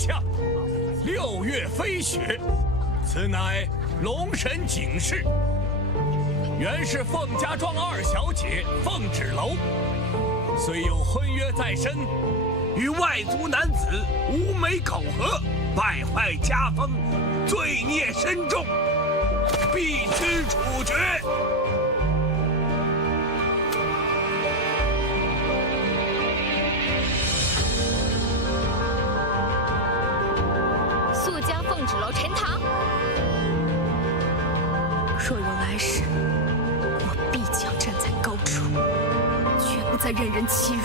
下，6月飞雪，此乃龙神警示。原是凤家庄2小姐凤芷楼，虽有婚约在身，与外族男子无媒口合，败坏家风，罪孽深重，必须处决。 速将凤芷楼沉塘。若有来世，我必将站在高处，绝不再任人欺辱。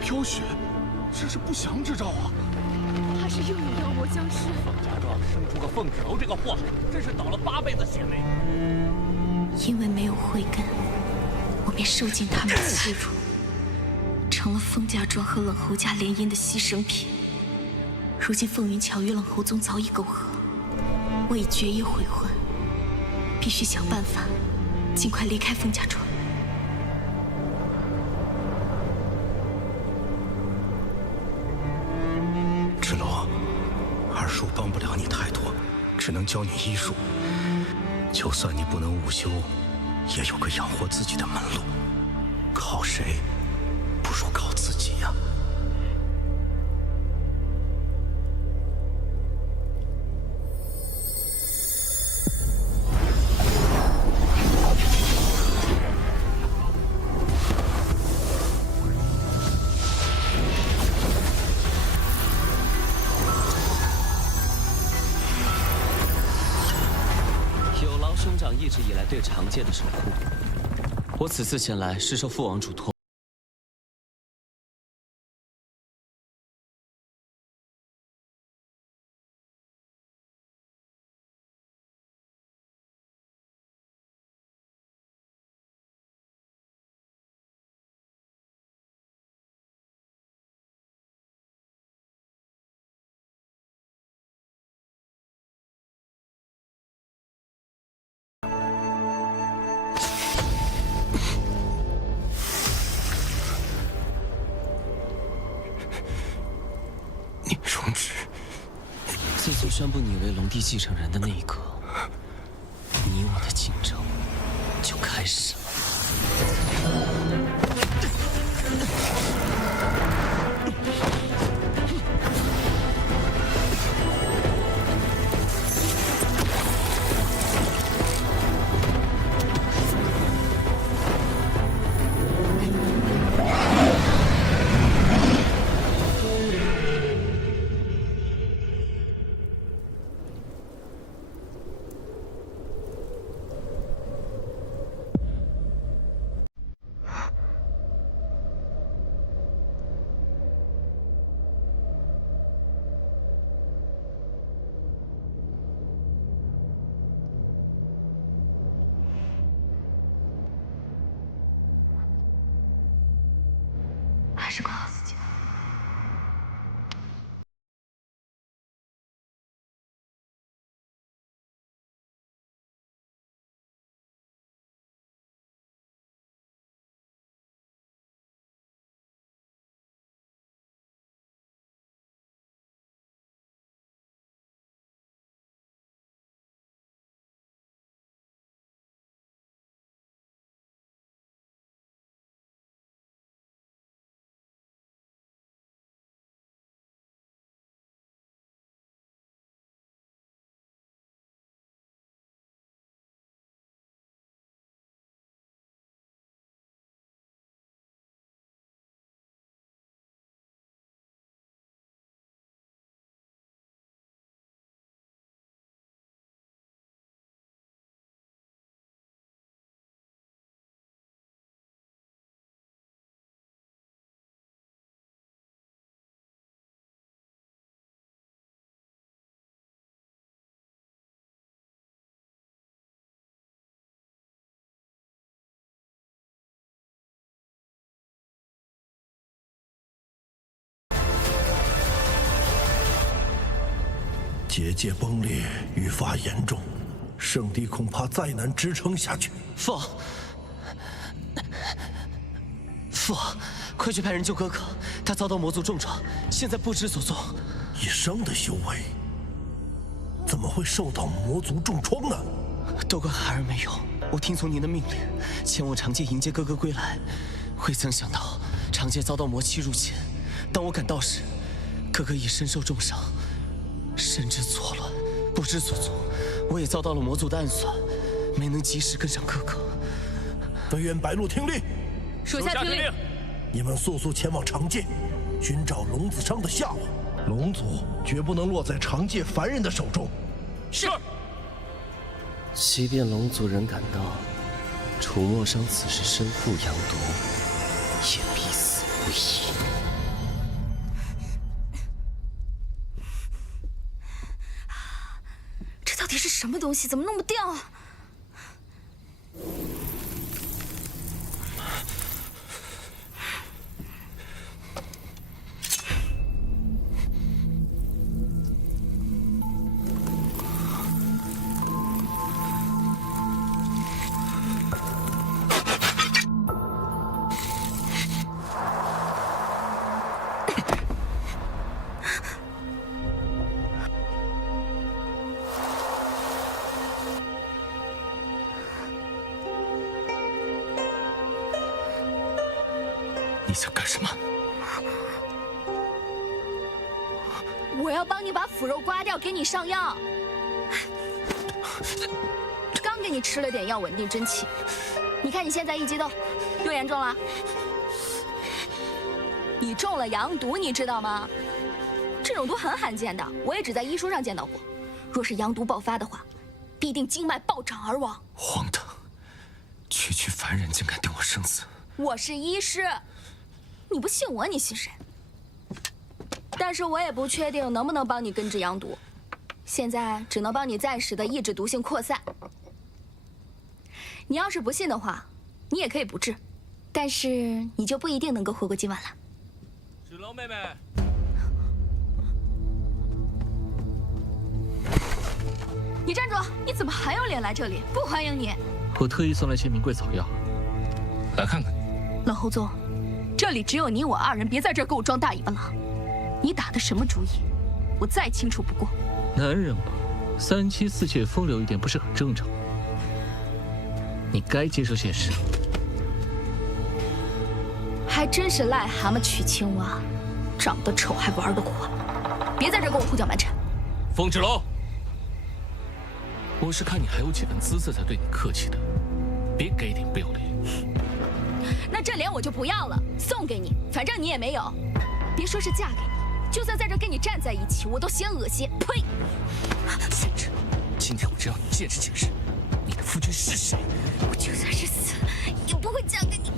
飘雪，这是不祥之兆啊！怕是又有妖魔僵尸。凤家庄生出个凤芷楼这个祸害，真是倒了8辈子血霉。因为没有慧根，我便受尽他们的欺辱，成了凤家庄和冷侯家联姻的牺牲品。如今凤云桥与冷侯宗早已媾和，我已决意悔婚，必须想办法尽快离开凤家庄。 帮不了你太多，只能教你医术。就算你不能午休，也有个养活自己的门路。靠谁，不如靠自己呀。兄长一直以来对长界的守护，我此次前来是受父王嘱托。自从宣布你为龙帝继承人的那一刻，你我的竞争就开始了。还是管好自己。结界崩裂愈发严重，圣地恐怕再难支撑下去。父，父，快去派人救哥哥，他遭到魔族重创，现在不知所踪。一生的修为，怎么会受到魔族重创呢？都怪孩儿没有，我听从您的命令，前往长界迎接哥哥归来。未曾想到长界遭到魔气入侵，当我赶到时，哥哥已身受重伤，神志错乱，不知所踪。我也遭到了魔族的暗算，没能及时跟上哥哥。飞燕白鹿听令，属下听令。你们速速前往长界，寻找龙子商的下落。龙族绝不能落在长界凡人的手中。是。即便龙族人赶到，楚墨商此时身负阳毒，也必死无疑。这到底是什么东西？怎么弄不掉啊？你想干什么？我要帮你把腐肉刮掉，给你上药。刚给你吃了点药，稳定真气。你看你现在一激动，又严重了。你中了阳毒，你知道吗？这种毒很罕见的，我也只在医书上见到过。若是阳毒爆发的话，必定经脉暴涨而亡。荒唐！区区凡人竟敢定我生死！我是医师。你不信我，你信谁？但是我也不确定能不能帮你根治阳毒，现在只能帮你暂时的抑制毒性扩散。你要是不信的话，你也可以不治，但是你就不一定能够活过今晚了。芷楼妹妹，你站住！你怎么还有脸来这里？不欢迎你！我特意送来些名贵草药，来看看。冷侯宗，这里只有你我二人，别在这儿给我装大尾巴狼。你打的什么主意？我再清楚不过。男人嘛，3妻4妾风流一点不是很正常？你该接受现实。还真是癞蛤蟆娶青蛙，长得丑还玩得火。别在这儿给我胡搅蛮缠。风芷楼，我是看你还有几分姿色才对你客气的，别给脸不要脸。那这脸我就不要了，送给你，反正你也没有。别说是嫁给你，就算在这跟你站在一起，我都嫌恶心。呸！贤侄，今天我就让你见识见识，你的夫君是谁。我就算是死了，也不会嫁给你。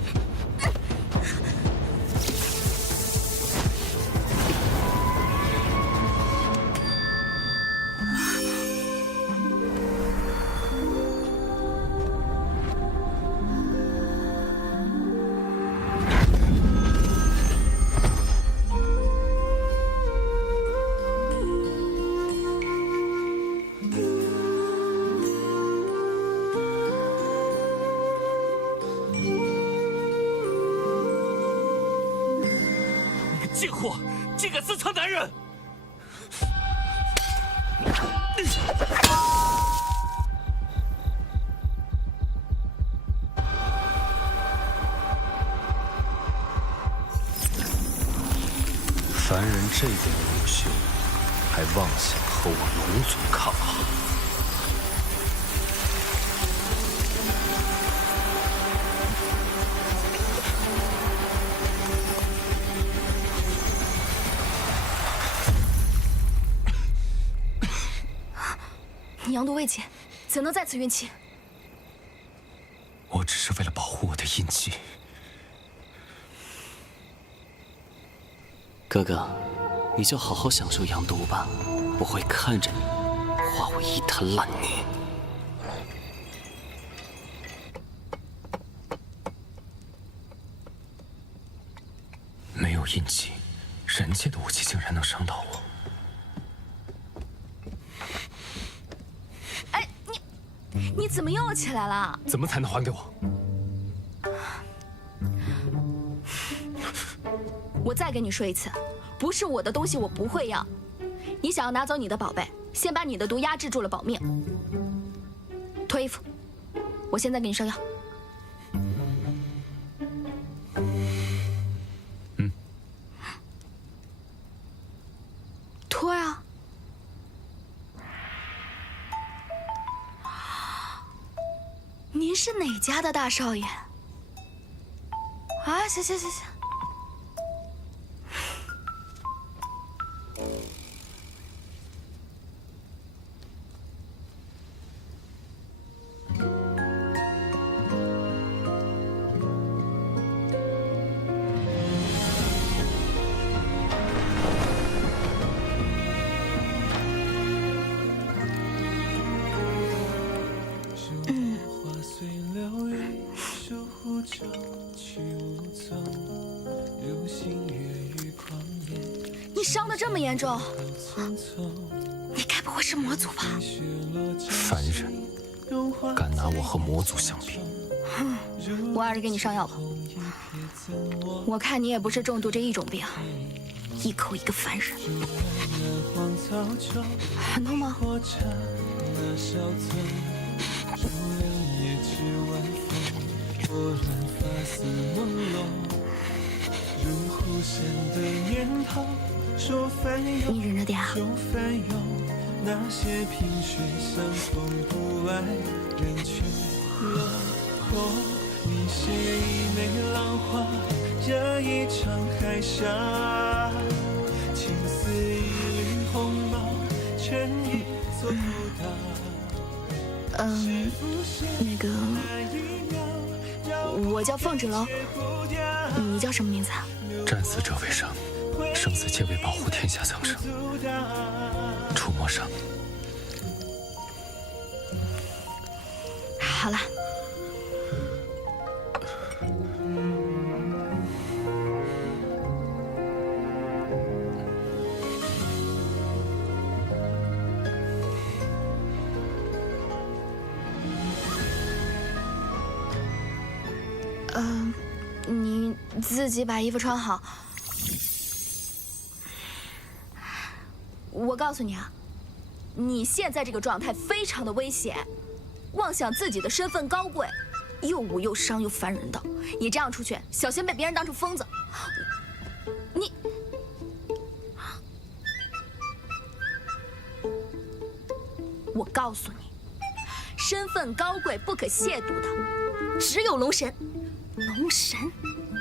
贱货，竟敢私藏男人！凡人这点武秀，还妄想和我龙族抗衡？你阳毒未解，怎能在此运气？我只是为了保护我的印记。哥哥，你就好好享受阳毒吧，我会看着你化为一滩烂泥。没有印记，人界的武器竟然能伤到我。你怎么又起来了？怎么才能还给我？我再跟你说一次，不是我的东西我不会要。你想要拿走你的宝贝，先把你的毒压制住了保命。脱衣服，我现在给你上药。脱呀！您是哪家的大少爷？啊，行行行行。你伤得这么严重，你该不会是魔族吧？凡人敢拿我和魔族相比？我还是给你上药吧。我看你也不是重度这一种病，一口一个凡人，很痛吗？你忍着点啊。那个，我叫凤芷楼，你叫什么名字啊？战死者为生，生死皆为保护天下苍生。出魔伤。好了。你自己把衣服穿好。我告诉你啊，你现在这个状态非常的危险，妄想自己的身份高贵，又武又伤又烦人的，你这样出去，小心被别人当成疯子。你，我告诉你，身份高贵不可亵渎的，只有龙神。龙神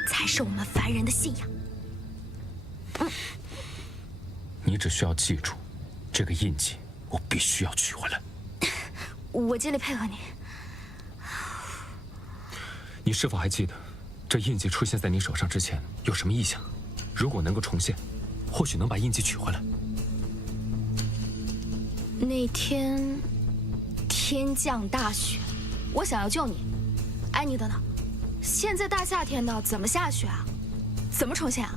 才是我们凡人的信仰。你只需要记住，这个印记我必须要取回来。我尽力配合你。你是否还记得，这印记出现在你手上之前有什么异象？如果能够重现，或许能把印记取回来。那天天降大雪，我想要救你。哎，你等等。现在大夏天的，怎么下雪啊？怎么重现啊？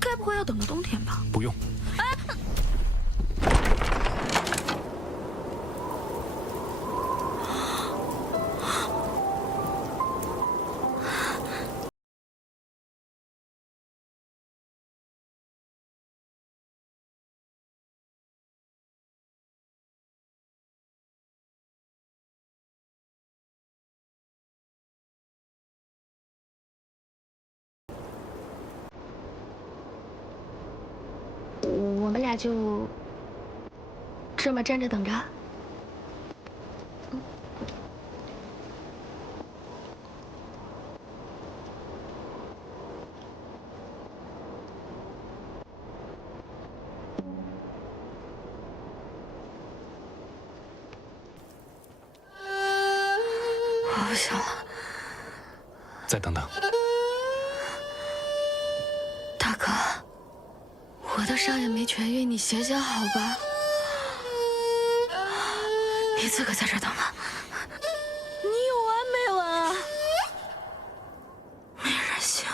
该不会要等到冬天吧？不用。我们俩就这么站着等着。我不行了。再等等。大哥。我的伤也没痊愈，你写写好吧。你自个在这儿等吧。你有完没完啊？没人性。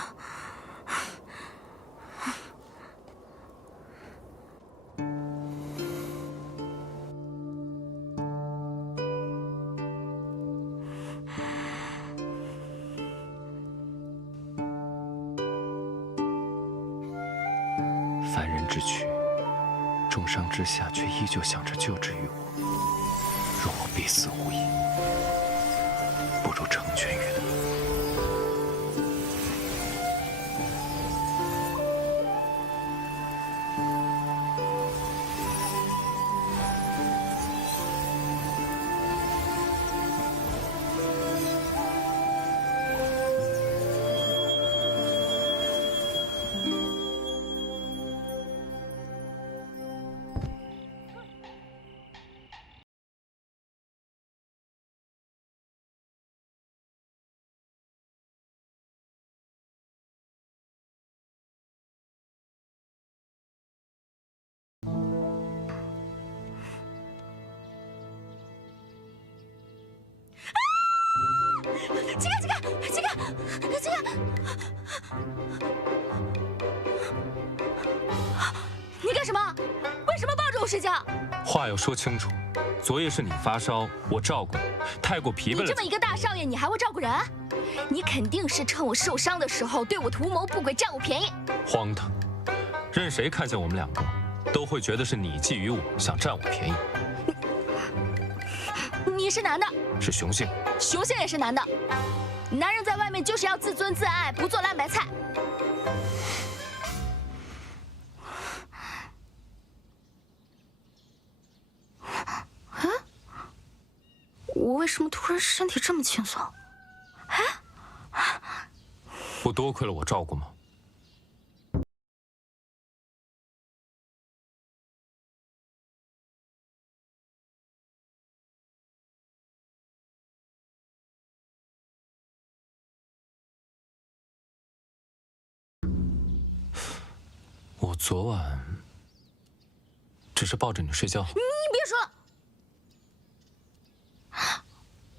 凡人之躯，重伤之下却依旧想着救治于我。若我必死无疑，不如成全于他。你干什么？为什么抱着我睡觉？话要说清楚，昨夜是你发烧，我照顾你，太过疲惫了。你这么一个大少爷，你还会照顾人？你肯定是趁我受伤的时候对我图谋不轨，占我便宜。荒唐！任谁看见我们两个，都会觉得是你觊觎我，想占我便宜。你是男的，是雄性，雄性也是男的。男人在外面就是要自尊自爱，不做烂白菜。我为什么突然身体这么轻松？不多亏了我照顾吗？我昨晚只是抱着你睡觉。你别说了。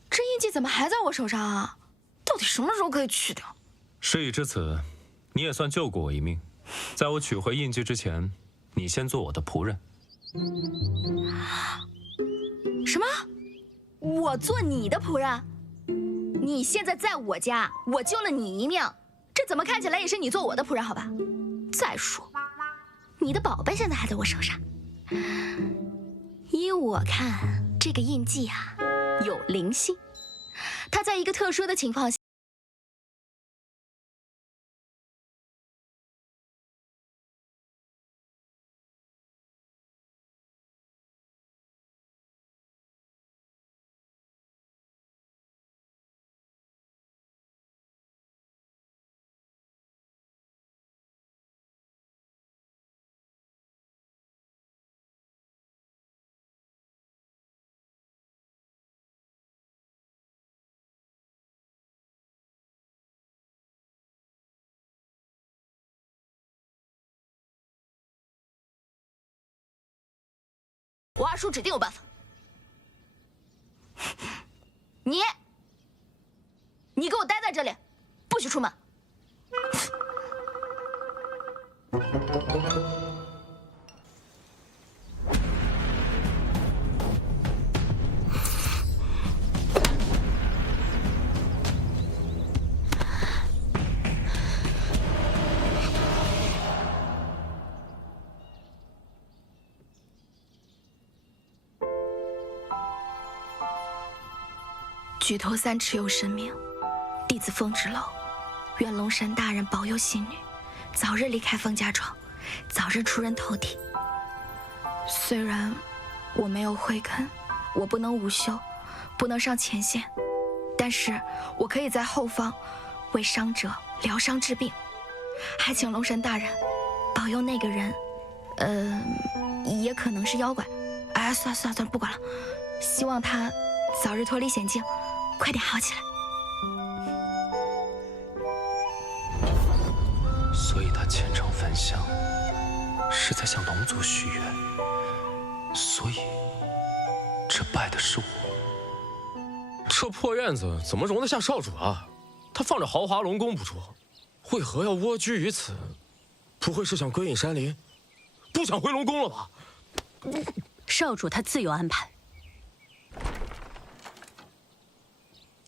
这印记怎么还在我手上啊？到底什么时候可以去掉？事已至此，你也算救过我一命。在我取回印记之前，你先做我的仆人。什么？我做你的仆人？你现在在我家，我救了你一命，这怎么看起来也是你做我的仆人？好吧。再说，你的宝贝现在还在我手上。依我看，这个印记啊，有灵性。它在一个特殊的情况下，我二叔指定有办法。你给我待在这里，不许出门。举头三尺有神明，弟子风之楼，愿龙神大人保佑信女早日离开风家庄，早日出人头地。虽然我没有慧根，我不能午休，不能上前线，但是我可以在后方为伤者疗伤治病，还请龙神大人保佑那个人，也可能是妖怪。哎，算了，不管了，希望他早日脱离险境，快点好起来。所以他虔诚焚香，是在向龙族许愿。所以，这拜的是我。这破院子怎么容得下少主啊？他放着豪华龙宫不说，为何要蜗居于此？不会是想归隐山林，不想回龙宫了吧？少主他自有安排。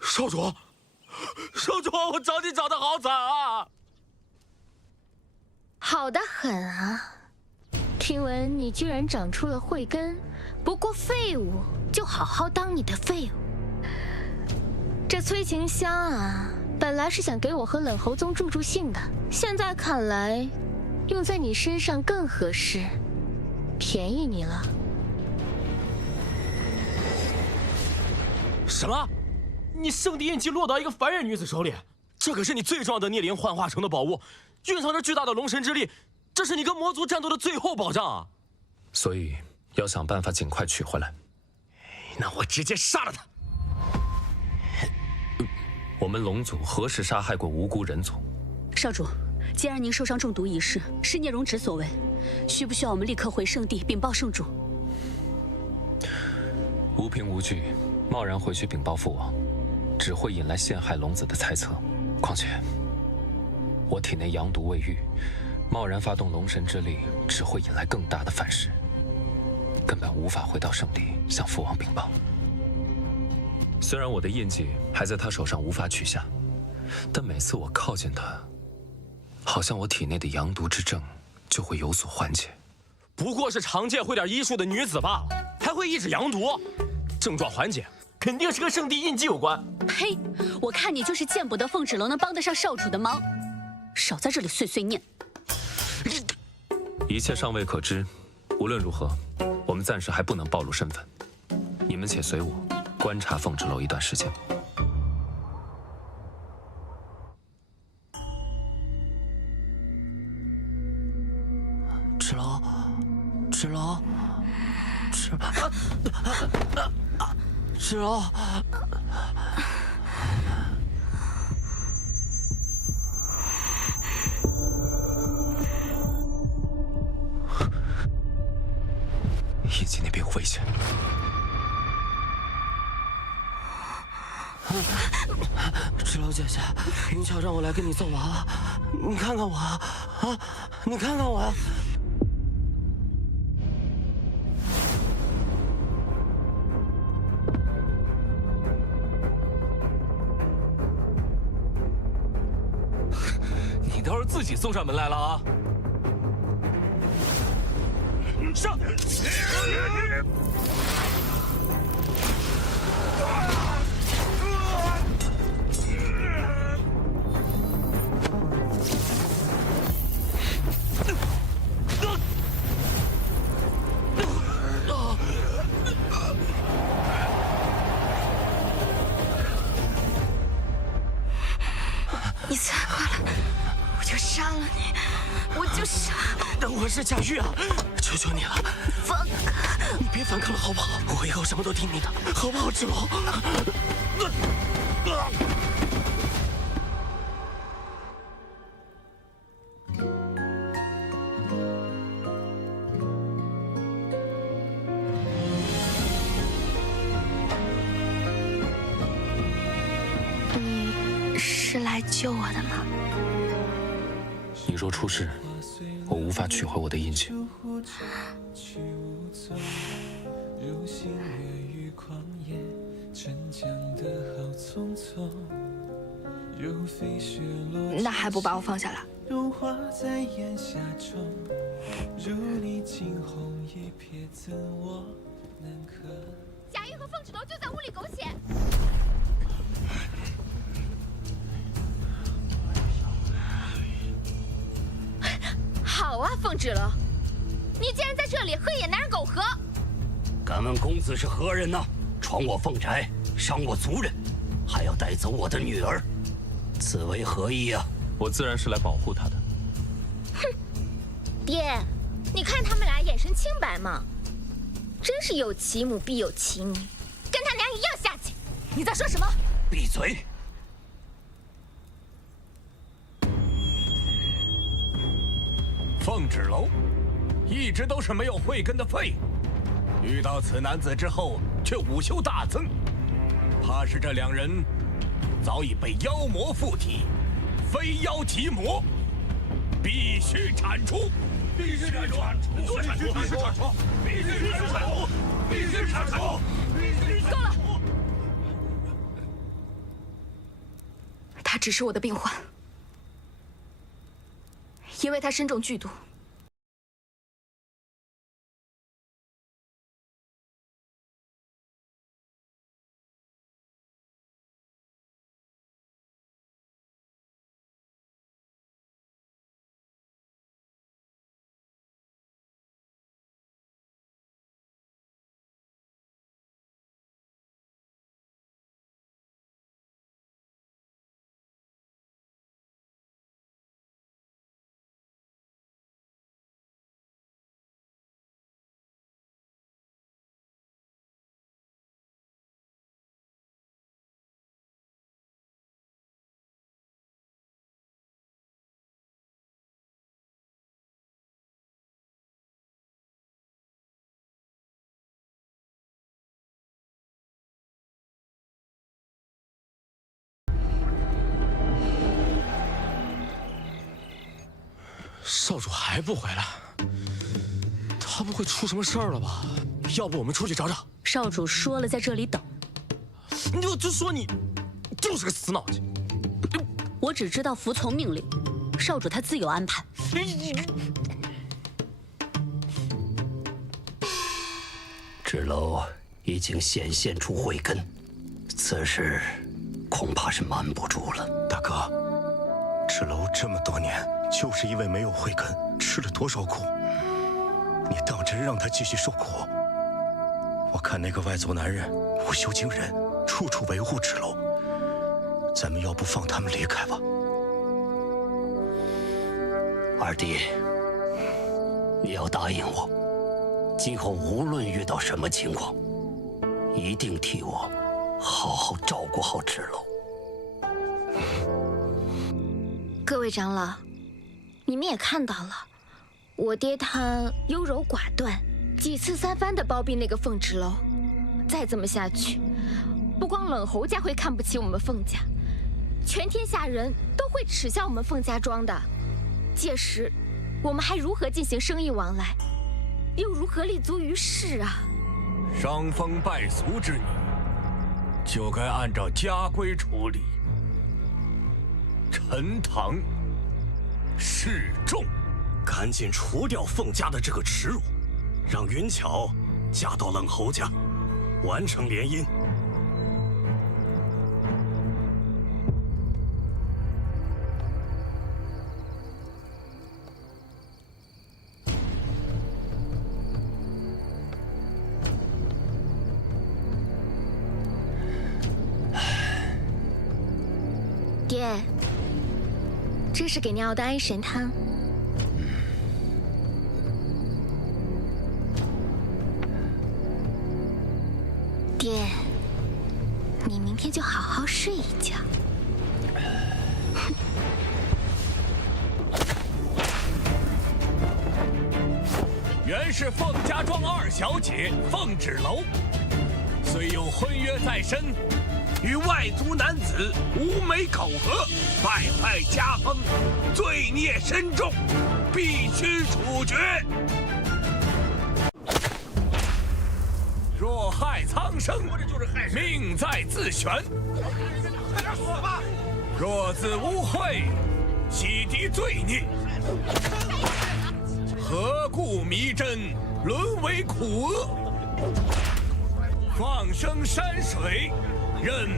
少主，我找你找得好惨啊！好的很啊，听闻你居然长出了慧根，不过废物就好好当你的废物。这催情香啊，本来是想给我和冷侯宗助助兴的，现在看来，用在你身上更合适，便宜你了。什么？你圣地印记落到一个凡人女子手里，这可是你最重要的孽灵幻化成的宝物，蕴藏着巨大的龙神之力，这是你跟魔族战斗的最后保障啊！所以要想办法尽快取回来。那我直接杀了他！我们龙族何时杀害过无辜人族？少主，既然您受伤中毒一事是聂荣芷所为，需不需要我们立刻回圣地禀报圣主？无凭无据，贸然回去禀报父王，只会引来陷害龙子的猜测。况且，我体内阳毒未愈，贸然发动龙神之力，只会引来更大的反噬，根本无法回到圣地向父王禀报。虽然我的印记还在他手上无法取下，但每次我靠近他，好像我体内的阳毒之症就会有所缓解。不过是常见会点医术的女子罢了，还会抑制阳毒，症状缓解肯定是跟圣地印记有关。呸！我看你就是见不得凤芷楼能帮得上少主的忙，少在这里碎碎念。一切尚未可知，无论如何，我们暂时还不能暴露身份。你们且随我观察凤芷楼一段时间。芷楼，芷楼，芷楼。印记那边有危险。芷楼姐姐，云巧让我来跟你做娃娃，你看看我啊，你看看我呀。你倒是自己送上门来了啊！上！你再过来，我就杀了你！我就杀！我是贾玉啊，求求你了，放开！你别反抗了好不好？我以后什么都听你的，好不好，芷楼？你是来救我的吗？你若出事，我无法取回我的印记。那还不把我放下来？贾玉和凤芷楼就在屋里苟且。好啊，凤芷楼，你竟然在这里和野男人苟合！敢问公子是何人呢？闯我凤宅，伤我族人，还要带走我的女儿，此为何意啊？我自然是来保护她的。哼，爹，你看他们俩眼神清白嘛，真是有其母必有其女，跟他娘一样下贱。你在说什么？闭嘴！凤芷楼一直都是没有慧根的废物，遇到此男子之后却武修大增，怕是这两人早已被妖魔附体，非妖即魔，必须铲除！必须铲除！必须铲除！必须铲除！必须铲除！必须铲除！够了！他只是我的病患，因为他身中剧毒。少主还不回来，他不会出什么事儿了吧？要不我们出去找找？少主说了，在这里等。我就说你就是个死脑筋。我只知道服从命令，少主他自有安排。纸楼已经显现出慧根，此事恐怕是瞒不住了。大哥，纸楼这么多年，就是因为没有慧根，吃了多少苦？你当真让他继续受苦？我看那个外族男人无修惊人，处处维护纸楼，咱们要不放他们离开吧？二弟，你要答应我，今后无论遇到什么情况，一定替我好好照顾好纸楼。各位长老，你们也看到了，我爹他优柔寡断，几次三番的包庇那个凤纸楼。再这么下去，不光冷侯家会看不起我们凤家，全天下人都会耻笑我们凤家庄的。届时，我们还如何进行生意往来，又如何立足于世啊？伤风败俗之女，就该按照家规处理。陈塘示众，赶紧除掉凤家的这个耻辱，让云巧嫁到冷侯家，完成联姻。爹，这是给你熬的安神汤。爹，你明天就好好睡一觉。原是凤家庄二小姐凤纸楼，虽有婚约在身，与外族男子无美口合，败坏家风，罪孽深重，必须处决。若害苍生，命在自悬。快点死吧！若自污秽，洗涤罪孽，何故迷真，沦为苦恶？放生山水，任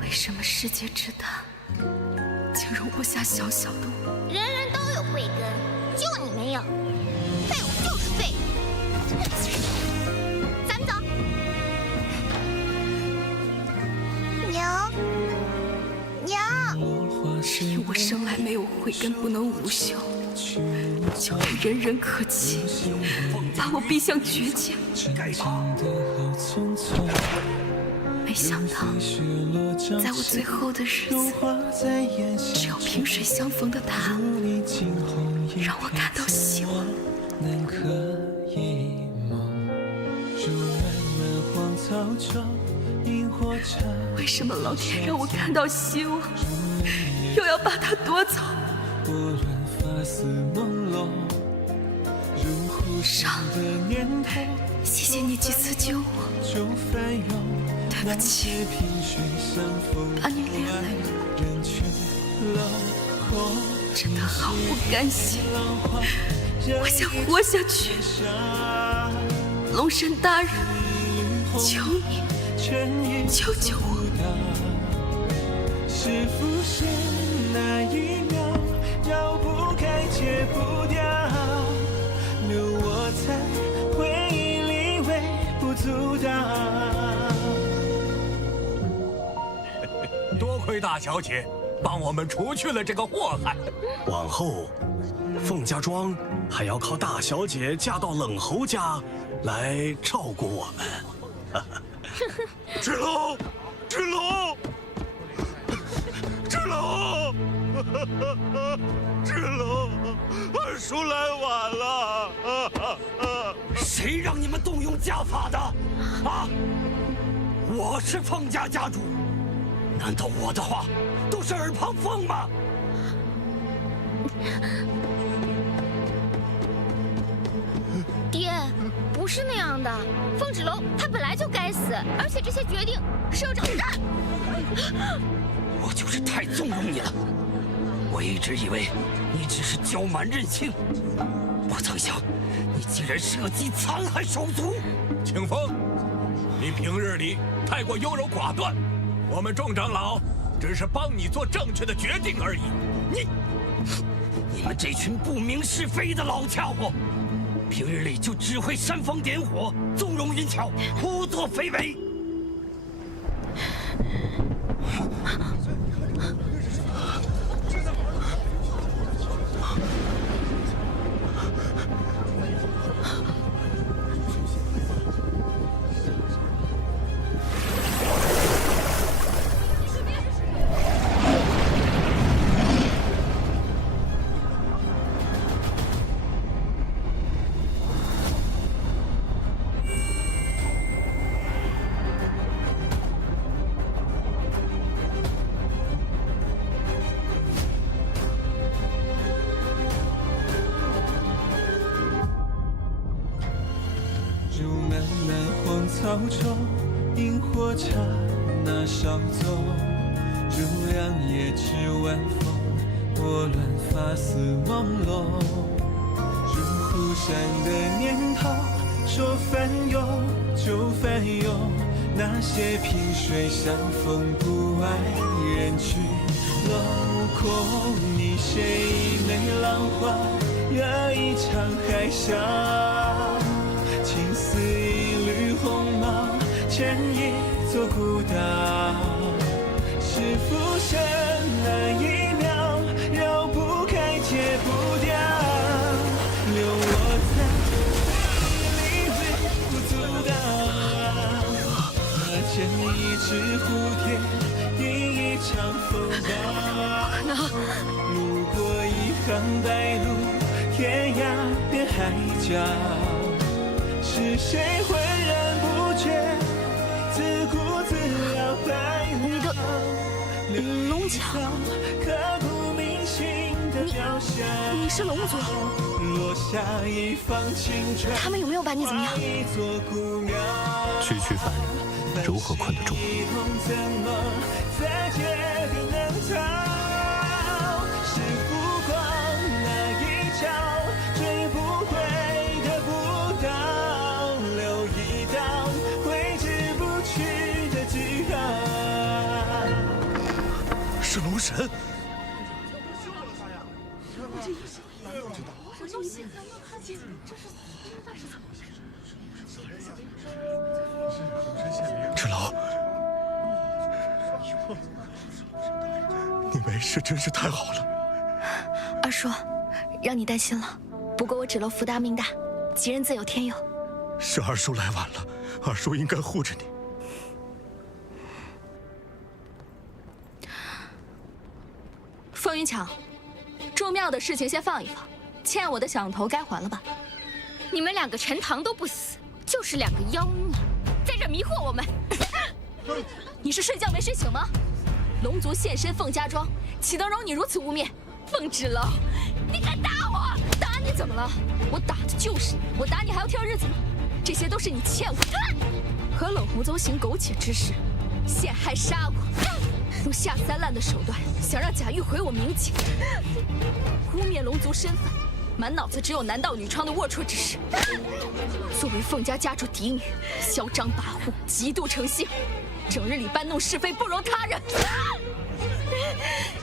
为什么世界之大，竟容不下小小的我？人人都有慧根，就你没有。废物就是废物。咱们走。娘，娘，是因我生来没有慧根，不能无修，就被人人可欺，把我逼向绝境。没想到，在我最后的日子，只有萍水相逢的他，让我感到希望。为什么老天让我看到希望，又要把它夺走？伤，谢谢你几次救我。对不起，把你连累了，真的好不甘心。我想活下去。龙神大人，求你救救我！是浮现那一秒，绕不开，戒不掉，留我在回忆里微不足道。多亏大小姐帮我们除去了这个祸害。往后，凤家庄还要靠大小姐嫁到冷侯家来照顾我们。芷龙，芷龙，芷龙，芷龙，二叔来晚了。谁让你们动用家法的？啊！我是凤家家主，难道我的话都是耳旁风吗？爹，不是那样的。凤芷楼他本来就该死，而且这些决定是由长。我就是太纵容你了。我一直以为你只是骄蛮任性，不曾想你竟然设计残害手足。清风，你平日里太过优柔寡断，我们众长老只是帮你做正确的决定而已。你们这群不明是非的老家伙，平日里就只会煽风点火、纵容淫巧、胡作非为。草中，萤火刹那稍纵，如两夜至晚风，拨乱发丝朦胧。如忽闪的念头，说翻涌就翻涌，那些萍水相逢不爱人去楼空。你写一枚浪花，惹一场海啸，情似一缕鸿毛，牵一座孤岛。是浮生那一秒，绕不开，戒不掉，留我在回忆里微不足道。牵一只蝴蝶，迎一场风暴。路过一行白鹭，天涯变海角。是谁浑然不觉，自顾自了白了。你的龙角，刻骨铭心的雕像。你是龙族？落下一方青砖。他们有没有把你怎么样？区区凡人，如何困得住？怎么再决定能逃？是浮光那一角，追不回的步道，留一道挥之不去的句号。是龙神。芷楼，你没事真是太好了。二叔，让你担心了。不过我芷楼福大命大，吉人自有天佑。是二叔来晚了，二叔应该护着你。风云桥，住庙的事情先放一放，欠我的响头该还了吧？你们两个陈塘都不死，就是两个妖孽，在这迷惑我们。你是睡觉没睡醒吗？龙族现身凤家庄，岂能容你如此污蔑？凤芷楼，你敢打我？打你怎么了？我打的就是你，我打你还要挑日子吗？这些都是你欠我的。和冷湖宗行苟且之事，陷害杀我，用下三滥的手段想让贾玉毁我名节，污蔑龙族身份，满脑子只有男盗女娼的龌龊之事。作为凤家家主嫡女，嚣张跋扈，极度成性，整日里搬弄是非，不容他人。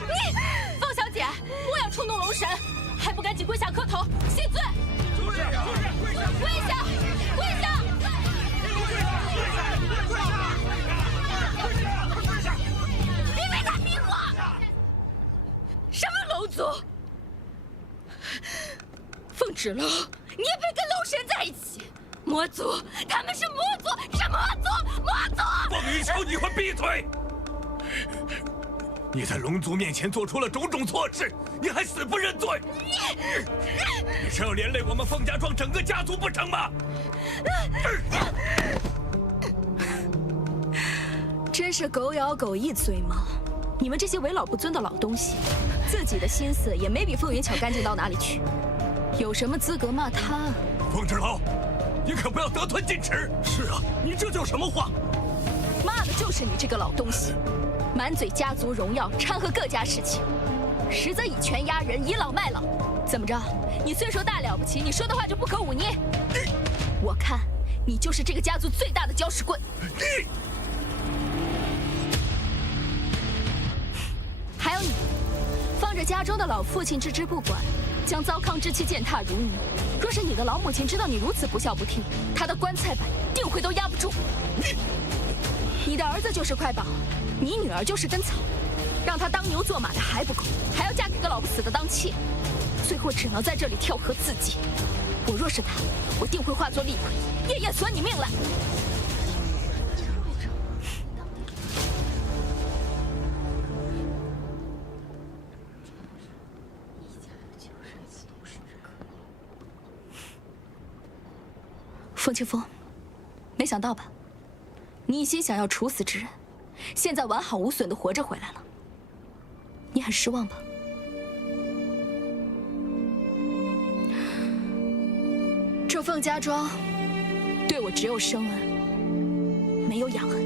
你，凤小姐，莫要触怒龙神，还不赶紧跪下磕头谢罪！跪下！跪下！你没他听话！什么龙族？凤芷楼，你也配跟龙神在一起？魔族，他们是魔族，是魔族，魔族！凤羽求你快闭嘴！你在龙族面前做出了种种错事，你还死不认罪？你是要连累我们凤家庄整个家族不成吗？真是狗咬狗一嘴毛！你们这些为老不尊的老东西，自己的心思也没比凤云巧干净到哪里去，有什么资格骂他啊？凤芷楼，你可不要得寸进尺！是啊，你这叫什么话？骂的就是你这个老东西，满嘴家族荣耀，掺和各家事情，实则以权压人，倚老卖老。怎么着？你岁数大了不起，你说的话就不可忤逆？我看你就是这个家族最大的搅屎棍。还有你，放着家中的老父亲置之不管，将糟糠之妻践踏如泥。若是你的老母亲知道你如此不孝不悌，她的棺材板定会都压不住。你的儿子就是块宝，你女儿就是根草，让她当牛做马的还不够，还要嫁给个老不死的当妾，最后只能在这里跳河自尽。我若是他，我定会化作厉鬼，夜夜索你命来。凤清风，没想到吧？你一心想要处死之人，现在完好无损的活着回来了。你很失望吧？这凤家庄对我只有生恩，没有养恩。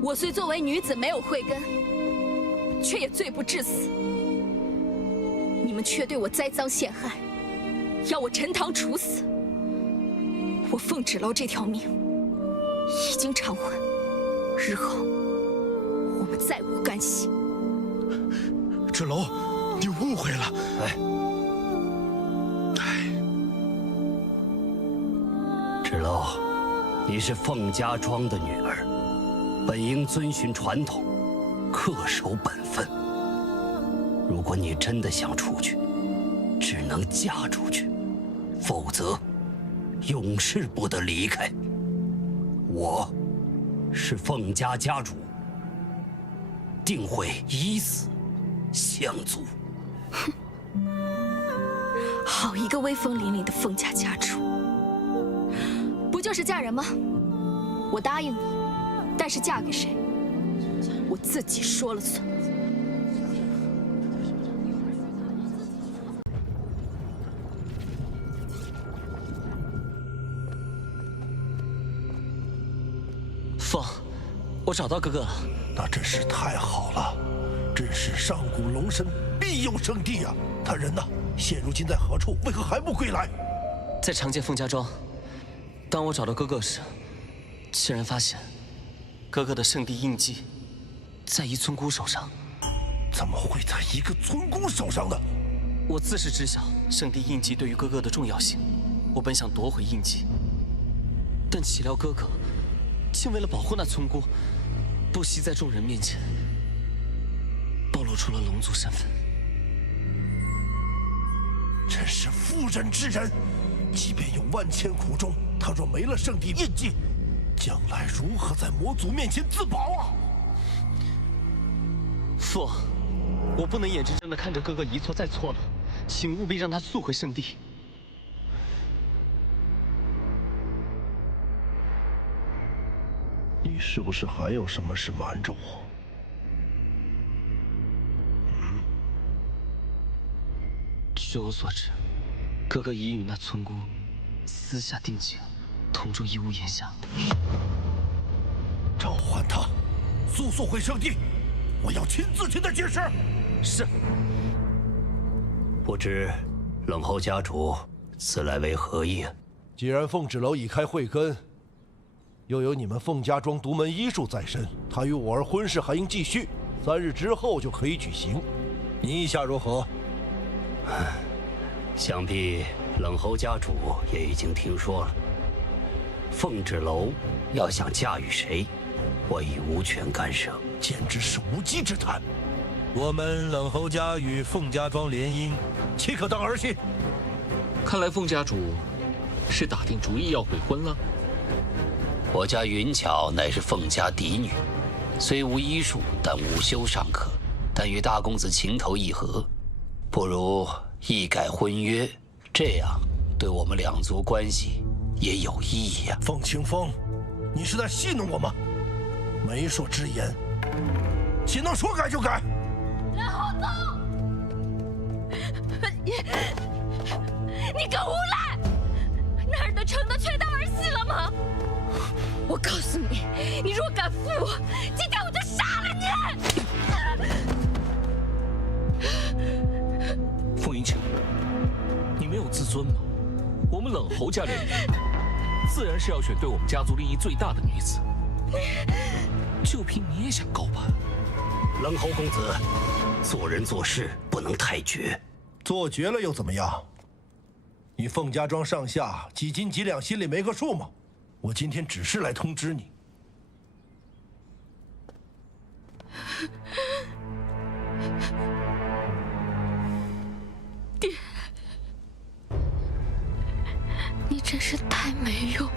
我虽作为女子没有慧根，却也罪不至死。你们却对我栽赃陷害，要我陈塘处死。我凤芷楼这条命已经偿还，日后我们再无干系。芷楼，你误会了。芷楼，你是凤家庄的女儿，本应遵循传统，恪守本分。如果你真的想出去，只能嫁出去，否则永世不得离开。我是凤家家主，定会以死相阻。哼，好一个威风凛凛的凤家家主！不就是嫁人吗？我答应你，但是嫁给谁，我自己说了算。凤，我找到哥哥了。那真是太好了，真是上古龙神庇佑圣地啊！他人呢？现如今在何处？为何还不归来？在长剑凤家庄。当我找到哥哥时，竟然发现哥哥的圣地印记在一村姑手上。怎么会在一个村姑手上呢？我自是知晓圣地印记对于哥哥的重要性，我本想夺回印记，但岂料哥哥竟为了保护那村姑，不惜在众人面前暴露出了龙族身份。真是妇人之仁！即便有万千苦衷，他若没了圣地印记，将来如何在魔族面前自保啊？父，我不能眼睁睁地看着哥哥一错再错了，请务必让他速回圣地。你是不是还有什么事瞒着我？据我所知，哥哥已与那村姑私下定情，同住一屋檐下。召唤他，速速回圣地！我要亲自替他解释。是。不知冷侯家主此来为何意？既然凤纸楼已开慧根，又有你们凤家庄独门医术在身，他与我儿婚事还应继续，3日之后就可以举行。你意下如何？想必冷侯家主也已经听说了。凤纸楼要想嫁与谁，我已无权干涉，简直是无稽之谈。我们冷侯家与凤家庄联姻，岂可当儿戏？看来凤家主是打定主意要悔婚了。我家云巧乃是凤家嫡女，虽无医术，但午休尚可。但与大公子情投意合，不如一改婚约，这样对我们两族关系也有意义呀。凤清风，你是在戏弄我吗？媒妁之言，岂能说改就改？蓝后宗，你个无赖！那儿的成的全当儿戏了吗？我告诉你，你若敢负我，今天我就杀了你！凤云桥，你没有自尊吗？我们冷侯家联姻，自然是要选对我们家族利益最大的女子。就凭你也想高攀？冷侯公子，做人做事不能太绝。做绝了又怎么样？你凤家庄上下几斤几两，心里没个数吗？我今天只是来通知你。爹，你真是太没用了。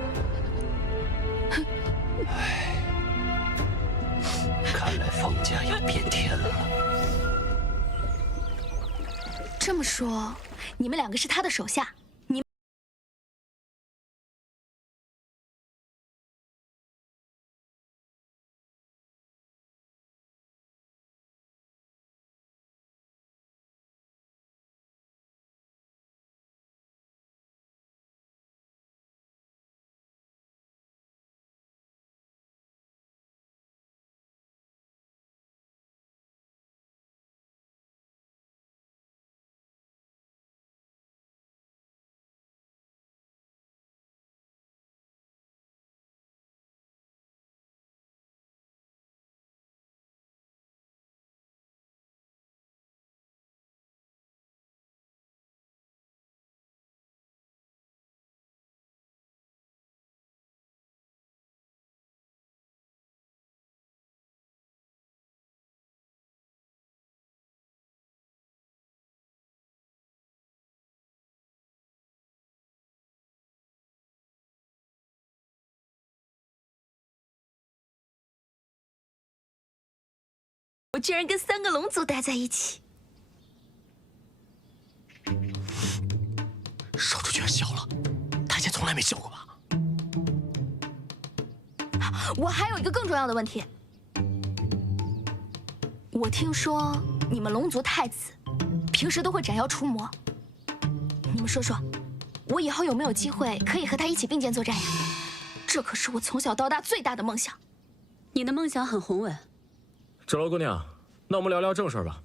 看来凤家要变天了。这么说，你们两个是他的手下？我居然跟3个龙族待在一起，少主居然笑了，他以前从来没笑过吧？我还有一个更重要的问题。我听说你们龙族太子平时都会斩妖除魔，你们说说，我以后有没有机会可以和他一起并肩作战呀？这可是我从小到大最大的梦想。你的梦想很宏伟。纸楼姑娘，那我们聊聊正事吧。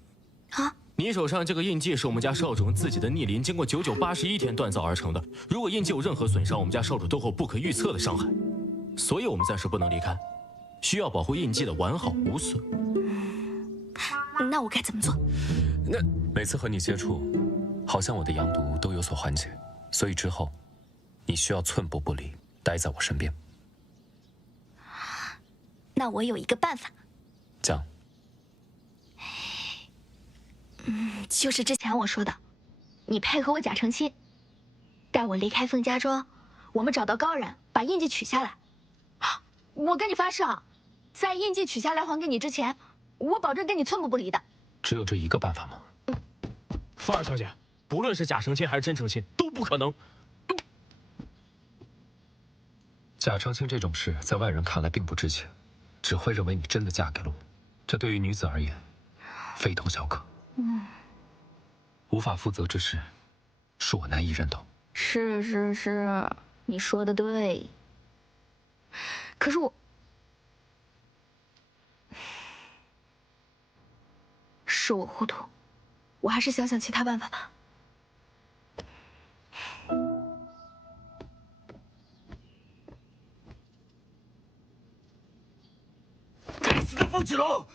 啊，你手上这个印记是我们家少主用自己的逆鳞经过9981天锻造而成的。如果印记有任何损伤，我们家少主都会有不可预测的伤害，所以我们暂时不能离开，需要保护印记的完好无损。那我该怎么做？每次和你接触，好像我的阳毒都有所缓解，所以之后你需要寸步不离，待在我身边。那我有一个办法。讲。就是之前我说的，你配合我假成亲，带我离开凤家庄，我们找到高人把印记取下来。我跟你发誓啊，在印记取下来还给你之前，我保证跟你寸步不离的。只有这一个办法吗？凤儿小姐，不论是假成亲还是真成亲，都不可能。假成亲这种事，在外人看来并不值钱，只会认为你真的嫁给了我。这对于女子而言，非同小可。无法负责之事，恕我难以认同。是，你说的对。可是是我糊涂，我还是想想其他办法吧。该死的风芷楼！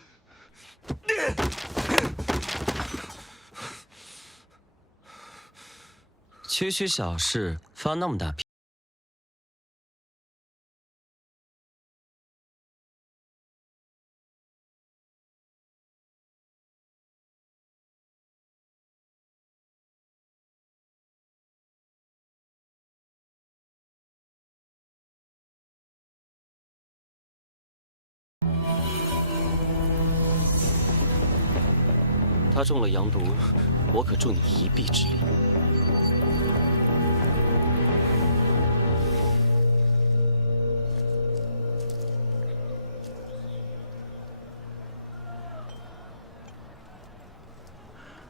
区区小事，发那么大脾气。他中了阳毒，我可助你一臂之力。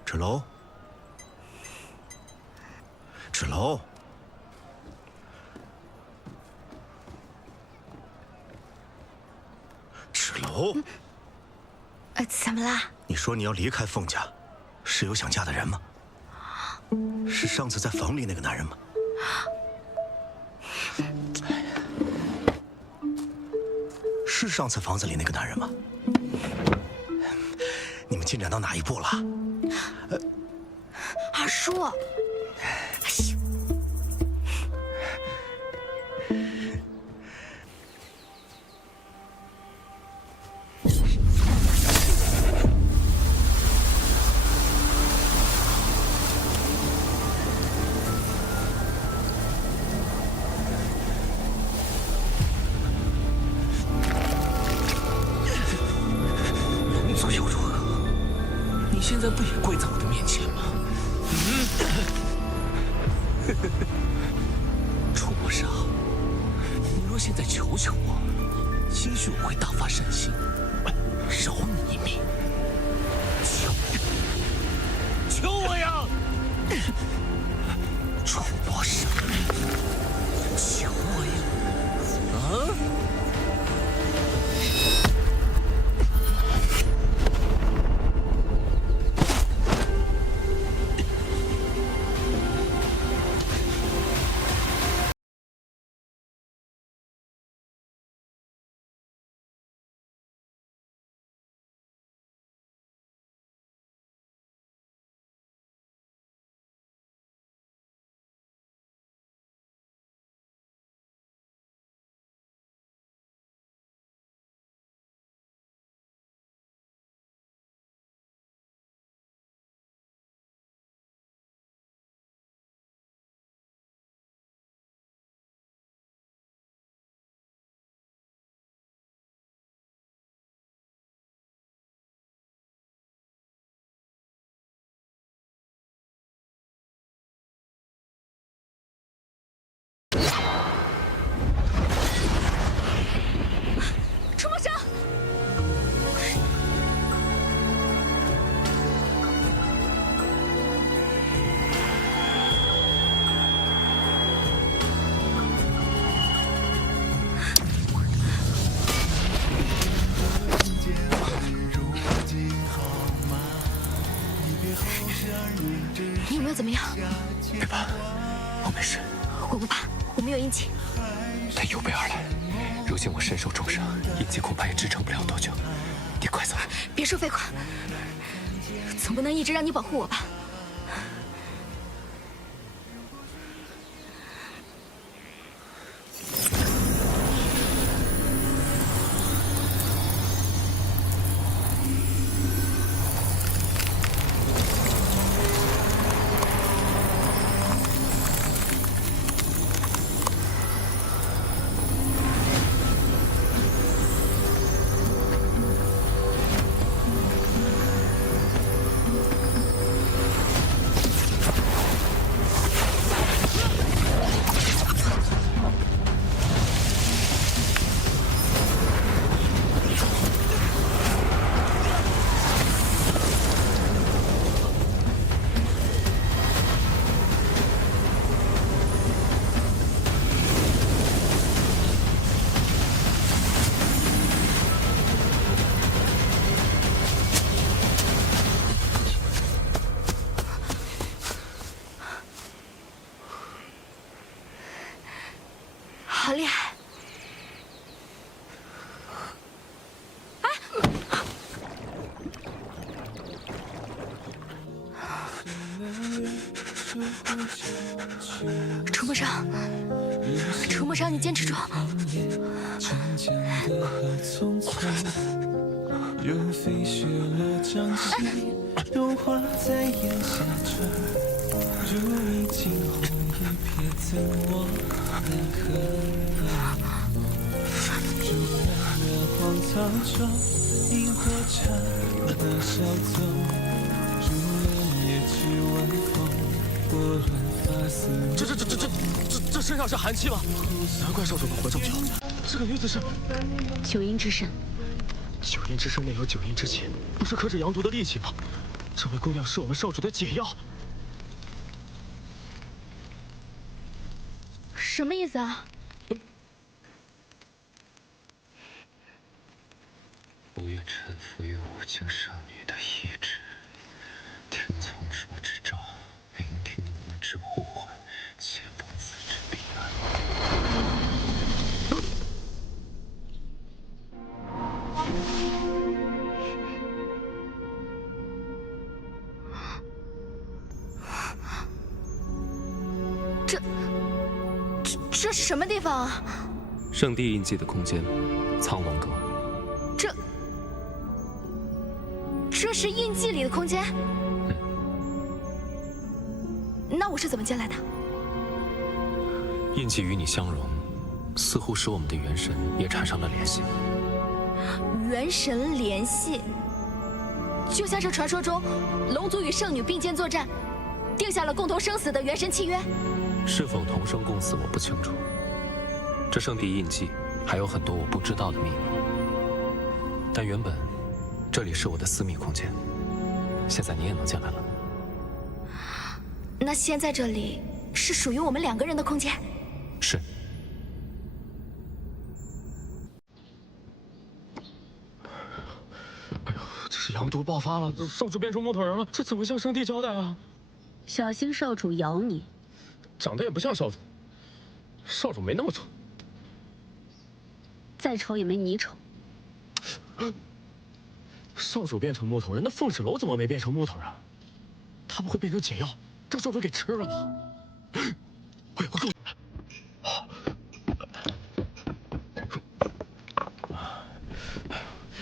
芷楼，芷楼，芷楼。怎么啦？你说你要离开凤家，是有想嫁的人吗？是上次在房里那个男人吗？是上次房子里那个男人吗？你们进展到哪一步了？二叔。现在不也跪在我的面前吗？楚魔少，你若现在求求我，兴许我会大发善心，饶你一命。求我呀！楚魔少，求我呀！啊！楚魔生，你有没有怎么样？别怕，我没事。我不怕，我没有阴气。他有备而来，如今我身受重伤，阴气恐怕也支撑不了多久。你快走！别说废话，总不能一直让你保护我吧？不让你坚持住。融化在眼下转，如一惊鸿一瞥，赠我两颗梦。竹南的荒草中，萤火刹那稍纵，竹帘夜至晚风，拨乱发丝。这身上是寒气吗？难怪少主能活这么久。这个女子是九阴之身。九阴之身内有九阴之气，不是克制阳毒的利器吗？这位姑娘是我们少主的解药。什么意思啊？不愿臣服于武境圣女的意志，听从主之诏，聆听吾之呼唤，且不辞之彼岸。这是什么地方啊？圣地印记的空间，苍龙阁。这是印记里的空间？那我是怎么进来的？印记与你相融，似乎使我们的元神也产生了联系。元神联系，就像是传说中龙族与圣女并肩作战，定下了共同生死的元神契约。是否同生共死，我不清楚。这圣地印记还有很多我不知道的秘密。但原本这里是我的私密空间，现在你也能进来了。那现在这里是属于我们两个人的空间？是。哎呦，这是阳毒爆发了，少主变成木头人了，这怎么向圣地交代啊？小心少主咬你。长得也不像少主，少主没那么丑，再丑也没你丑。少主变成木头人，那凤纸楼怎么没变成木头人？他不会变成解药，让少主给吃了吧？哎呦，够！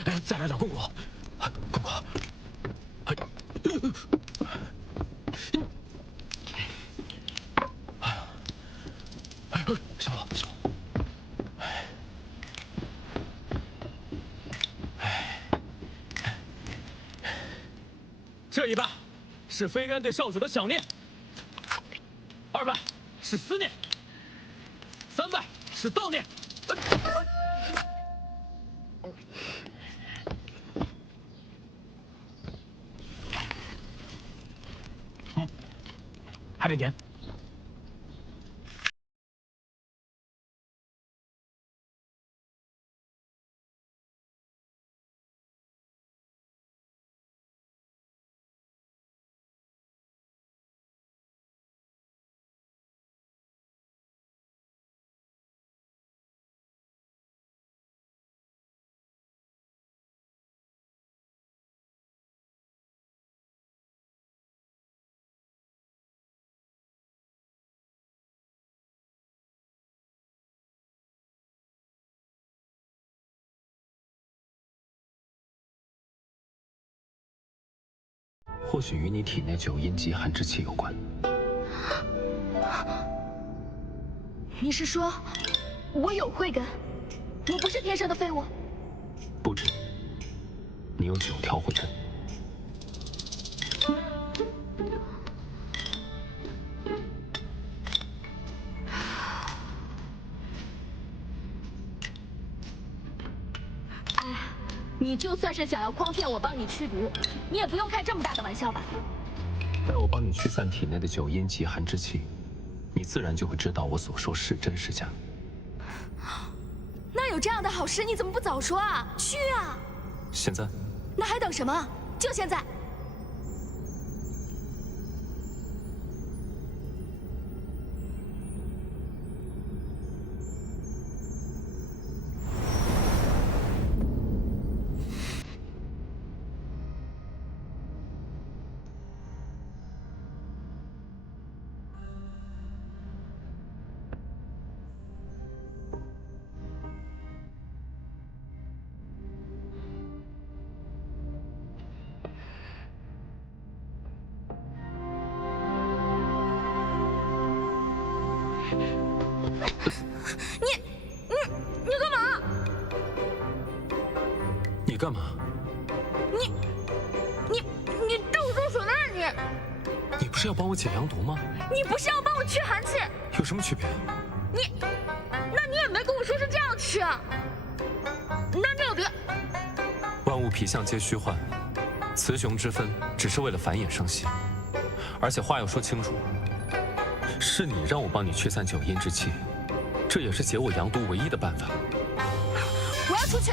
哎，再来点棍果，棍果。小宝，小宝。这一半是飞渊对少主的想念，2半是思念，3半是悼念。还得粘。或许与你体内九阴极寒之气有关。你是说，我有慧根，我不是天生的废物？不止，你有9条慧根。你就算是想要诓骗我帮你驱毒，你也不用开这么大的玩笑吧？待我帮你驱散体内的九阴极寒之气，你自然就会知道我所说是真是假。那有这样的好事，你怎么不早说啊？去啊！现在？那还等什么？就现在！干嘛？你动手手呢你！你不是要帮我解阳毒吗？你不是要帮我驱寒气？有什么区别？那你也没跟我说是这样驱啊！那你有别。万物皮相皆虚幻，雌雄之分只是为了繁衍生息。而且话要说清楚，是你让我帮你驱散九阴之气，这也是解我阳毒唯一的办法。我要出去。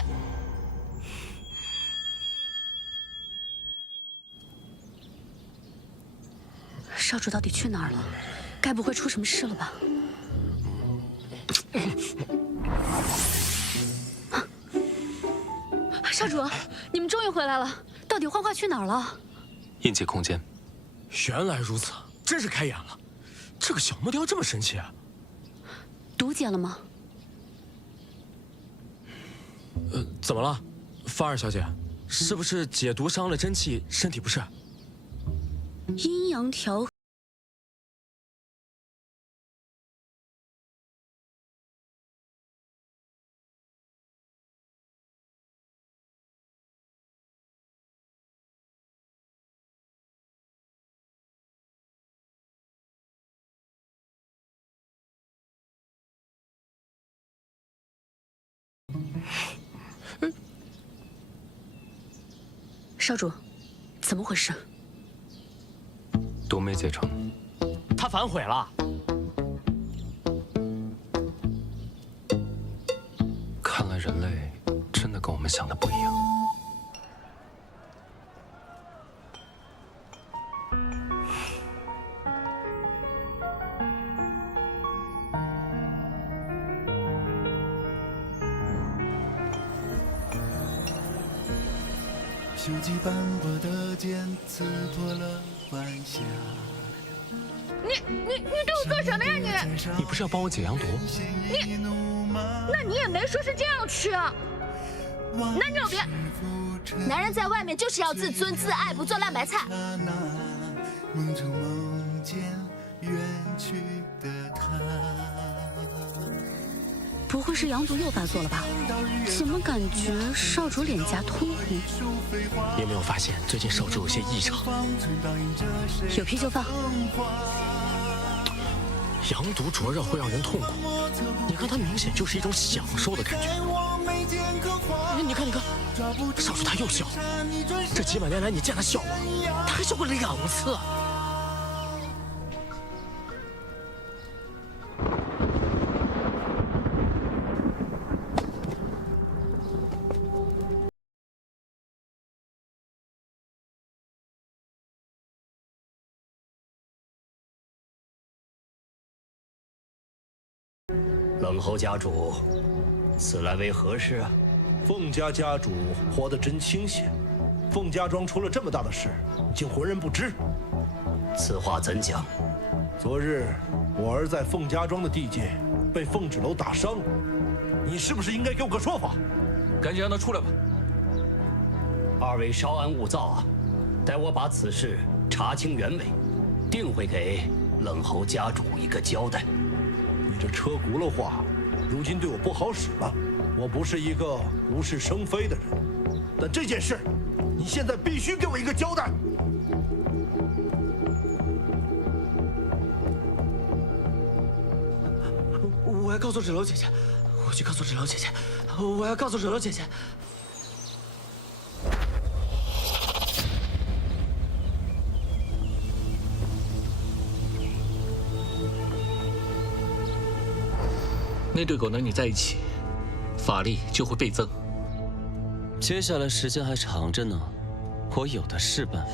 少主到底去哪儿了？该不会出什么事了吧？少主，你们终于回来了，到底幻化去哪儿了？印记空间。原来如此，真是开眼了。这个小木雕这么神奇啊！毒解了吗？怎么了，芳儿小姐？是不是解毒伤了真气，身体不适？阴阳调和。少主，怎么回事？毒没解成，他反悔了。看来人类真的跟我们想的不一样。锈迹斑驳的剑刺破了晚霞。你对我做什么呀你？你不是要帮我解阳毒？那你也没说是这样驱啊。那你有别。男人在外面就是要自尊自爱，不做烂白菜。梦中梦见远去的他。不会是阳毒又发作了吧？怎么感觉少主脸颊通红？你有没有发现最近少主有些异常？有屁就放。阳毒灼热会让人痛苦，你看他明显就是一种享受的感觉。你看，少主他又笑，这几百年来你见他笑过，他还笑过2次。冷侯家主，此来为何事啊？凤家家主活得真清闲，凤家庄出了这么大的事，竟浑然不知。此话怎讲？昨日我儿在凤家庄的地界被凤纸楼打伤了，你是不是应该给我个说法？赶紧让他出来吧。二位稍安勿躁啊，待我把此事查清原委，定会给冷侯家主一个交代。你这车轱辘话，如今对我不好使了。我不是一个无事生非的人，但这件事，你现在必须给我一个交代。我要告诉芷楼姐姐，我去告诉芷楼姐姐，我要告诉芷楼姐姐。那对狗能你在一起，法力就会倍增。接下来时间还长着呢，我有的是办法。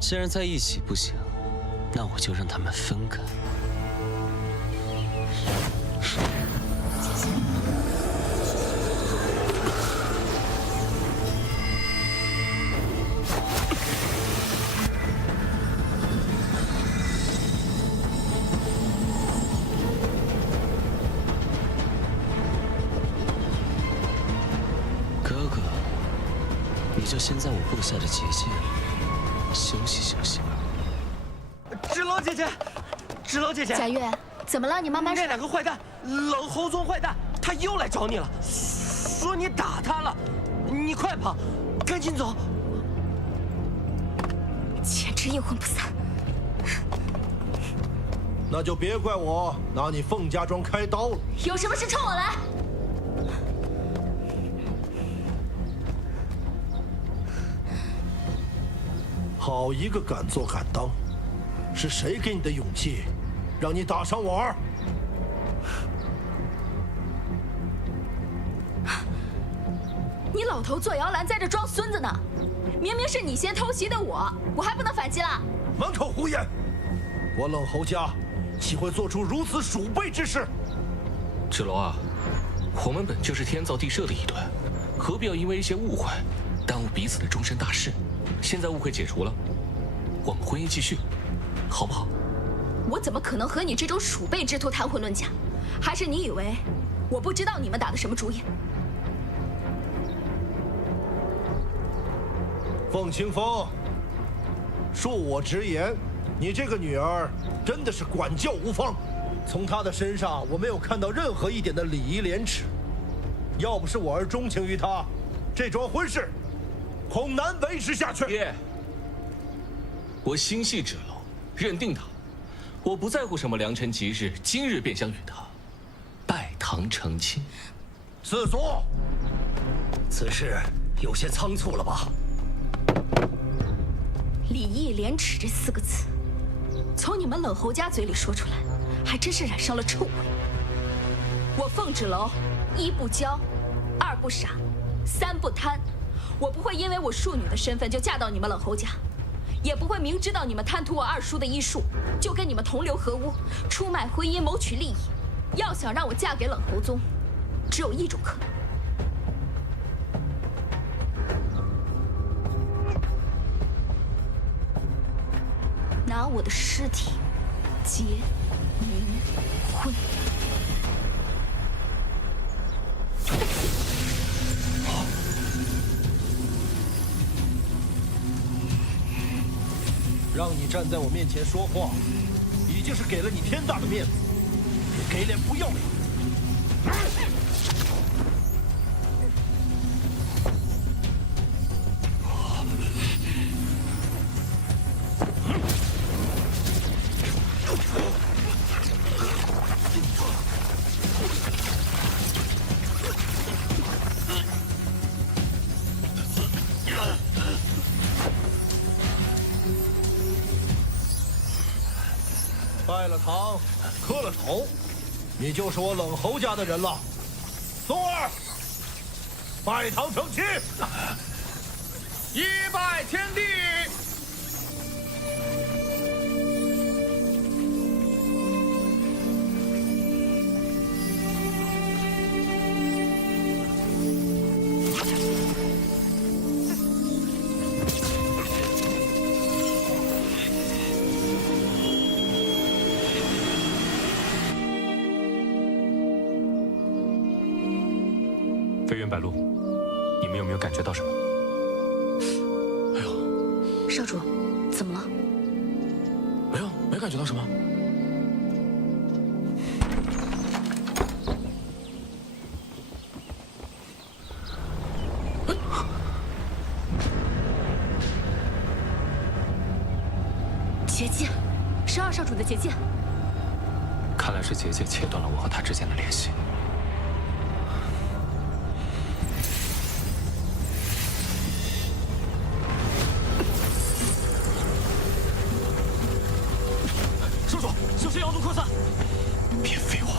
既然在一起不行，那我就让他们分开。你就先在我布下的结界里休息休息。芷楼姐姐，芷楼姐姐，贾月，怎么了？你慢慢说。那2个坏蛋，冷侯宗坏蛋，他又来找你了，说你打他了，快跑，赶紧走！简直阴魂不散。那就别怪我拿你凤家庄开刀了。有什么事冲我来！好一个敢做敢当！是谁给你的勇气，让你打伤我儿？你老头坐摇篮在这装孙子呢！明明是你先偷袭的我还不能反击了？满口胡言！我冷侯家岂会做出如此鼠辈之事？芷楼啊，我们本就是天造地设的一对，何必要因为一些误会，耽误彼此的终身大事？现在误会解除了，我们婚姻继续，好不好？我怎么可能和你这种鼠辈之徒谈婚论嫁？还是你以为我不知道你们打的什么主意？凤清风，恕我直言，你这个女儿真的是管教无方。从她的身上，我没有看到任何一点的礼仪廉耻。要不是我儿钟情于她，这桩婚事恐难维持下去。爹，我心系芷楼，认定她，我不在乎什么良辰吉日，今日便想与她拜堂成亲。四祖，此事有些仓促了吧？礼义廉耻这4个字，从你们冷侯家嘴里说出来，还真是染上了臭味。我凤芷楼，1不骄，2不傻，3不贪。我不会因为我庶女的身份就嫁到你们冷侯家，也不会明知道你们贪图我二叔的医术，就跟你们同流合污，出卖婚姻谋取利益。要想让我嫁给冷侯宗，只有一种可能。拿我的尸体结冥婚。让你站在我面前说话，已经是给了你天大的面子，你给脸不要脸！拜了堂，磕了头，你就是我冷侯家的人了。松儿，拜堂成亲，一拜天地。飞云白鹿，你们有没有感觉到什么？哎呦，少主，怎么了？没有，没感觉到什么。结界，是二少主的结界。看来是结界切断了我和他之间的联系。少主，小心阳毒扩散！别废话。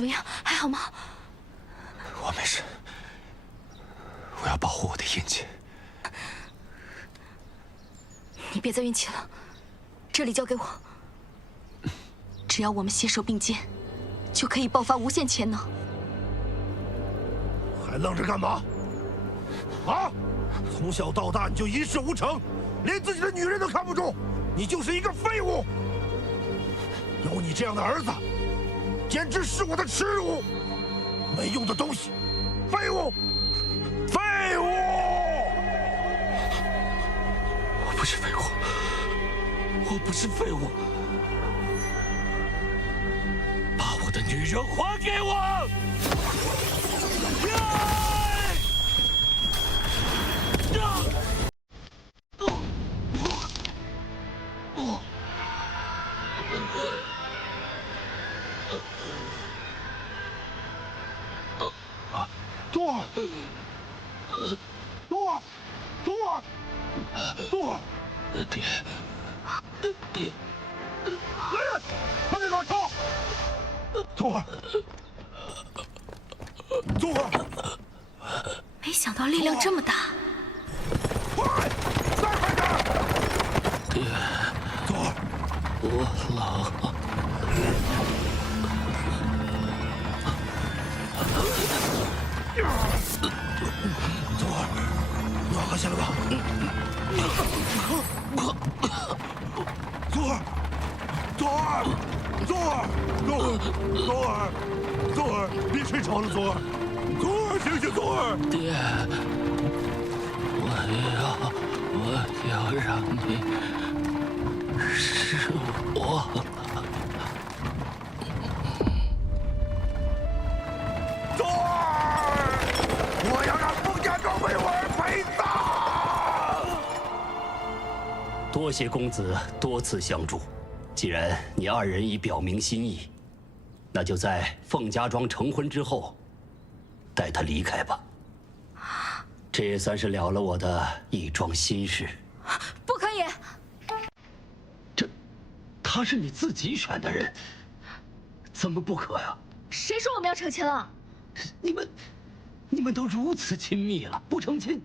怎么样？还好吗？我没事，我要保护我的印记。你别再运气了，这里交给我。只要我们携手并肩，就可以爆发无限潜能。还愣着干嘛？啊！从小到大你就一事无成，连自己的女人都看不住，你就是一个废物。有你这样的儿子，简直是我的耻辱！没用的东西，废物！废物！我不是废物，我不是废物，把我的女人还给我！爹，快点拿枪！冬儿，冬儿，没想到力量这么大。快，再快点！爹，冬儿，我冷。冬儿，你要喝下来吧。冬儿，冬儿，冬儿，冬儿，冬儿，别睡着了，冬儿，冬儿，醒醒，冬儿！爹，我要让你是我。冬儿，我要让凤家庄为我而陪葬。多谢公子多次相助，既然你二人已表明心意，那就在凤家庄成婚之后，带他离开吧。这也算是了了我的一桩心事。不可以！他是你自己选的人，怎么不可呀？谁说我们要成亲了？你们都如此亲密了，不成亲，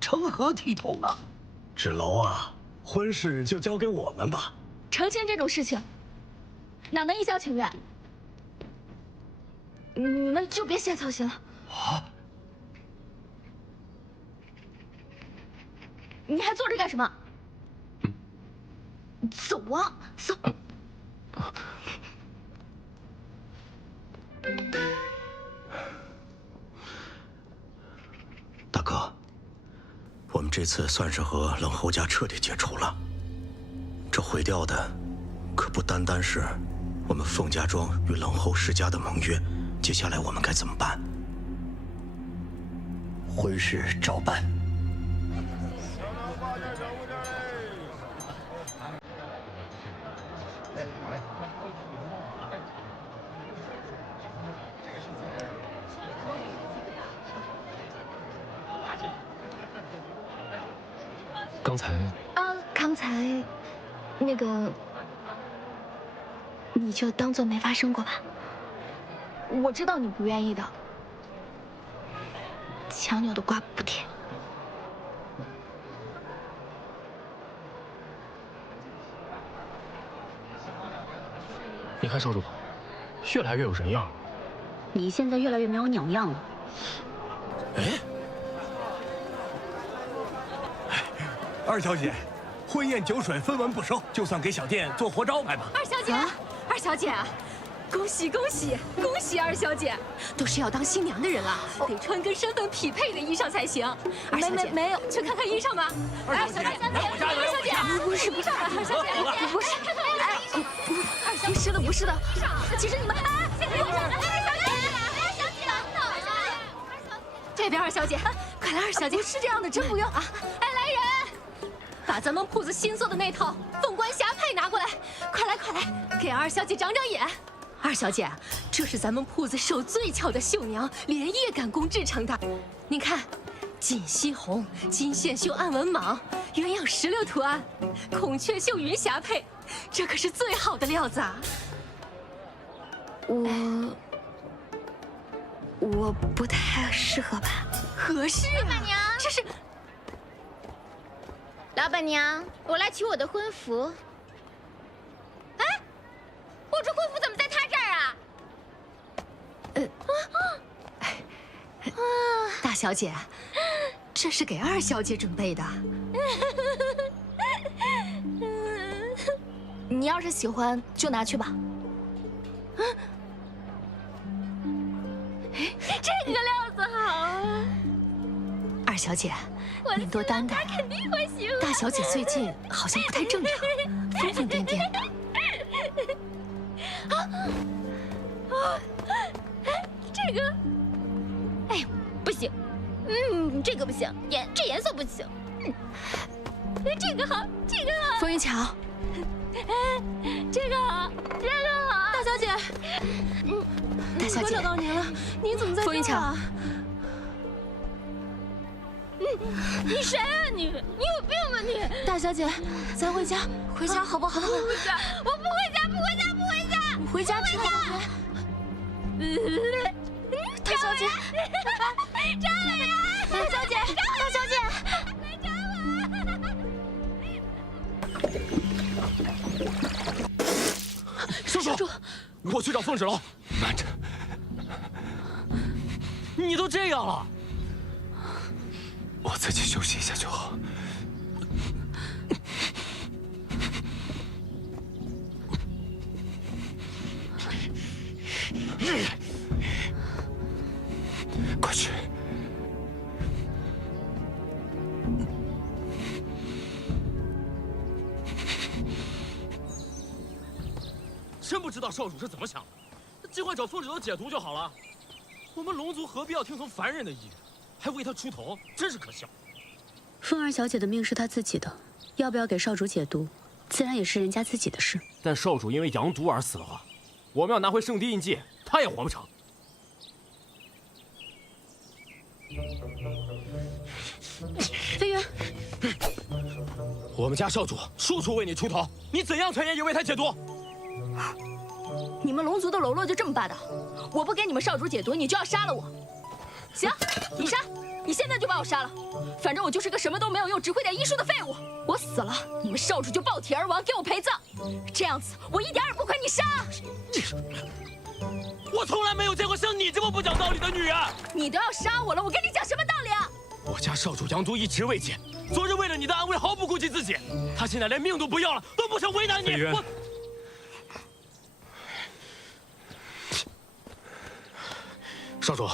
成何体统啊？芷楼啊，婚事就交给我们吧。成亲这种事情，哪能一厢情愿？你们就别瞎操心了。啊！你还坐着干什么？走啊，走！大哥，我们这次算是和冷侯家彻底解除了。这毁掉的，可不单单是我们凤家庄与冷侯世家的盟约。接下来我们该怎么办？婚事照办。刚才，那个，你就当做没发生过吧。我知道你不愿意的。强扭的瓜不甜。你看少主，越来越有人样。你现在越来越没有娘样了。二小姐，婚宴酒水分文不收，就算给小店做活招牌吧。二小姐，二小姐，恭喜恭喜恭喜二小姐，都是要当新娘的人了，得穿跟身份匹配的衣裳才行。二小姐，没有，去看看衣裳吧。二小姐，二小姐，不是衣裳吧？二小姐，不是，看看衣裳。不是的，不是的。其实你们，这边二小姐，快来，二小姐，不是这样的，真不用啊！哎，来人，把咱们铺子新做的那套凤冠霞帔拿过来，快来快来，给二小姐长长眼。二小姐，这是咱们铺子手最巧的绣娘连夜赶工制成的，您看，锦溪红、金线绣暗纹蟒、鸳鸯石榴图案、孔雀绣云霞帔，这可是最好的料子啊！我不太适合吧？合适啊！老板娘，这是。老板娘，我来取我的婚服。哎，我这婚服怎么在他这儿啊？大小姐，这是给二小姐准备的。你要是喜欢，就拿去吧。这个料子好啊！二小姐，您多担待。他肯定会喜欢。大小姐最近好像不太正常，疯疯癫癫的。这个，哎，不行，这个不行，这颜色不行，这个好，这个好。风云桥，这个好，这个好。大小姐，大小姐，我找到您了，您怎么在这儿啊？风云桥，你谁啊你？你有病吧你？大小姐，咱回家，回家好不好？不家，我不回家，不回家，不回家！回家吃好不好？大小姐，张伟然，大小姐，大小姐。少主，我去找凤芷楼。慢着，你都这样了，我自己休息一下就好。快去！真不知道少主是怎么想的，尽管找凤芷楼解毒就好了。我们龙族何必要听从凡人的意愿，还为他出头，真是可笑。凤儿小姐的命是她自己的，要不要给少主解毒，自然也是人家自己的事。但少主因为阳毒而死的话，我们要拿回圣地印记，他也活不成。飞云，我们家少主处处为你出头，你怎样才愿意为他解毒？你们龙族的喽啰就这么霸道？我不给你们少主解毒，你就要杀了我？行，你杀，你现在就把我杀了。反正我就是个什么都没有用，只会点医术的废物。我死了，你们少主就爆体而亡，给我陪葬。这样子，我一点也不亏你杀。我从来没有见过像你这么不讲道理的女人。你都要杀我了，我跟你讲什么道理啊？我家少主阳毒一直未解，昨日为了你的安危毫不顾及自己，他现在连命都不要了，都不想为难你。我。少主，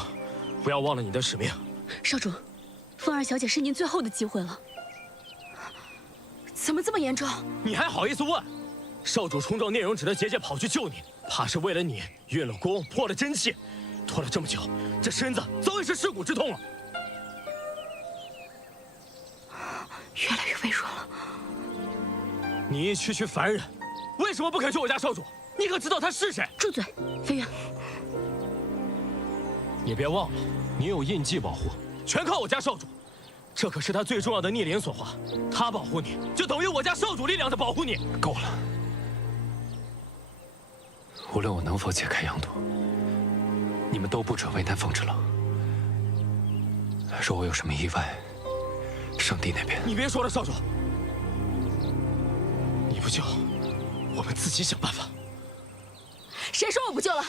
不要忘了你的使命。少主，凤儿小姐是您最后的机会了。怎么这么严重？你还好意思问？少主冲撞聂荣芷的结界跑去救你，怕是为了你运了功，破了真气，拖了这么久，这身子早已是尸骨之痛了。越来越微弱了。你一区区凡人，为什么不肯救我家少主？你可知道他是谁？住嘴，飞云。你别忘了，你有印记保护，全靠我家少主。这可是他最重要的逆鳞所化，他保护你，就等于我家少主力量在保护你。够了。无论我能否解开阳毒，你们都不准为难凤芷楼。若我有什么意外，圣地那边……你别说了，少主，你不救，我们自己想办法。谁说我不救了？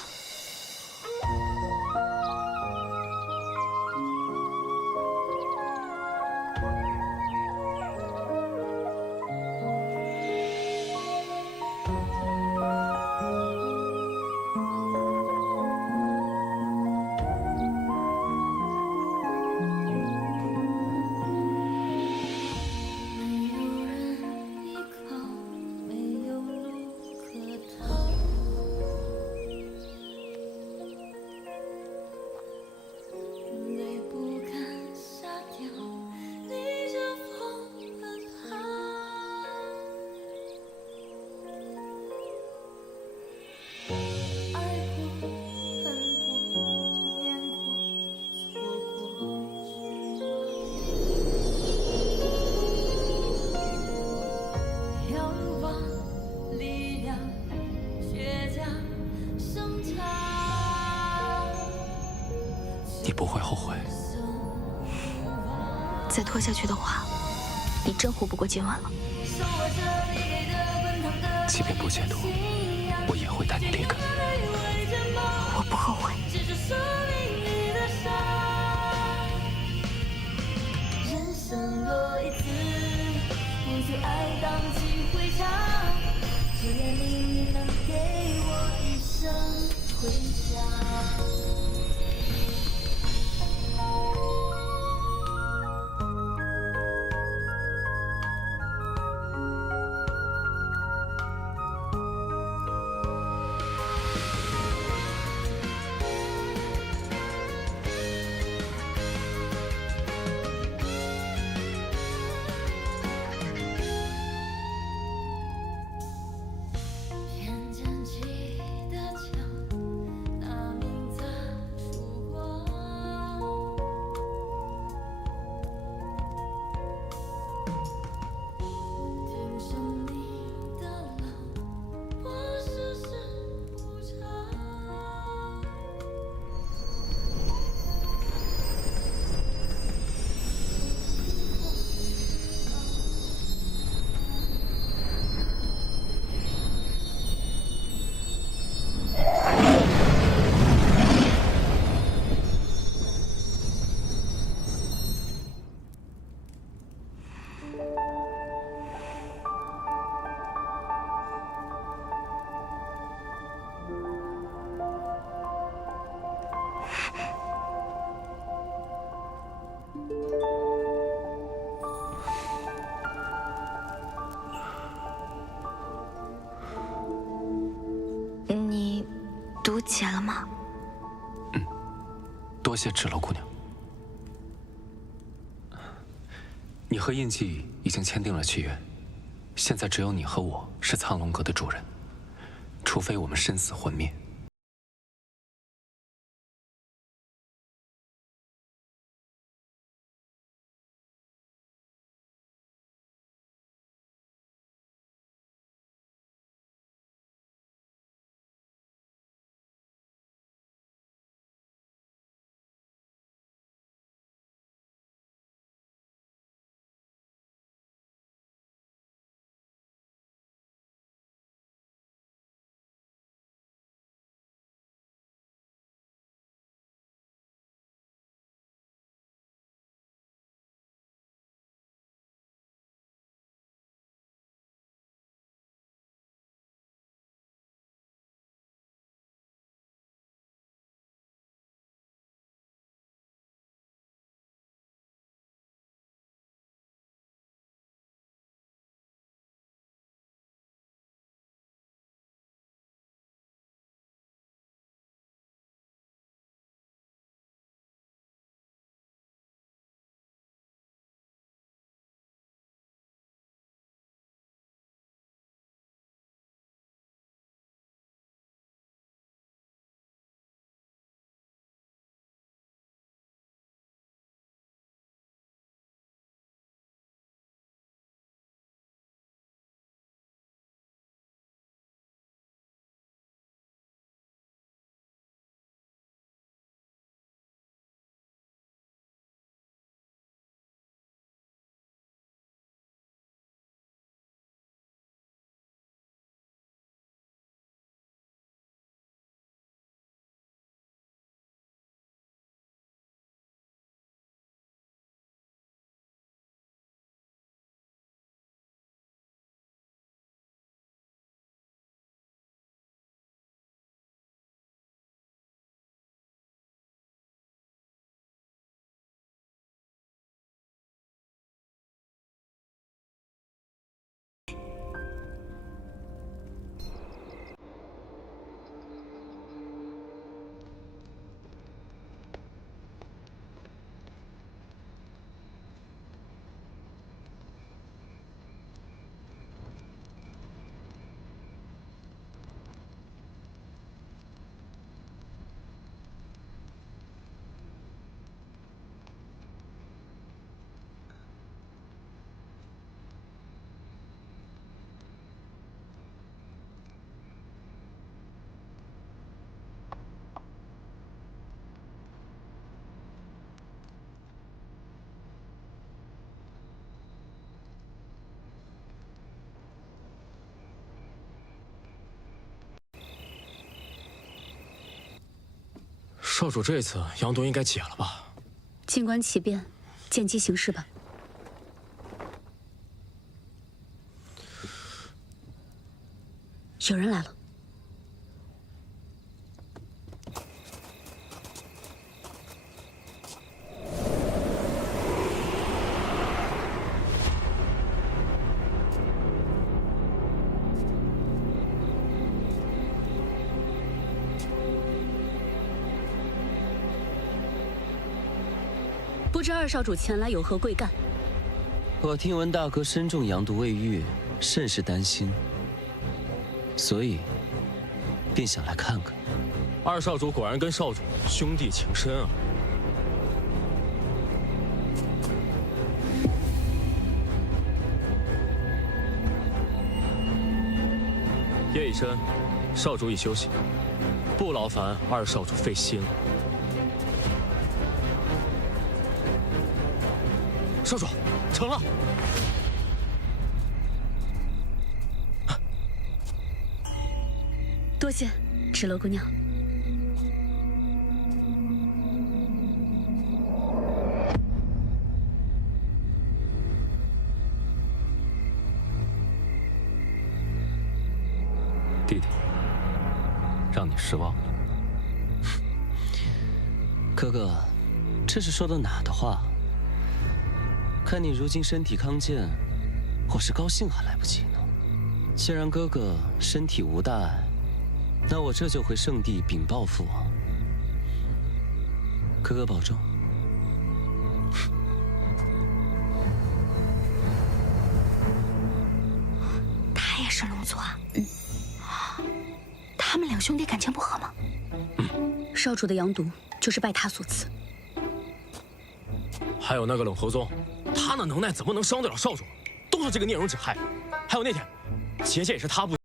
会后悔。再拖下去的话，你真活不过今晚了。即便不解毒，我也会带你离开。我不后悔。人生多一次，不求爱荡气回肠，只愿命运能给我一生回响。你毒解了吗？多谢芷楼姑娘。你和印记已经签订了契约，现在只有你和我是苍龙阁的主人，除非我们生死魂灭。少主这次杨毒应该解了吧？静观其变，见机行事吧。有人来了。不知二少主前来有何贵干？我听闻大哥身中阳毒未愈，甚是担心，所以便想来看看。二少主果然跟少主兄弟情深啊！夜已深，少主已休息，不劳烦二少主费心了。少主，成了。多谢，芷楼姑娘。弟弟，让你失望了。哥哥，这是说的哪的话？看你如今身体康健，我是高兴还来不及呢。既然哥哥身体无大碍，那我这就回圣地禀报父王。哥哥保重。他也是龙族啊？他们两兄弟感情不和吗？少主的阳毒就是拜他所赐。还有那个冷侯宗，他那能耐怎么能伤得了少主？都是这个聂荣芷害的。还有那天，结界也是他不。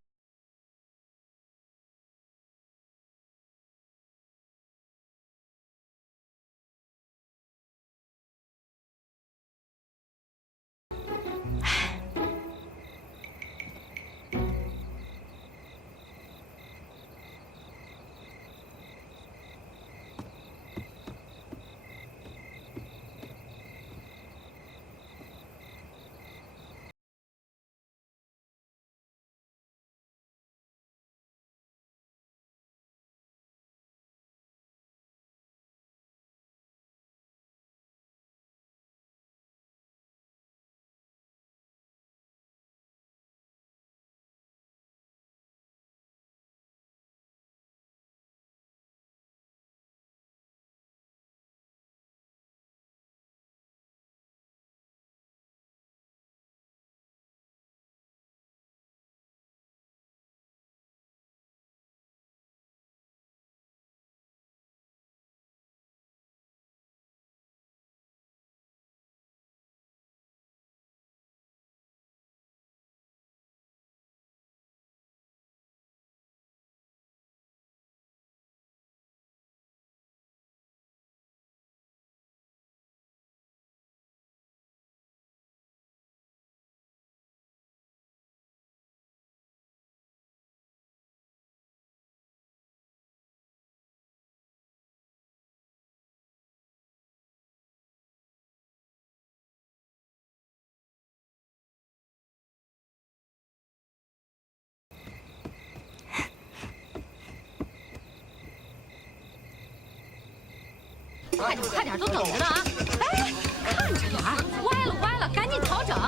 快点，快点，都等着呢啊！哎，看着点儿，歪了歪了，赶紧调整！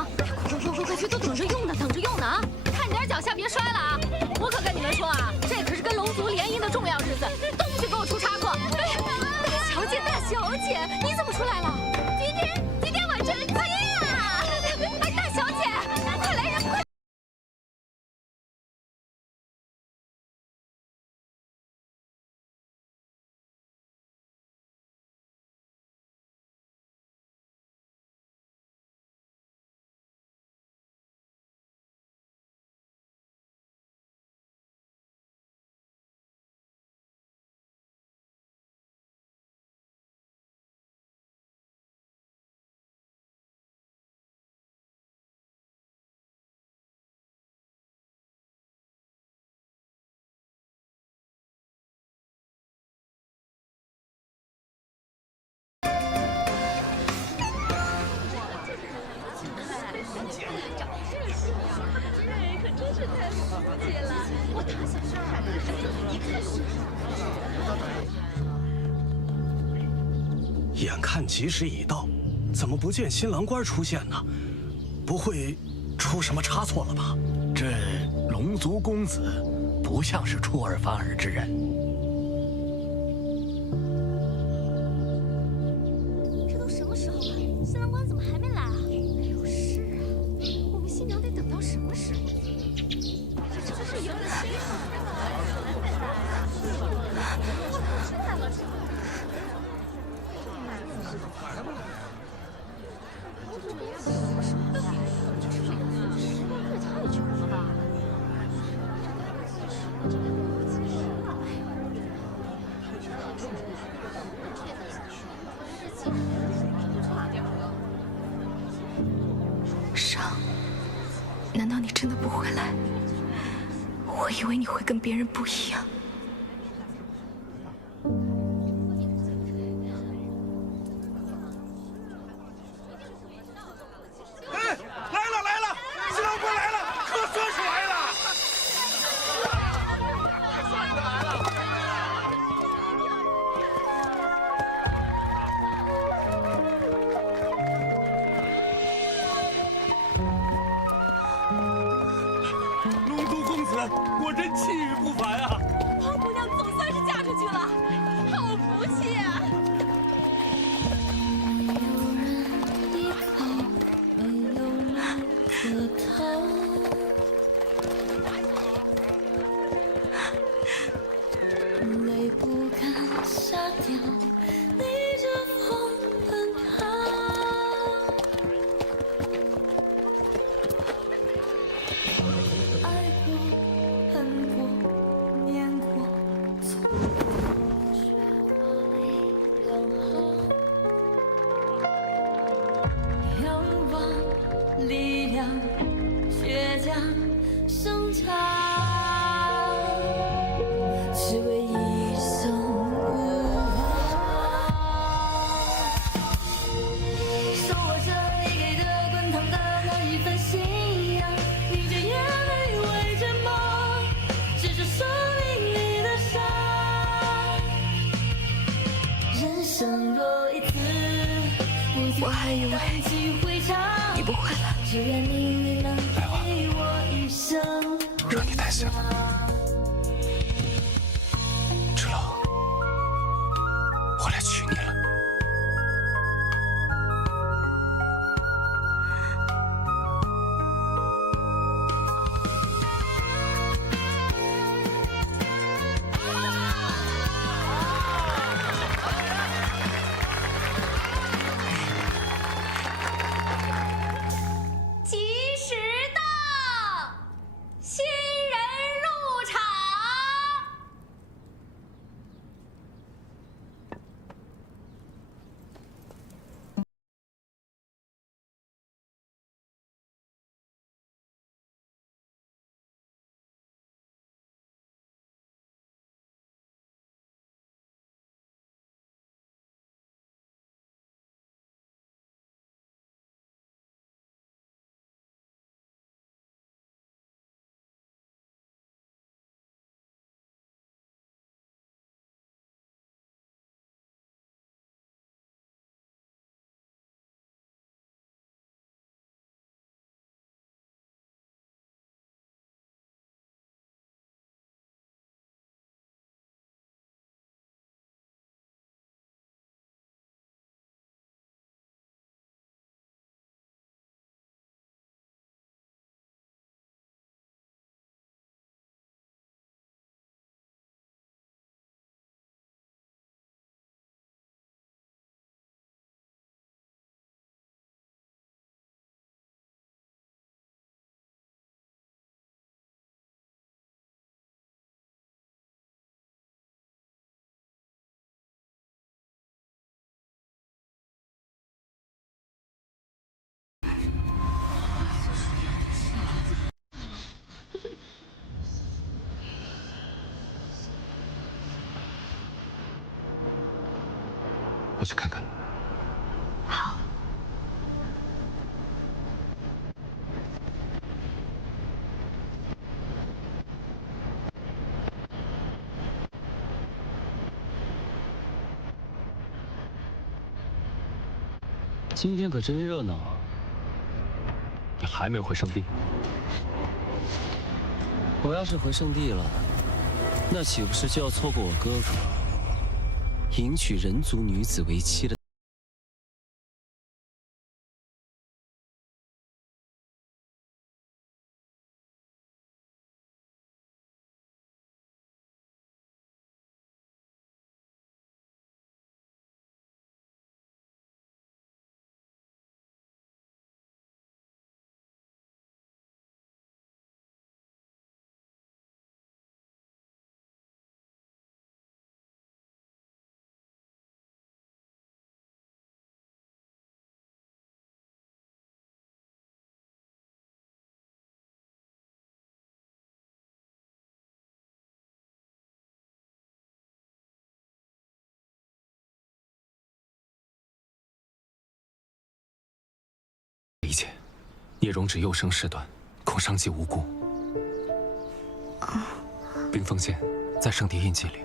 快去，都等着用呢，等着用呢啊！看点脚下别摔了啊！我可跟你们说啊，这可是跟龙族联姻的重要日子，都不许给我出差错！哎，大小姐，大小姐，你怎么出来了？今天我真急啊！哎，大小姐，快来人，快！可真是太服气了！我他想是看一看眼看吉时已到，怎么不见新郎官出现呢？不会出什么差错了吧？这龙族公子不像是出尔反尔之人。这都什么时候了，新郎官怎么还没来啊？哎呦，是啊，我们新娘得等到什么时候？这是赢了新郎。伤，难道你真的不回来？我以为你会跟别人不一样。哎，来了来了，新郎官来了，可算是来了！龙族公子果真气宇不凡啊！胖姑娘总算是嫁出去了，好福气啊！泪不敢下掉，逆着风奔跑。爱过，恨过，念过，错过，却华丽良好。仰望力量，倔强生长。只为一生无望，手握着你给的滚烫的那一份信仰，逆着眼泪为着梦，执着生命里的伤。人生若一次，我还以为你不会来。只愿命运能给我一生。惹你担心了。芷楼，我来娶你了。吉时到，新人入场。我去看看。好。今天可真热闹啊！你还没回圣地？我要是回圣地了，那岂不是就要错过我哥哥迎娶人族女子为妻的？理解，聂荣芷幼生事端，恐伤及无辜。冰封剑在圣地印记里，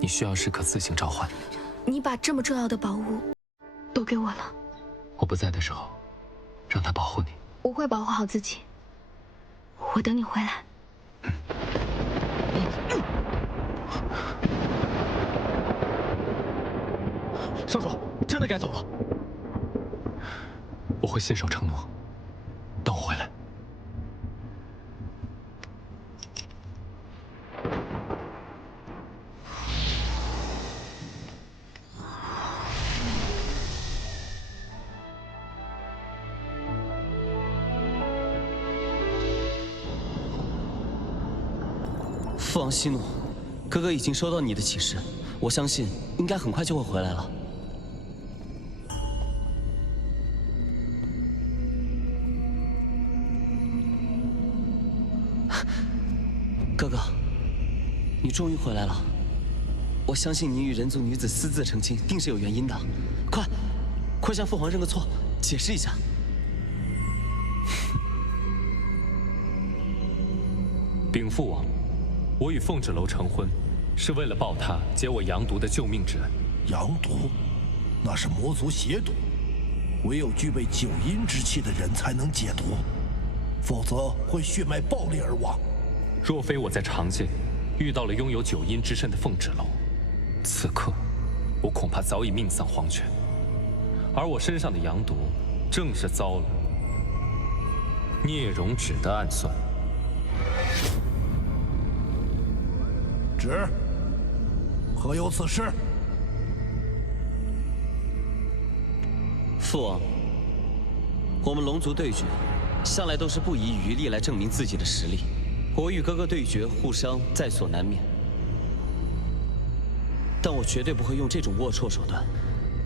你需要时可自行召唤。你把这么重要的宝物都给我了，我不在的时候，让他保护你。我会保护好自己。我等你回来。少主，真的该走了。我会信守承诺，等我回来。父王息怒，哥哥已经收到你的启示，我相信应该很快就会回来了。哥哥，你终于回来了。我相信你与人族女子私自成亲，定是有原因的。快向父皇认个错，解释一下。禀父王，我与凤芷楼成婚，是为了报他解我阳毒的救命之恩。阳毒，那是魔族邪毒，唯有具备九阴之气的人才能解毒，否则会血脉爆裂而亡。若非我在长界遇到了拥有九阴之身的凤芷楼，此刻我恐怕早已命丧黄泉。而我身上的阳毒，正是遭了聂荣芷的暗算。旨，何有此事？父王，我们龙族对决，向来都是不遗余力来证明自己的实力。我与哥哥对决，互伤在所难免，但我绝对不会用这种龌龊手段。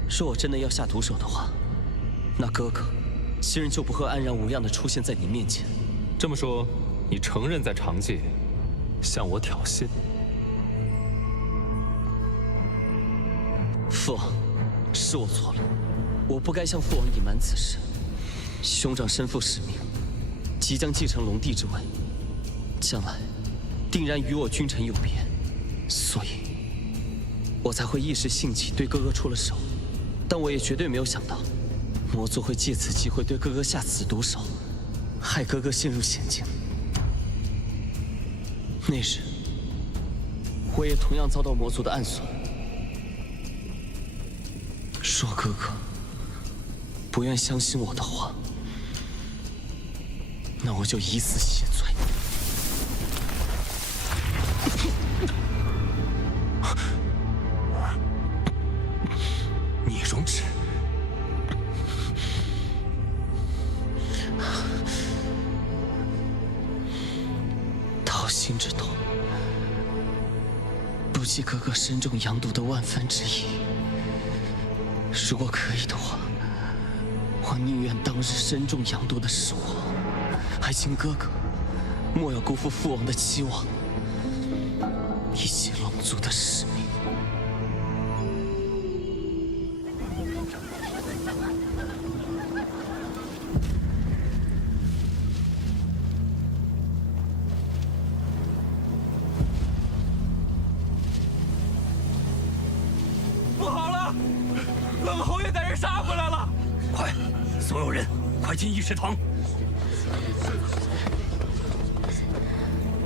若我真的要下毒手的话，那哥哥昔日就不会安然无恙地出现在你面前。这么说，你承认在长界向我挑衅？父王，是我错了，我不该向父王隐瞒此事。兄长身负使命，即将继承龙帝之位，将来定然与我君臣有别，所以我才会一时兴起对哥哥出了手。但我也绝对没有想到，魔族会借此机会对哥哥下此毒手，害哥哥陷入险境。那日，我也同样遭到魔族的暗算。若哥哥不愿相信我的话，那我就以死谢罪。聂荣芷，掏心之痛，不计哥哥身中阳毒的万分之一。如果可以的话，我宁愿当日身中阳毒的是我，还请哥哥莫要辜负父王的期望，以及龙族的使命。不好了，冷侯爷带人杀回来了！进议事堂。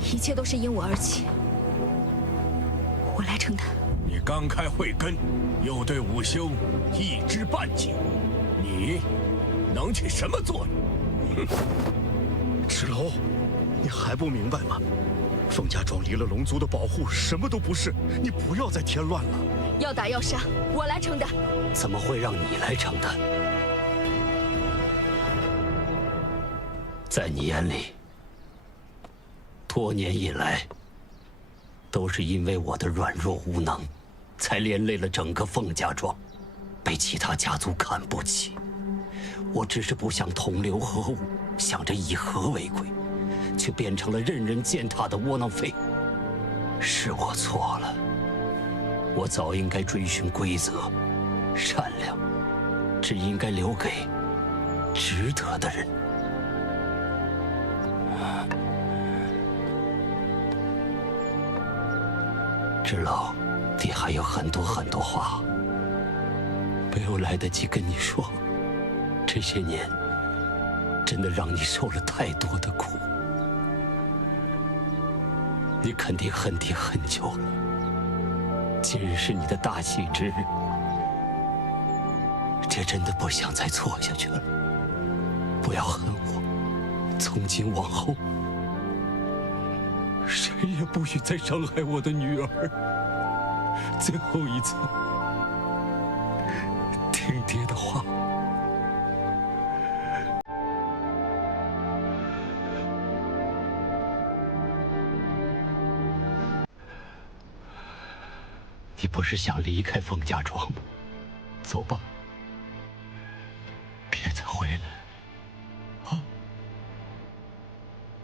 一切都是因我而起，我来承担。你刚开慧根，又对武修一知半解，你能起什么作用？芷楼，你还不明白吗？凤家庄离了龙族的保护，什么都不是。你不要再添乱了。要打要杀，我来承担。怎么会让你来承担？在你眼里，多年以来，都是因为我的软弱无能，才连累了整个凤家庄，被其他家族看不起。我只是不想同流合污，想着以和为贵，却变成了任人践踏的窝囊废。是我错了，我早应该追寻规则，善良只应该留给值得的人。芷楼，爹还有很多话没有来得及跟你说。这些年，真的让你受了太多的苦。你肯定恨爹很久了，今日是你的大喜之日，爹真的不想再错下去了。不要恨我，从今往后，谁也不许再伤害我的女儿。最后一次，听爹的话。你不是想离开凤家庄吗？走吧，别再回来。啊！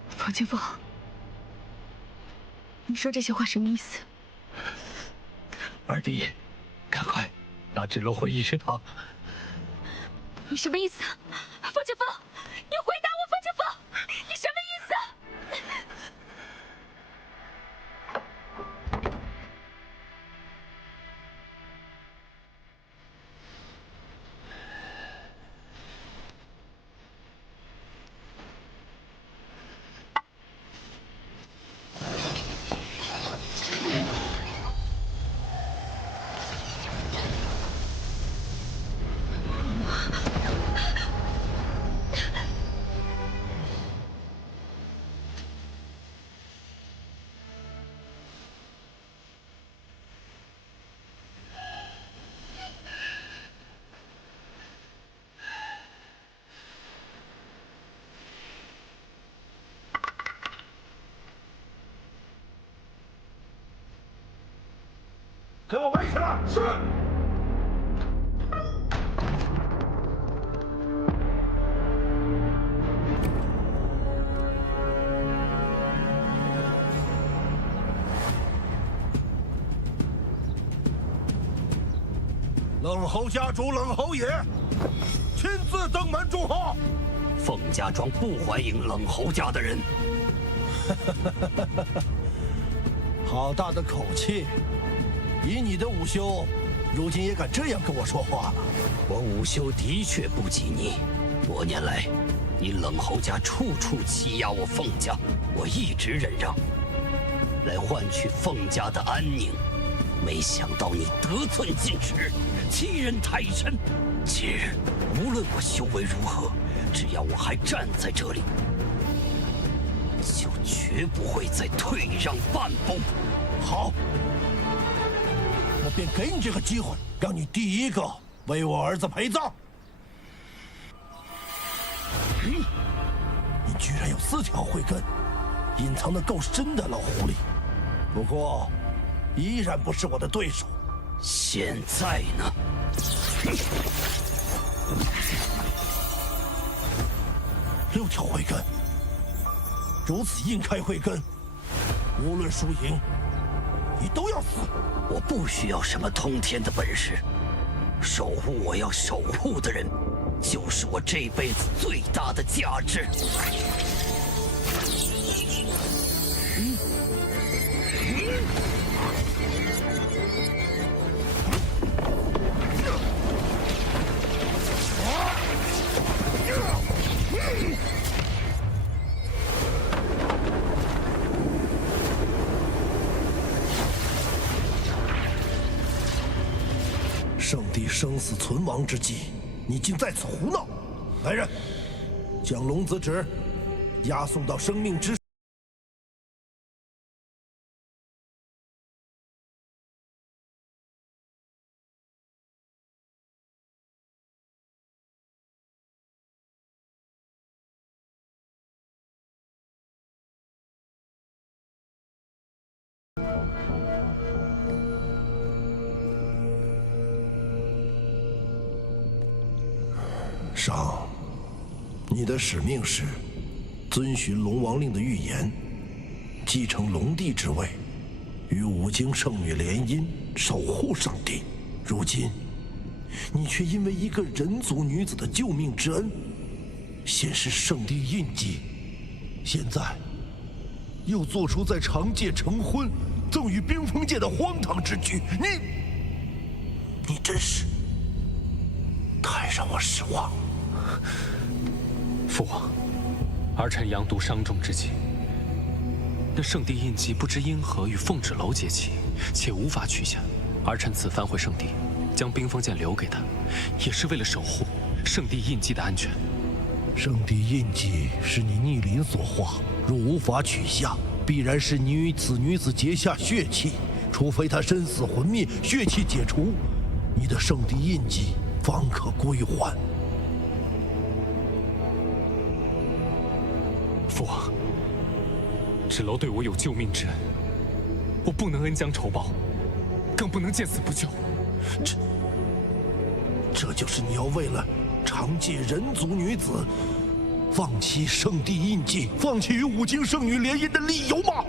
方清风，你说这些话什么意思？二弟，赶快拿芷楼回议事堂。你什么意思？方清风，你回答我，方清风，你什么意思？给我围起来！是。冷侯家主冷侯爷亲自登门祝贺。凤家庄不欢迎冷侯家的人。好大的口气！以你的武修，如今也敢这样跟我说话了？我武修的确不及你，多年来，你冷侯家处处欺压我凤家，我一直忍让，来换取凤家的安宁。没想到你得寸进尺，欺人太甚。今日无论我修为如何，只要我还站在这里，就绝不会再退让半步。好。我便给你这个机会，让你第一个为我儿子陪葬。你居然有4条慧根，隐藏得够深的老狐狸。不过，依然不是我的对手。现在呢？6条慧根，如此硬开慧根，无论输赢，你都要死。我不需要什么通天的本事，守护我要守护的人，就是我这辈子最大的价值。圣地生死存亡之际，你竟在此胡闹！来人，将龙子旨押送到生命之。上，你的使命是遵循龙王令的预言，继承龙帝之位，与五经圣女联姻，守护圣地。如今，你却因为一个人族女子的救命之恩，显示圣地印记，现在又做出在长界成婚，赠与冰封界的荒唐之举，你真是太让我失望。父王，儿臣阳毒伤重之际，那圣地印记不知因何与凤芷楼结起，且无法取下。儿臣此番回圣地，将冰封剑留给他，也是为了守护圣地印记的安全。圣地印记是你逆鳞所化，若无法取下，必然是你与此女子结下血气。除非她身死魂灭，血气解除，你的圣地印记方可归还。父王，芷楼对我有救命之恩，我不能恩将仇报，更不能见死不救。这就是你要为了长界人族女子，放弃圣地印记，放弃与五经圣女联姻的理由吗？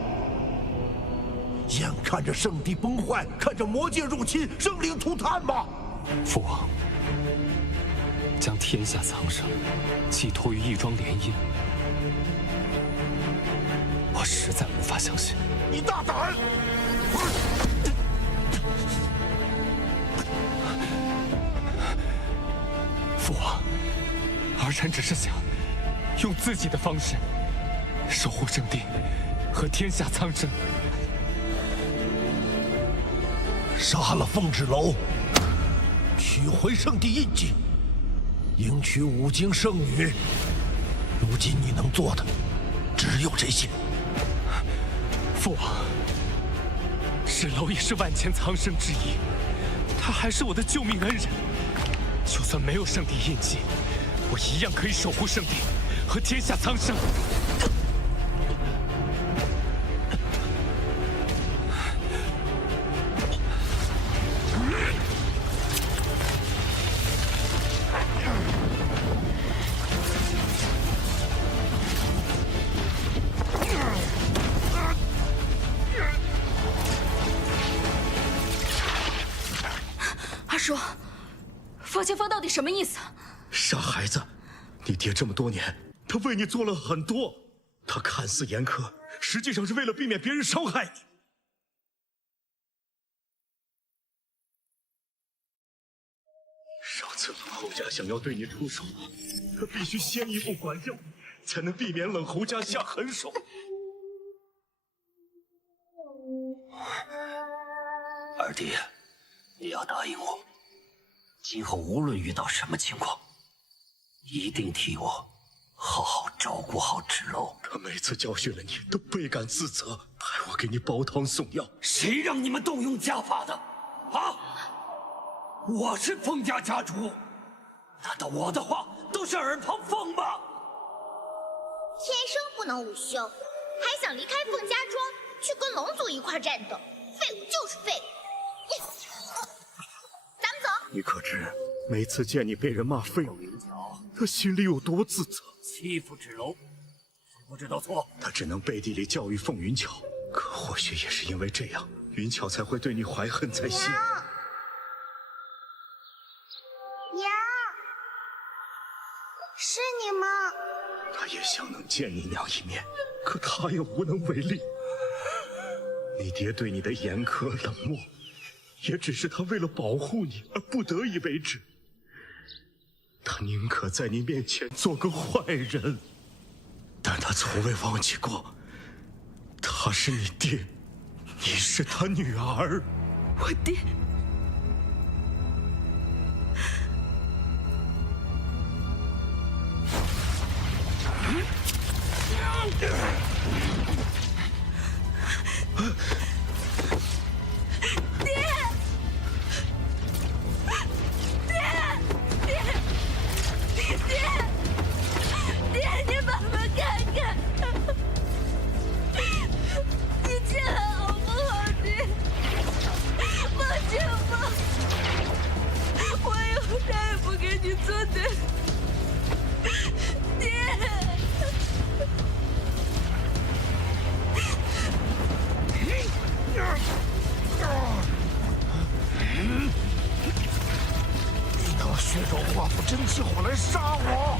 眼看着圣地崩坏，看着魔界入侵，生灵涂炭吗？父王，将天下苍生寄托于一桩联姻，我实在无法相信。你大胆！父王，儿臣只是想用自己的方式守护圣地和天下苍生。杀了凤芷楼，取回圣地印记，迎娶五经圣女。如今你能做的只有这些。父王，芷楼也是万千苍生之一，他还是我的救命恩人。就算没有圣地印记，我一样可以守护圣地和天下苍生。佛前锋到底什么意思？傻孩子，你爹这么多年，他为你做了很多。他看似严苛，实际上是为了避免别人伤害你。上次冷侯家想要对你出手，他必须先一步管教，才能避免冷侯家下狠手。二弟，你要答应我。今后无论遇到什么情况，一定替我好好照顾好芷楼。他每次教训了你，都倍感自责，害我给你煲汤送药。谁让你们动用家法的？啊！我是凤家家主，难道我的话都是耳旁风吗？天生不能午休，还想离开凤家庄去跟龙族一块战斗？废物就是废物！咱们走。你可知每次见你被人骂废物，他心里有多自责？欺负芷楼，不知道错。他只能背地里教育凤云巧，可或许也是因为这样，云巧才会对你怀恨在心。娘，是你吗？他也想能见你娘一面，可他也无能为力。你爹对你的严苛冷漠，也只是他为了保护你而不得已为之。他宁可在你面前做个坏人，但他从未忘记过，他是你爹，你是他女儿。我爹，血肉化腐真气火来杀我！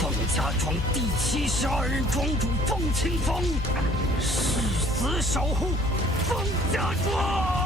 凤家庄第72任庄主凤清风，誓死守护凤家庄。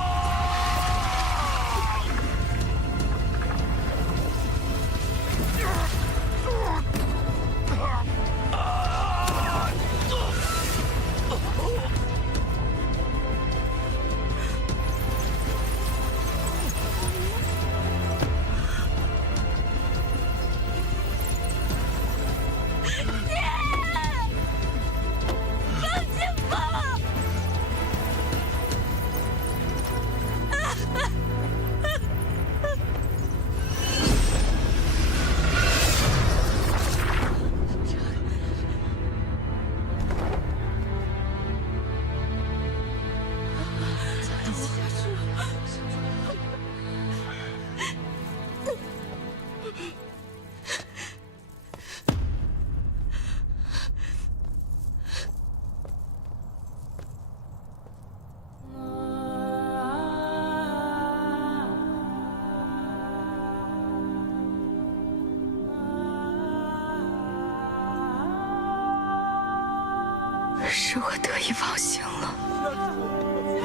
是我得意忘形了，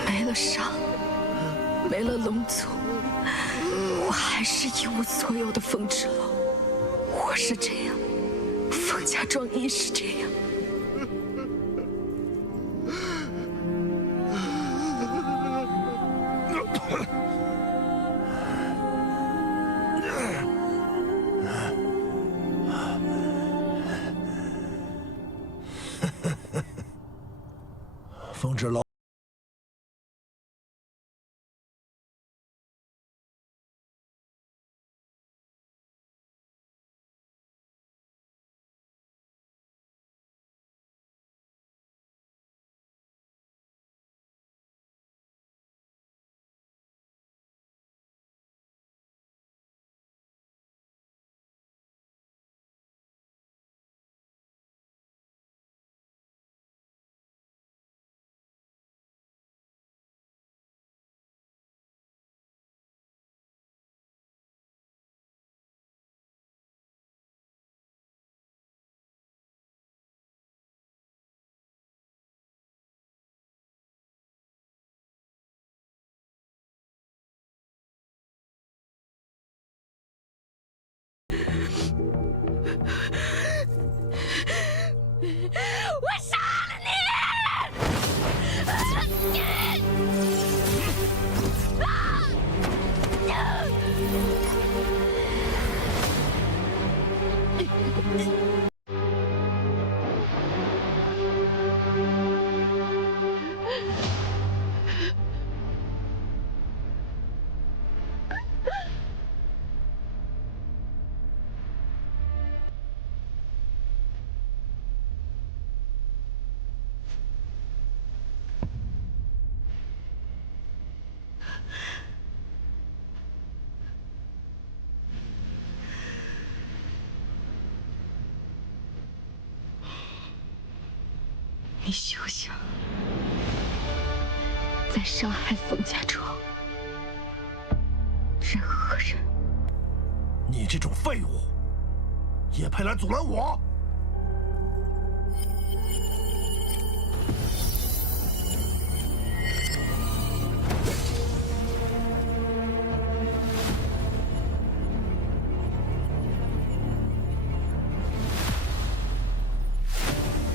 没了伤，没了龙族，我还是一无所有的风之楼。我是这样，凤家庄亦是这样。风之楼。我杀了你！你休想再伤害凤家庄任何人！你这种废物，也配来阻拦我？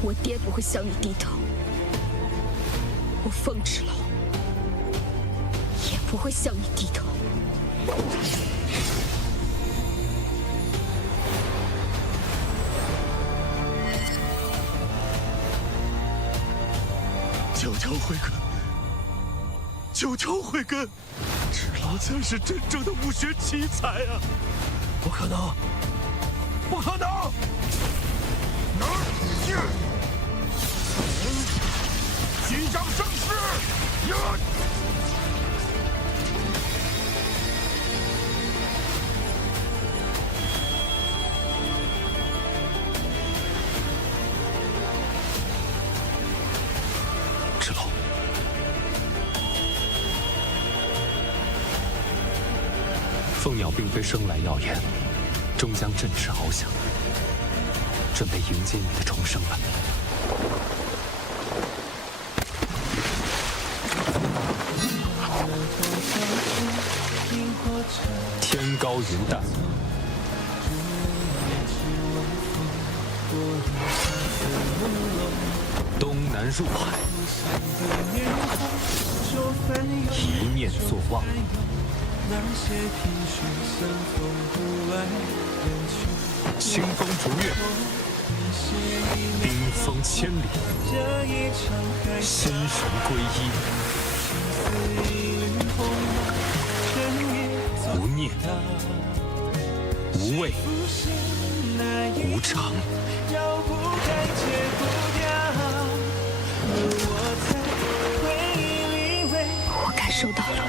我爹不会向你低头，我凤之楼也不会向你低头。求求慧根，求求慧根，芷劳才是真正的武学奇才啊！不可能，不可能！击掌生势！芷劳，凤鸟并非生来耀眼，终将振翅翱翔。准备迎接你的重生吧。天高云淡，东南入海，一念作望。清风逐月，冰封千里，心神归一。无念，无畏，无常。我感受到了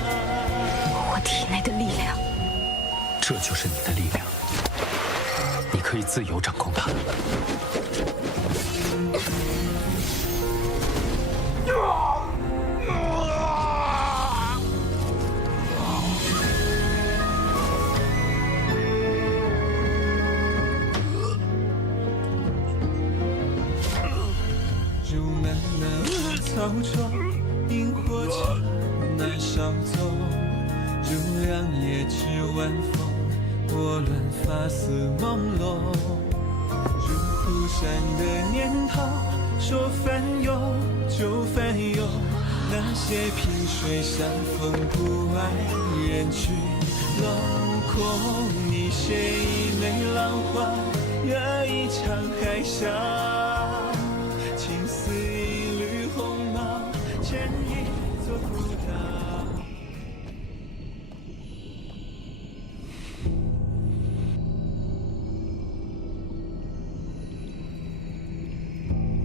我体内的力量，这就是你的力量，你可以自由掌控它。草中萤火虫难少走，如两夜至晚风，拨乱发丝朦胧。如枯山的念头，说翻涌就翻涌。那些萍水相逢不爱人去楼空，你写一枚浪花，惹一场海啸。情似一缕鸿毛，牵一座孤岛。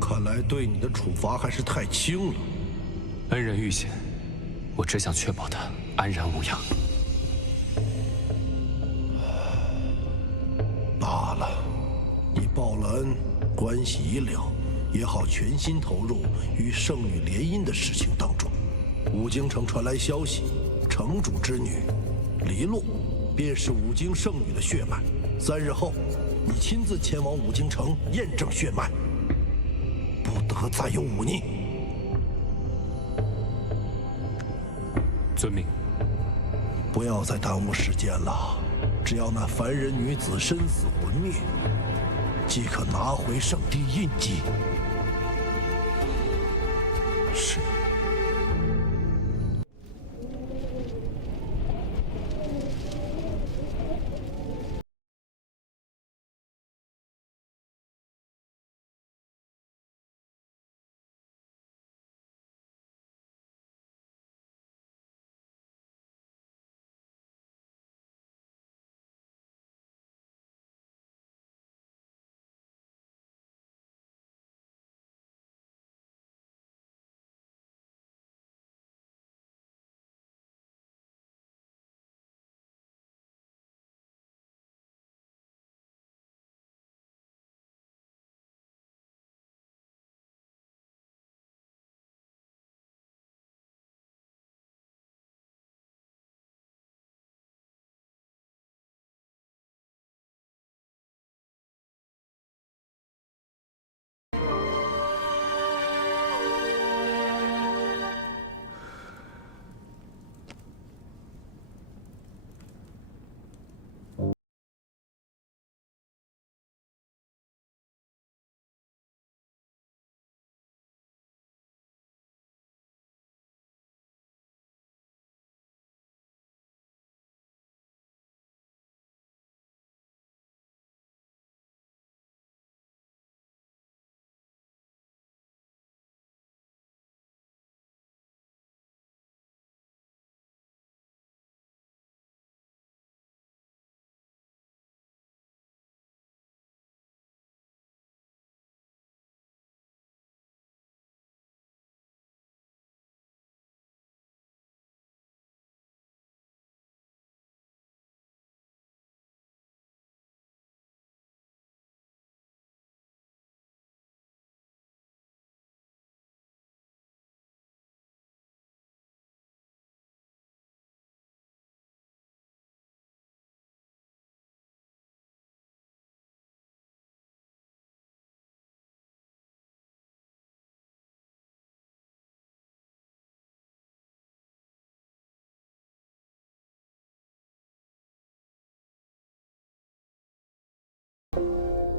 看来对你的处罚还是太轻了。恩人遇险，我只想确保他安然无恙。罢了，你报了恩，关系已了，也好全心投入与圣女联姻的事情当中。武京城传来消息，城主之女黎洛便是武京圣女的血脉。3日后，你亲自前往武京城验证血脉，不得再有忤逆。遵命。不要再耽误时间了，只要那凡人女子身死魂灭，即可拿回圣地印记。是。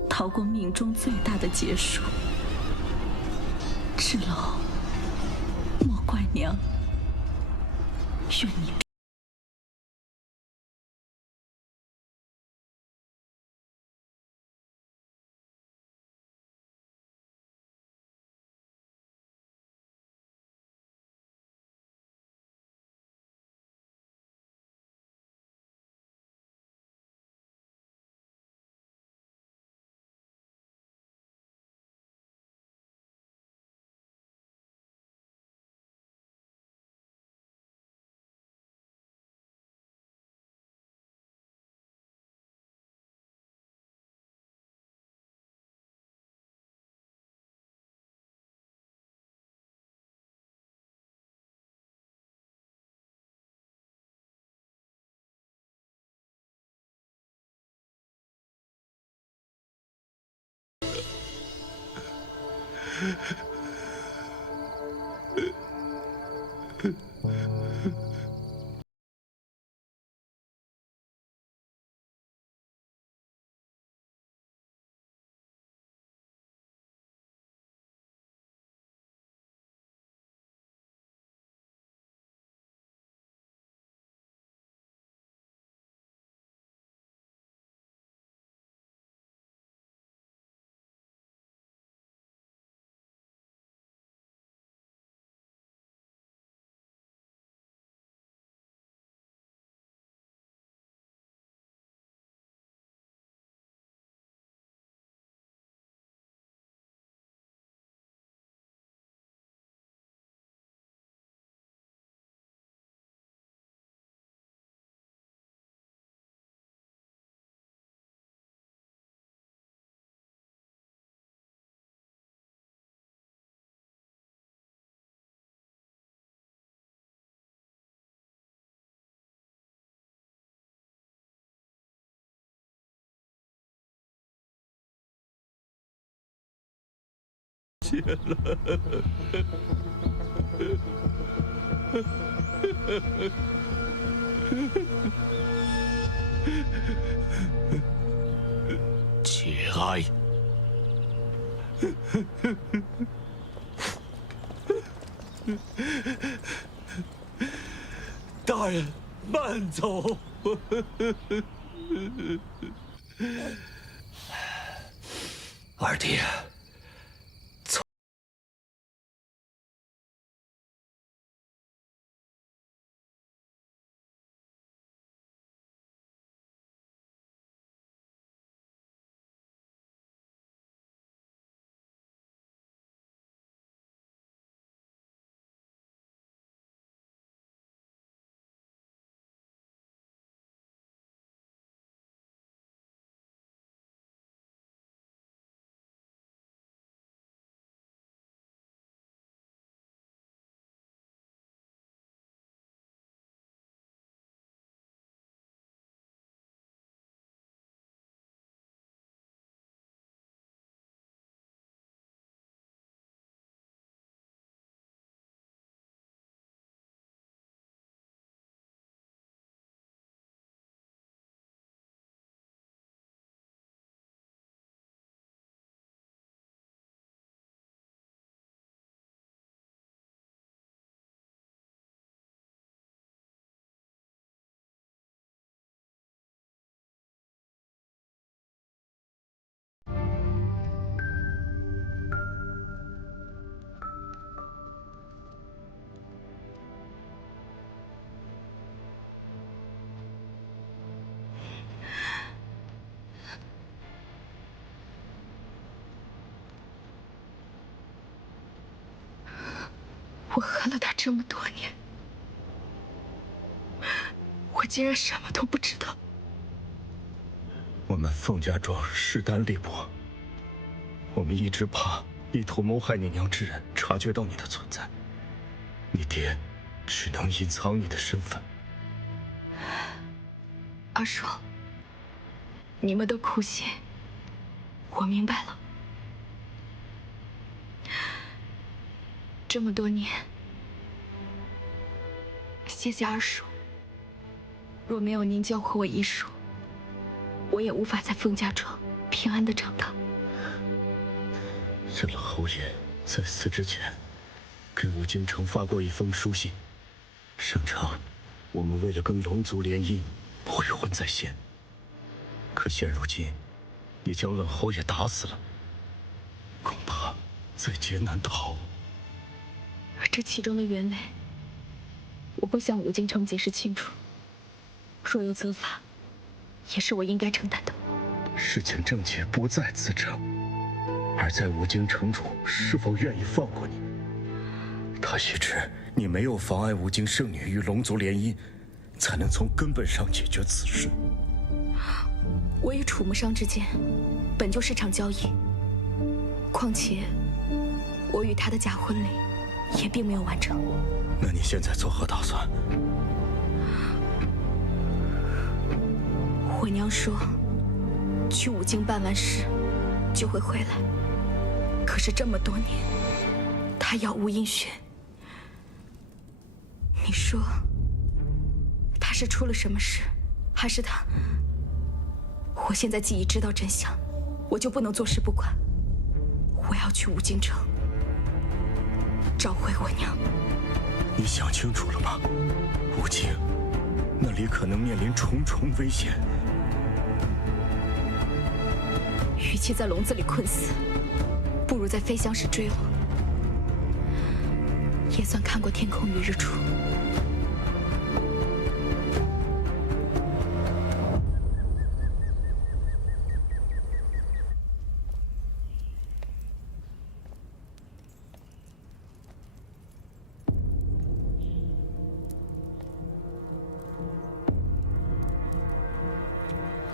逃过命中最大的劫数。芷楼，莫怪娘，愿你。谢了。节哀。大人，慢走。二弟。我恨了他这么多年，我竟然什么都不知道。我们凤家庄势单力薄，我们一直怕意图谋害你娘之人察觉到你的存在，你爹只能隐藏你的身份。二叔，你们的苦心，我明白了。这么多年，谢谢二叔。若没有您教会我医术，我也无法在凤家庄平安的长大。这冷侯爷在死之前，给武京城发过一封书信，声称我们为了跟龙族联姻，不与婚在先。可现如今，也将冷侯爷打死了，恐怕在劫难逃。这其中的原委，我会向武京城解释清楚。若有责罚，也是我应该承担的。事情症结不在此者，而在武京城主是否愿意放过你。他须知你没有妨碍武京圣女与龙族联姻，才能从根本上解决此事。我与楚木商之间本就是场交易，况且我与他的假婚礼也并没有完成。那你现在作何打算？回娘说，去武京办完事就会回来。可是这么多年，他杳无音讯。你说，他是出了什么事，还是他？我现在既已知道真相，我就不能坐视不管。我要去武京城，找回我娘。你想清楚了吗？武京，那里可能面临重重危险。与其在笼子里困死，不如在飞翔时坠落，也算看过天空与日出。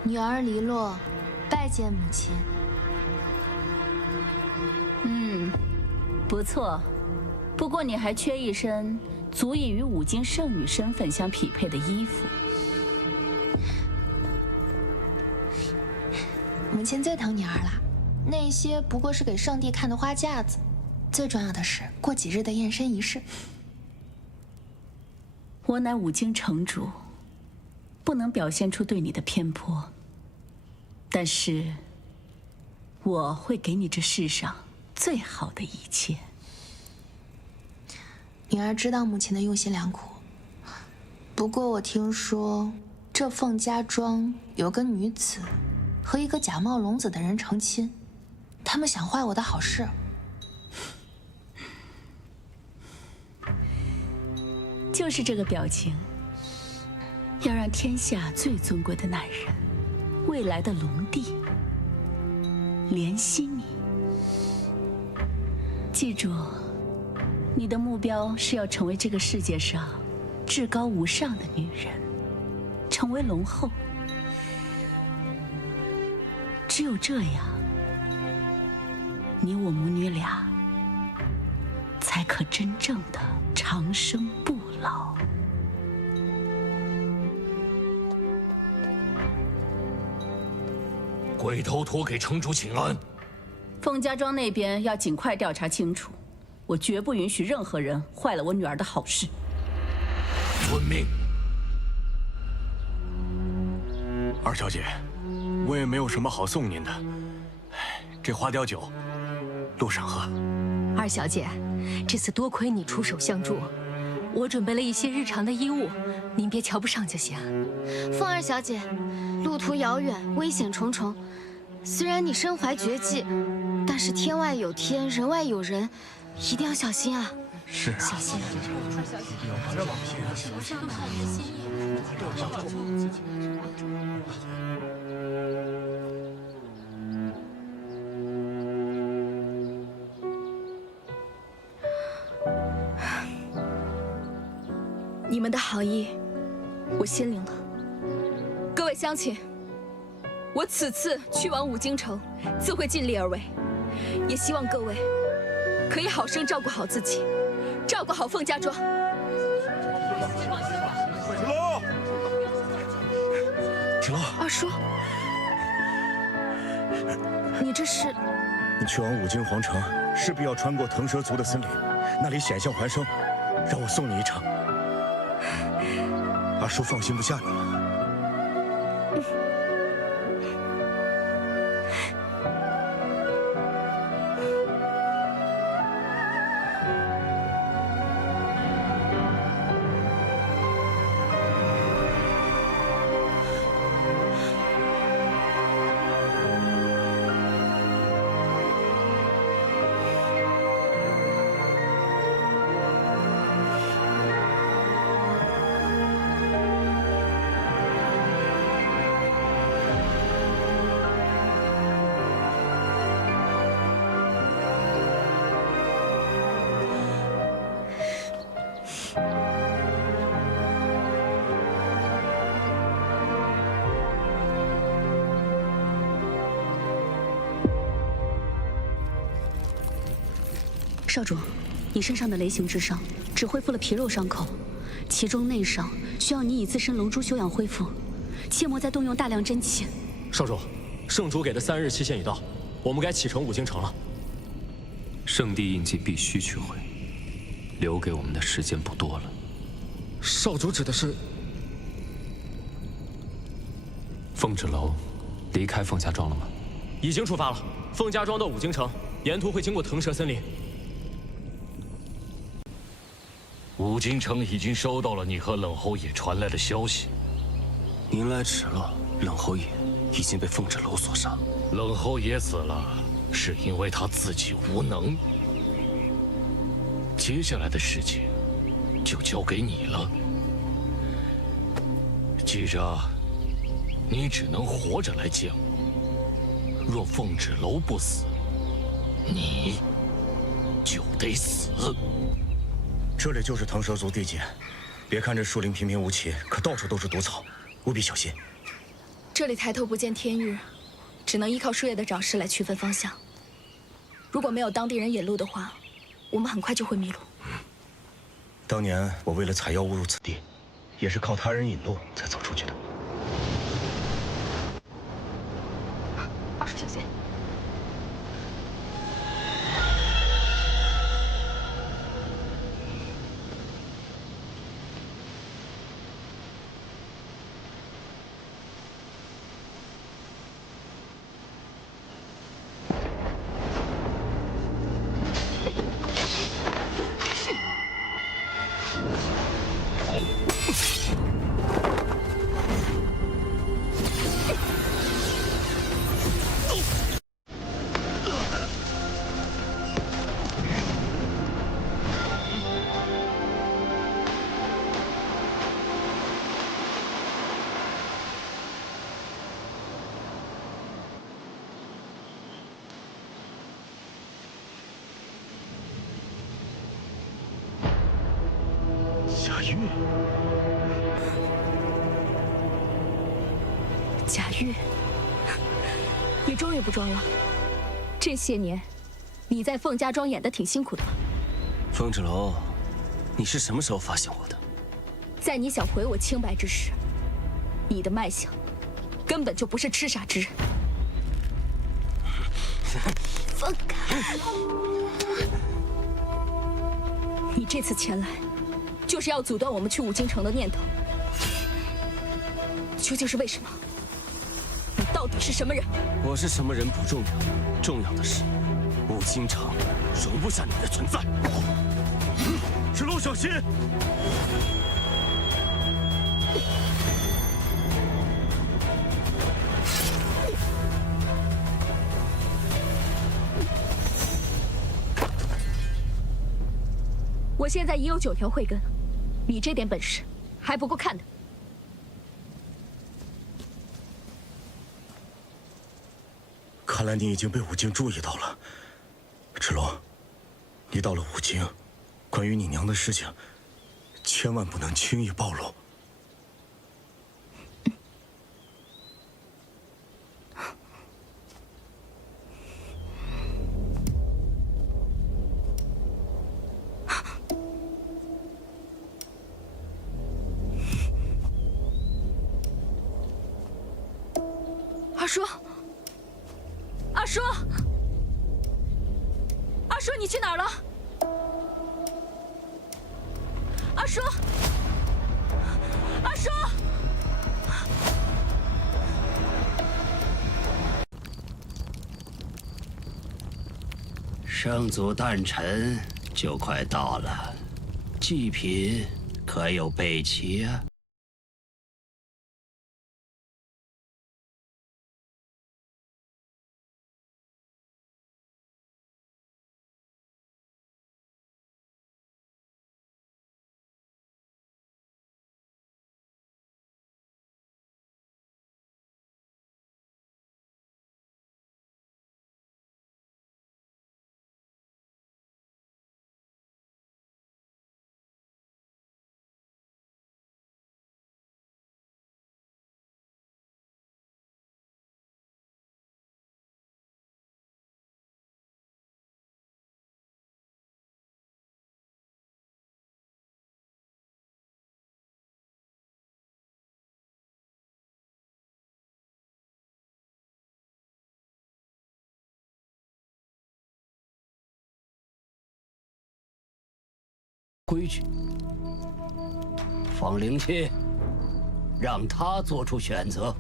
女儿黎洛，拜见母亲。不错，不过你还缺一身足以与武京圣女身份相匹配的衣服。母亲最疼女儿了，那些不过是给圣帝看的花架子，最重要的是过几日的验身仪式。我乃武京城主，不能表现出对你的偏颇，但是我会给你这世上最好的一切。女儿知道母亲的用心良苦，不过我听说这凤家庄有个女子和一个假冒龙子的人成亲，他们想坏我的好事。就是这个表情，要让天下最尊贵的男人，未来的龙帝怜惜你。记住，你的目标是要成为这个世界上至高无上的女人，成为龙后。只有这样，你我母女俩才可真正的长生不老。鬼头陀给城主请安。凤家庄那边要尽快调查清楚，我绝不允许任何人坏了我女儿的好事。遵命。二小姐，我也没有什么好送您的，这花雕酒，路上喝。二小姐，这次多亏你出手相助，我准备了一些日常的衣物，您别瞧不上就行。凤二小姐，路途遥远，危险重重。虽然你身怀绝技，但是天外有天，人外有人，一定要小心啊！是啊，小心啊！你们的好意，我心领了。各位乡亲，我此次去往武京城，自会尽力而为，也希望各位可以好生照顾好自己，照顾好凤家庄。芷洛，二叔，你这是？你去往武京皇城，势必要穿过腾蛇族的森林，那里险象环生，让我送你一程。二叔放心不下你了。少主，你身上的雷刑之伤只恢复了皮肉伤口，其中内伤需要你以自身龙珠休养恢复，切莫再动用大量真气。少主，圣主给的3日期限已到，我们该启程五京城了。圣地印记必须取回，留给我们的时间不多了。少主指的是？凤纸楼离开凤家庄了吗？已经出发了，凤家庄到五京城，沿途会经过腾蛇森林。五京城已经收到了你和冷侯爷传来的消息。您来迟了，冷侯爷已经被凤纸楼所杀。冷侯爷死了，是因为他自己无能。接下来的事情就交给你了。记着，你只能活着来见我。若凤纸楼不死，你就得死。这里就是腾蛇族地界，别看这树林平平无奇，可到处都是毒草，务必小心。这里抬头不见天日，只能依靠树叶的长势来区分方向。如果没有当地人引路的话，我们很快就会迷路。当年我为了采药误入此地，也是靠他人引路才走出去的。二叔小心。贾玉，贾玉，你终于不装了。这些年，你在凤家庄演得挺辛苦的吧？凤纸楼，你是什么时候发现我的？在你想毁我清白之时，你的脉象根本就不是痴傻之人。放开！你这次前来，就是要阻断我们去五京城的念头。究竟是为什么？你到底是什么人？我是什么人不重要，重要的是，五京城容不下你的存在。赤龙小心！我现在已有9条慧根，你这点本事还不够看的。看来你已经被五京注意到了，赤龙，你到了五京，关于你娘的事情，千万不能轻易暴露。二叔，二叔，二叔，你去哪儿了？二叔，二叔，圣祖诞辰就快到了，祭品可有备齐啊？规矩。方灵气，让他做出选择。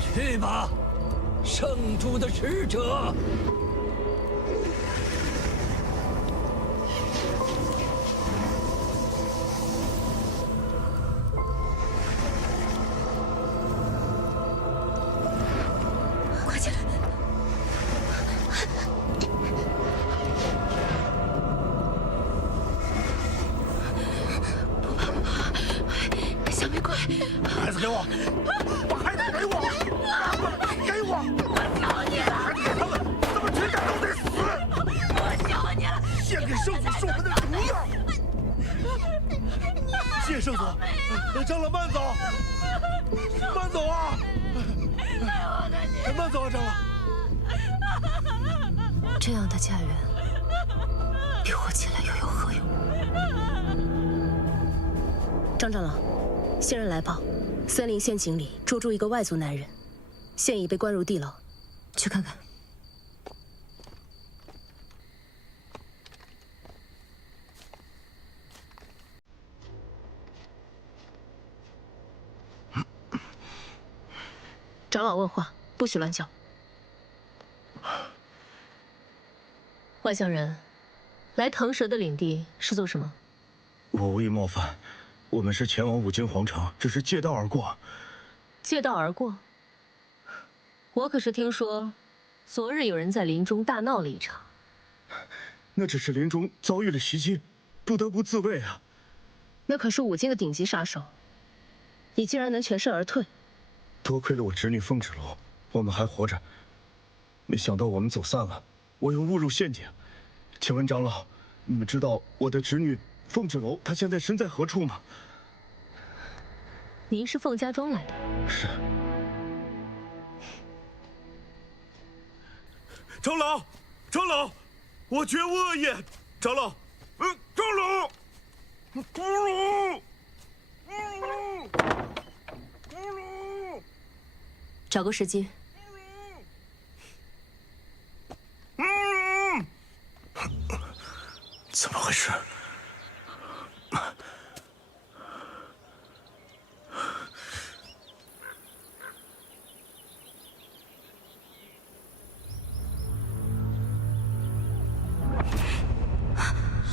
去吧，圣主的使者。快起来！小玫瑰，孩子给我，把孩子给我，给我！我求你了！孩子给他们，他们全家都得死！我求你了！献给圣祖是我们的荣耀。谢谢圣祖，长老慢走，慢走啊！慢走啊，长老。这样的家园，比活起来又有何用？张长老，仙人来报，森林陷阱里捉住一个外族男人，现已被关入地牢。去看看。长老问话，不许乱叫。外乡人，来腾蛇的领地是做什么？我无意冒犯，我们是前往五间皇城，只是借道而过。借道而过？我可是听说，昨日有人在林中大闹了一场。那只是林中遭遇了袭击，不得不自卫啊。那可是五境的顶级杀手，你竟然能全身而退？多亏了我侄女凤芷楼，我们还活着。没想到我们走散了，我又误入陷阱。请问长老，你们知道我的侄女凤芷楼她现在身在何处吗？您是凤家庄来的？是。长老，长老，我绝无恶意。长老，长老，长老。找个时机。怎么回事？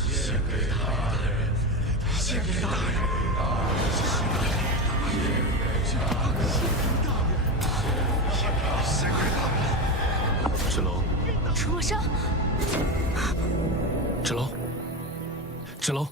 献给大人，献给大人。芷楼，楚若生，芷楼，芷楼。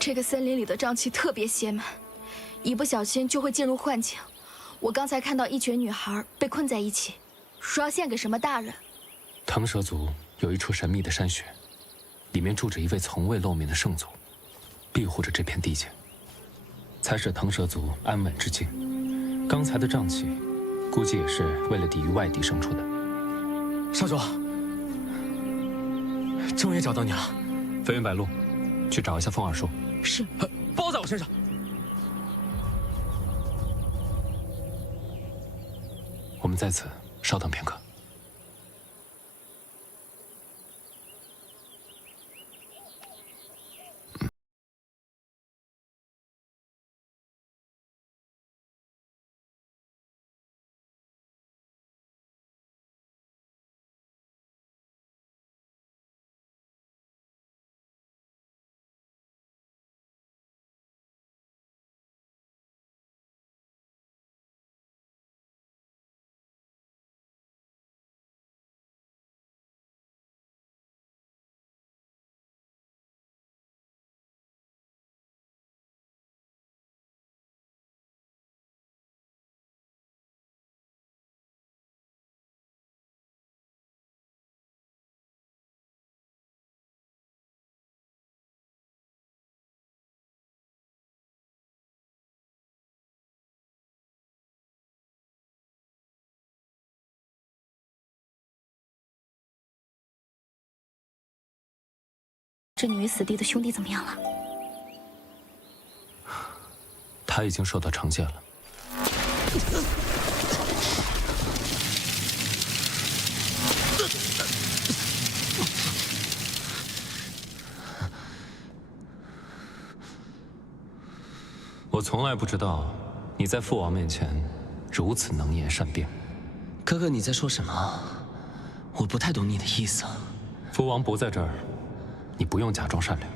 这个森林里的瘴气特别邪门，一不小心就会进入幻境。我刚才看到一群女孩被困在一起，说要献给什么大人。腾蛇族有一处神秘的山穴，里面住着一位从未露面的圣祖，庇护着这片地界，才使腾蛇族安稳之境。刚才的瘴气，估计也是为了抵御外敌生出的。少主，终于找到你了。飞云白鹿，去找一下凤耳树。是。包在我身上。我们在此稍等片刻。置你于死地的兄弟怎么样了？他已经受到惩戒了。我从来不知道你在父王面前如此能言善辩。哥哥，你在说什么？我不太懂你的意思。父王不在这儿，你不用假装善良。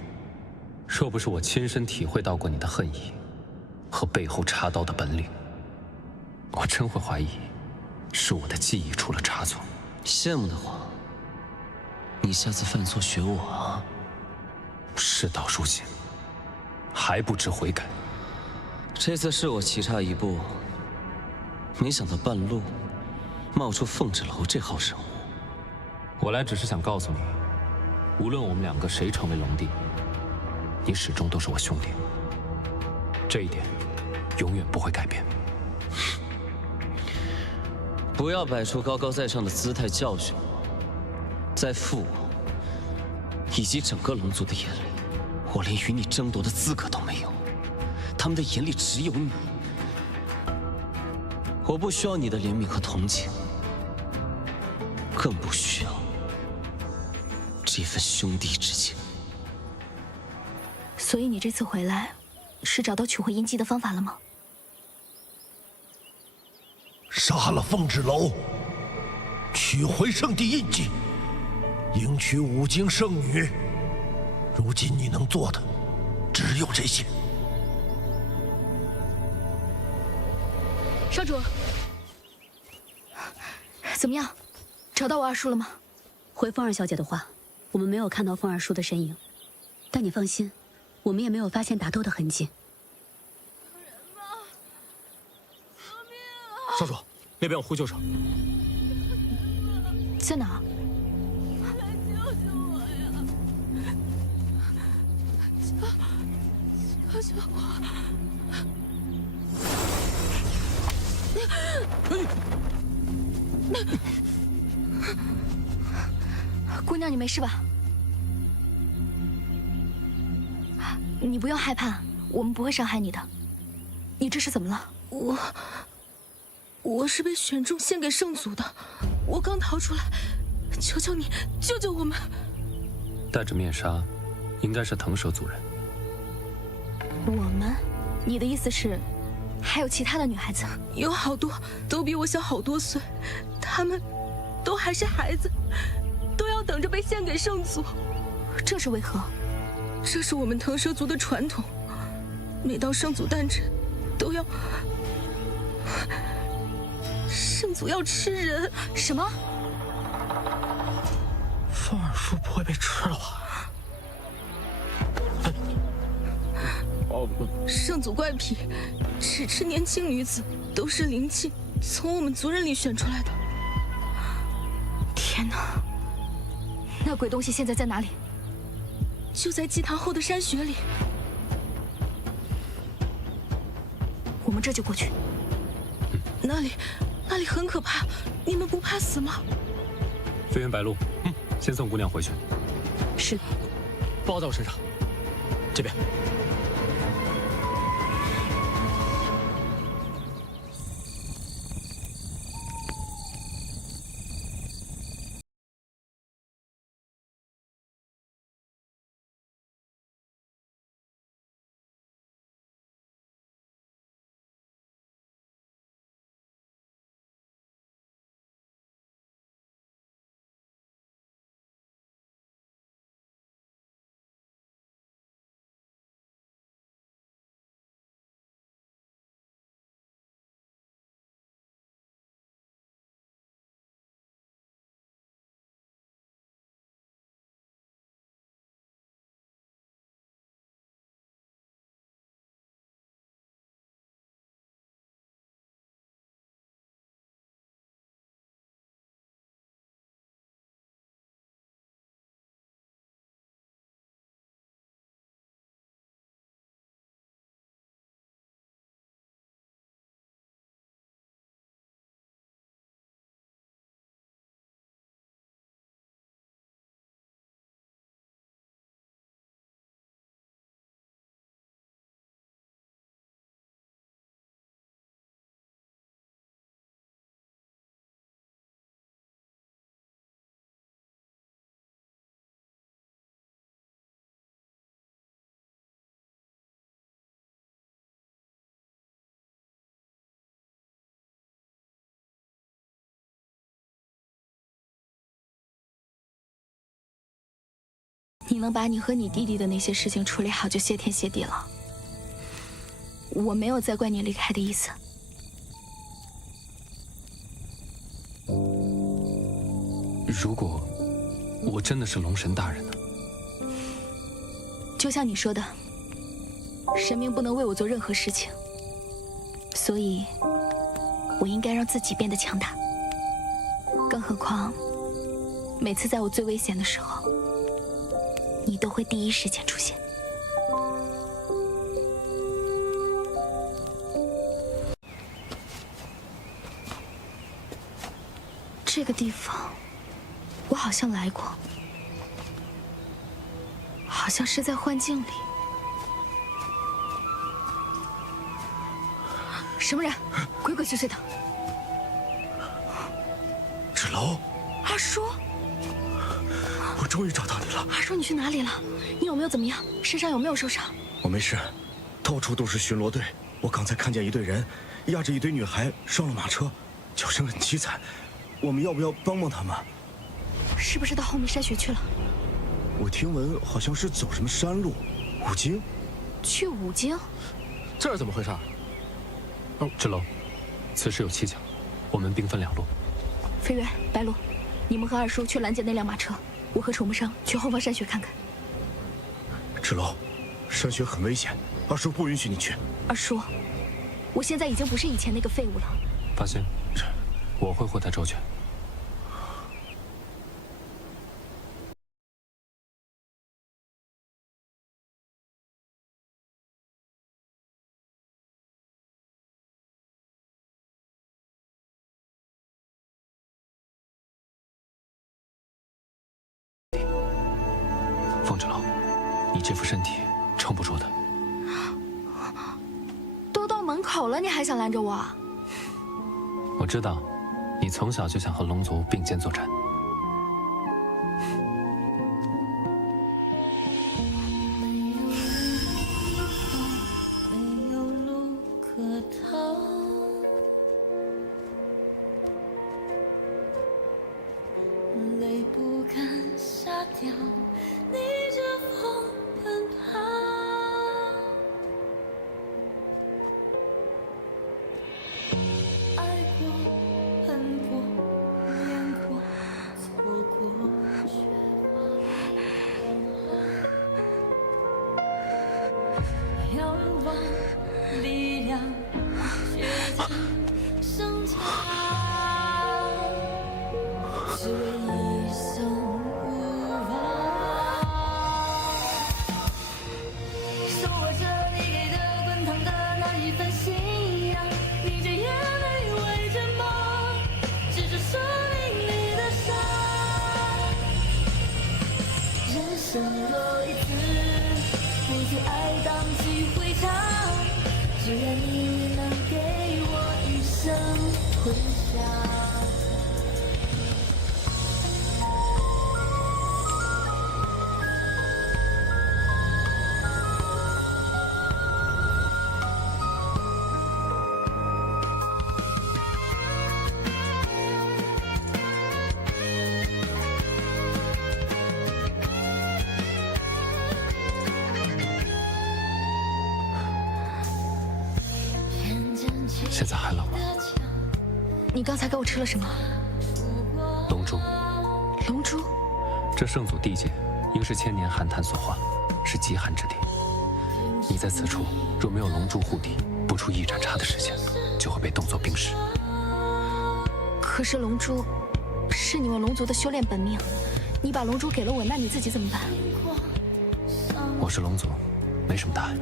若不是我亲身体会到过你的恨意和背后插刀的本领，我真会怀疑是我的记忆出了差错。羡慕的话，你下次犯错学我啊。事到如今，还不知悔改。这次是我棋差一步，没想到半路冒出凤轾楼这号人物。我来只是想告诉你，无论我们两个谁成为龙帝，你始终都是我兄弟，这一点永远不会改变。不要摆出高高在上的姿态教训我，在父王以及整个龙族的眼里，我连与你争夺的资格都没有。他们的眼里只有你，我不需要你的怜悯和同情，更不需要这份兄弟之情。所以你这次回来，是找到取回印记的方法了吗？杀了凤轾楼，取回圣地印记，迎娶五经圣女。如今你能做的只有这些。少主，怎么样？找到我二叔了吗？回凤儿小姐的话，我们没有看到凤二叔的身影，但你放心，我们也没有发现打斗的痕迹。少主，那边有呼救声。在哪儿？救救我！姑娘，你没事吧？你不用害怕，我们不会伤害你的。你这是怎么了？我是被选中献给圣祖的，我刚逃出来，求求你救救我们！戴着面纱，应该是腾蛇族人。我们？你的意思是，还有其他的女孩子？有好多，都比我小好多岁，她们都还是孩子，都要等着被献给圣祖。这是为何？这是我们腾蛇族的传统，每到圣祖诞辰，都要圣祖要吃人。什么？凤二叔不会被吃了吧？圣祖怪癖，只吃年轻女子，都是灵气从我们族人里选出来的。天哪！那鬼东西现在在哪里？就在祭坛后的山穴里。我们这就过去。那里很可怕，你们不怕死吗？飞云白鹿，先送姑娘回去。是。包在我身上。这边。你能把你和你弟弟的那些事情处理好，就谢天谢地了。我没有再怪你离开的意思。如果我真的是龙神大人呢？就像你说的，神明不能为我做任何事情，所以我应该让自己变得强大。更何况，每次在我最危险的时候，你都会第一时间出现。这个地方，我好像来过，好像是在幻境里。什么人？鬼鬼祟祟的。芷楼，阿叔，我终于找到你了。阿叔，你去哪里了？你有没有怎么样？身上有没有受伤？我没事，到处都是巡逻队。我刚才看见一队人押着一堆女孩上了马车，叫声很凄惨。我们要不要帮帮他们？是不是到后面山穴去了？我听闻好像是走什么山路，五经。去五经？这是怎么回事？芷楼，此事有蹊跷，我们兵分两路。飞渊、白鹿，你们和二叔去拦截那辆马车，我和楚木生去后方山穴看看。芷楼，山穴很危险，二叔不允许你去。二叔，我现在已经不是以前那个废物了。放心，我会护他周全。凤芷楼，你这副身体撑不住的。都到门口了，你还想拦着我？我知道，你从小就想和龙族并肩作战。没有路可逃，泪不敢下掉，逆着风奔跑。爱过，恨过，恋过，错过，却化为仰望力量，倔强生长，只为一生无望。手握着你给的滚烫的那一份信仰，凝着眼泪为着梦，只是生命里的伤。人生若一次，不惧爱荡气回肠，只愿命运能给我一生回响。现在还冷吗？你刚才给我吃了什么？龙珠。龙珠？这圣祖地界应是千年寒潭所化，是极寒之地。你在此处若没有龙珠护体，不出一盏茶的时间，就会被冻作冰石。可是龙珠是你们龙族的修炼本命，你把龙珠给了我，那你自己怎么办？我是龙族，没什么大碍。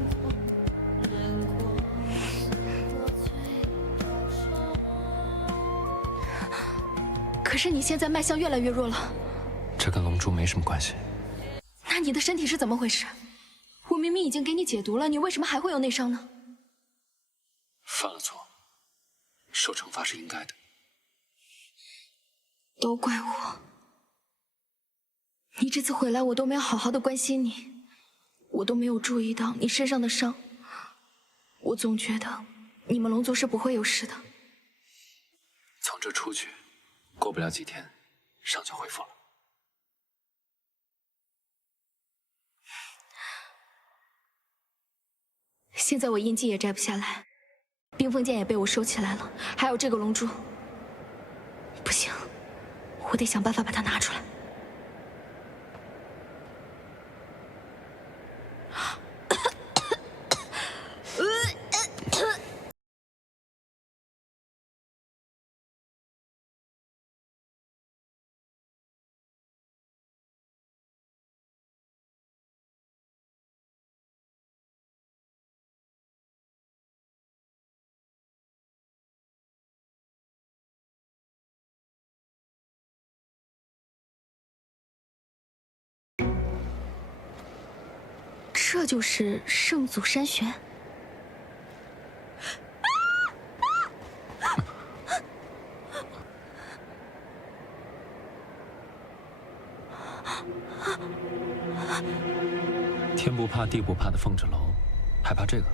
可是你现在脉象越来越弱了，这跟龙珠没什么关系。那你的身体是怎么回事？我明明已经给你解毒了，你为什么还会有内伤呢？犯了错，受惩罚是应该的。都怪我，你这次回来我都没有好好的关心你，我都没有注意到你身上的伤。我总觉得你们龙族是不会有事的。从这出去，过不了几天，伤就恢复了。现在我印记也摘不下来，冰封剑也被我收起来了，还有这个龙珠。不行，我得想办法把它拿出来。这就是圣祖山玄。天不怕地不怕的凤蛰楼，还怕这个？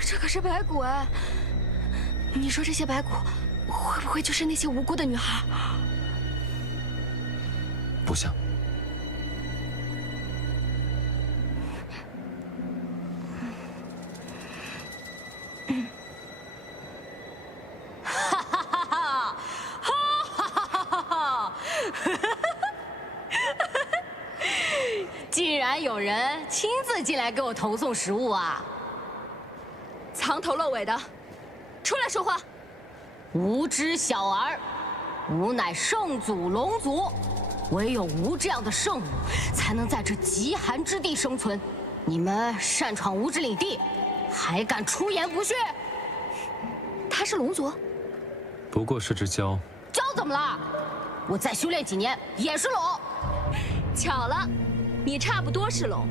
这可是白骨哎！你说这些白骨会不会就是那些无辜的女孩？不像。竟然有人亲自进来给我投送食物啊！藏头露尾的，出来说话！无知小儿，吾乃圣祖龙族，唯有吾这样的圣母，才能在这极寒之地生存。你们擅闯吾之领地，还敢出言不逊？他是龙族，不过是只蛟。蛟怎么了？我再修炼几年也是龙。巧了。你差不多是龙，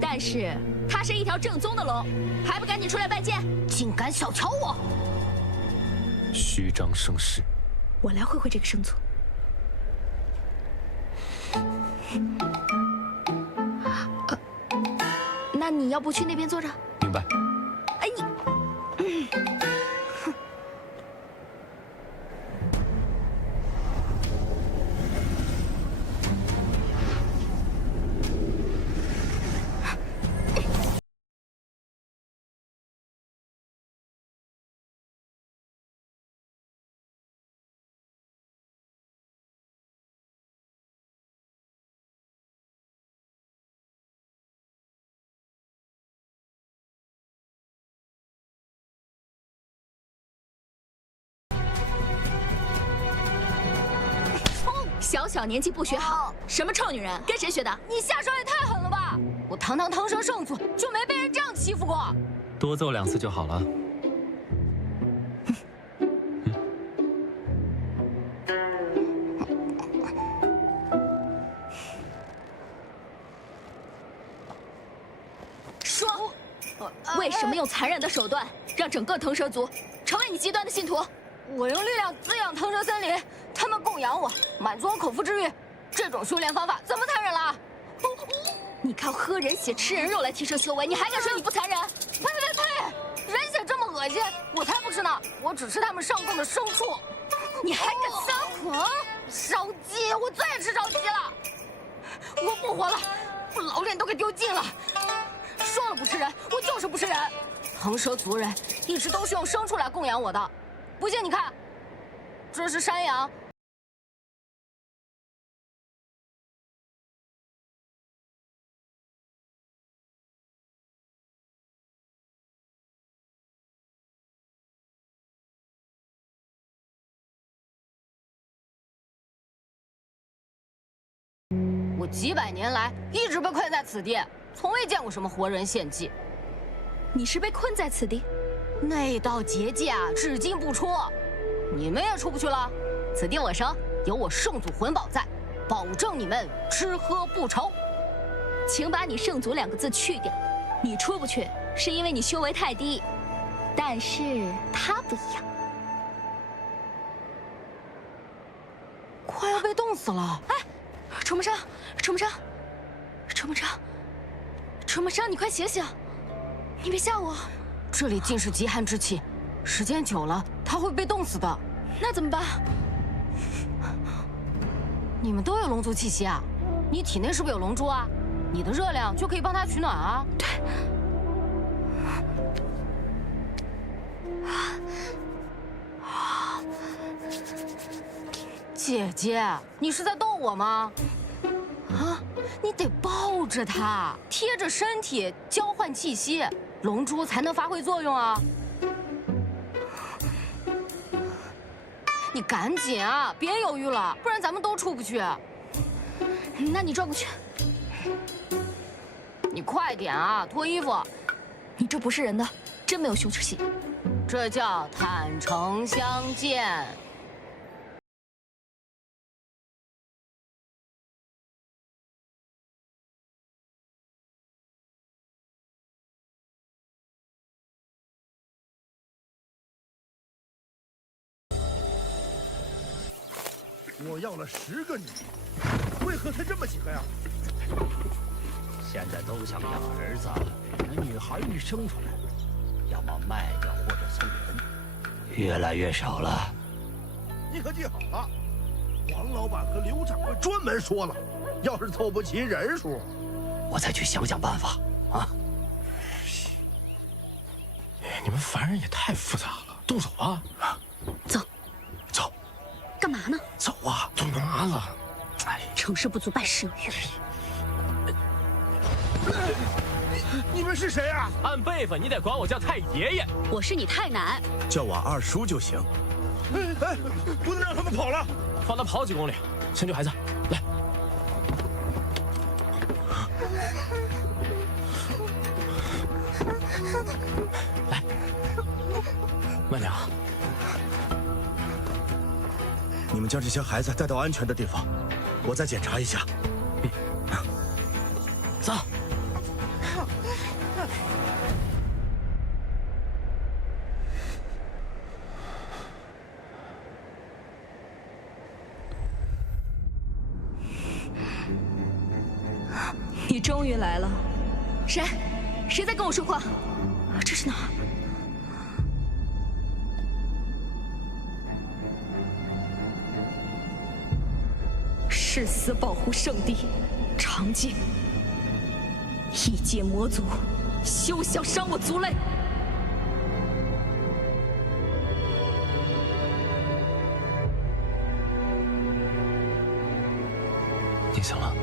但是他是一条正宗的龙，还不赶紧出来拜见！竟敢小瞧我！虚张声势。我来会会这个圣祖。那你要不去那边坐着？明白。哎你。小小年纪不学好，什么臭女人，跟谁学的？你下手也太狠了吧！我堂堂腾蛇圣祖，就没被人这样欺负过。多揍2次就好了。说，为什么用残忍的手段让整个腾蛇族成为你极端的信徒？我用力量滋养腾蛇森林，他们供养我，满足我口腹之欲。这种修炼方法怎么残忍了？你靠喝人血、吃人肉来提升修为，你还敢说你不残忍？呸！人血这么恶心，我才不吃呢！我只吃他们上供的牲畜。你还敢撒谎？烧鸡，我最爱吃烧鸡了。我不活了，我老脸都给丢尽了。说了不吃人，我就是不吃人。腾蛇族人一直都是用牲畜来供养我的。不信你看，这是山羊。我几百年来一直被困在此地，从未见过什么活人献祭。你是被困在此地？那道结界啊，至今不出，你们也出不去了。此地我收，有我圣祖魂宝在，保证你们吃喝不愁。请把你圣祖2个字去掉。你出不去，是因为你修为太低，但是他不一样，快要被冻死了。哎，楚梦生，你快醒醒！你别吓我。这里尽是极寒之气，时间久了他会被冻死的。那怎么办？你们都有龙族气息啊？你体内是不是有龙珠啊？你的热量就可以帮他取暖啊。对。姐姐，你是在逗我吗？啊，你得抱着它，贴着身体交换气息，龙珠才能发挥作用啊！你赶紧啊，别犹豫了，不然咱们都出不去。那你转过去，你快点啊，脱衣服。你这不是人的，真没有羞耻心。这叫坦诚相见。我要了10个女儿，为何才这么几个呀？现在都想养儿子，那女孩一生出来，要么卖掉或者送人，越来越少了。你可记好了，王老板和刘掌柜专门说了，要是凑不齐人数，我再去想想办法啊！你们凡人也太复杂了，动手啊！走，走，干嘛呢？走啊！都麻了。哎，成事不足败事有余。你们是谁啊？按辈分，你得管我叫太爷爷。我是你太奶。叫我二叔就行。哎，不能让他们跑了。放他跑几公里。先救孩子，来。来，慢点啊！你们将这些孩子带到安全的地方，我再检查一下。走。你终于来了，谁？谁在跟我说话？这是哪儿？誓死保护圣地，长剑。异界魔族，休想伤我族类！你醒了。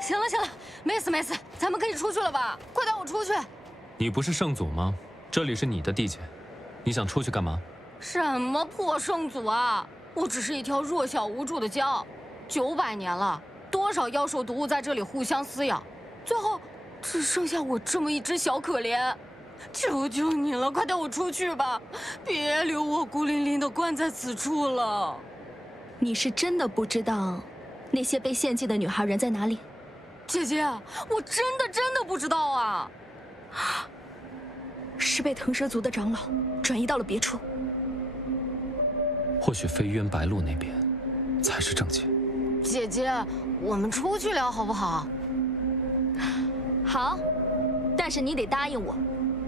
行了行了，没死没死，咱们可以出去了吧？快带我出去！你不是圣祖吗？这里是你的地界，你想出去干嘛？什么破圣祖啊！我只是一条弱小无助的蛟，900年了，多少妖兽毒物在这里互相撕咬，最后只剩下我这么一只小可怜。求求你了，快带我出去吧，别留我孤零零的关在此处了。你是真的不知道那些被献祭的女孩人在哪里？姐姐，我真的不知道啊！是被腾蛇族的长老转移到了别处。或许飞渊白鹿那边才是正解。姐姐，我们出去聊好不好？好，但是你得答应我，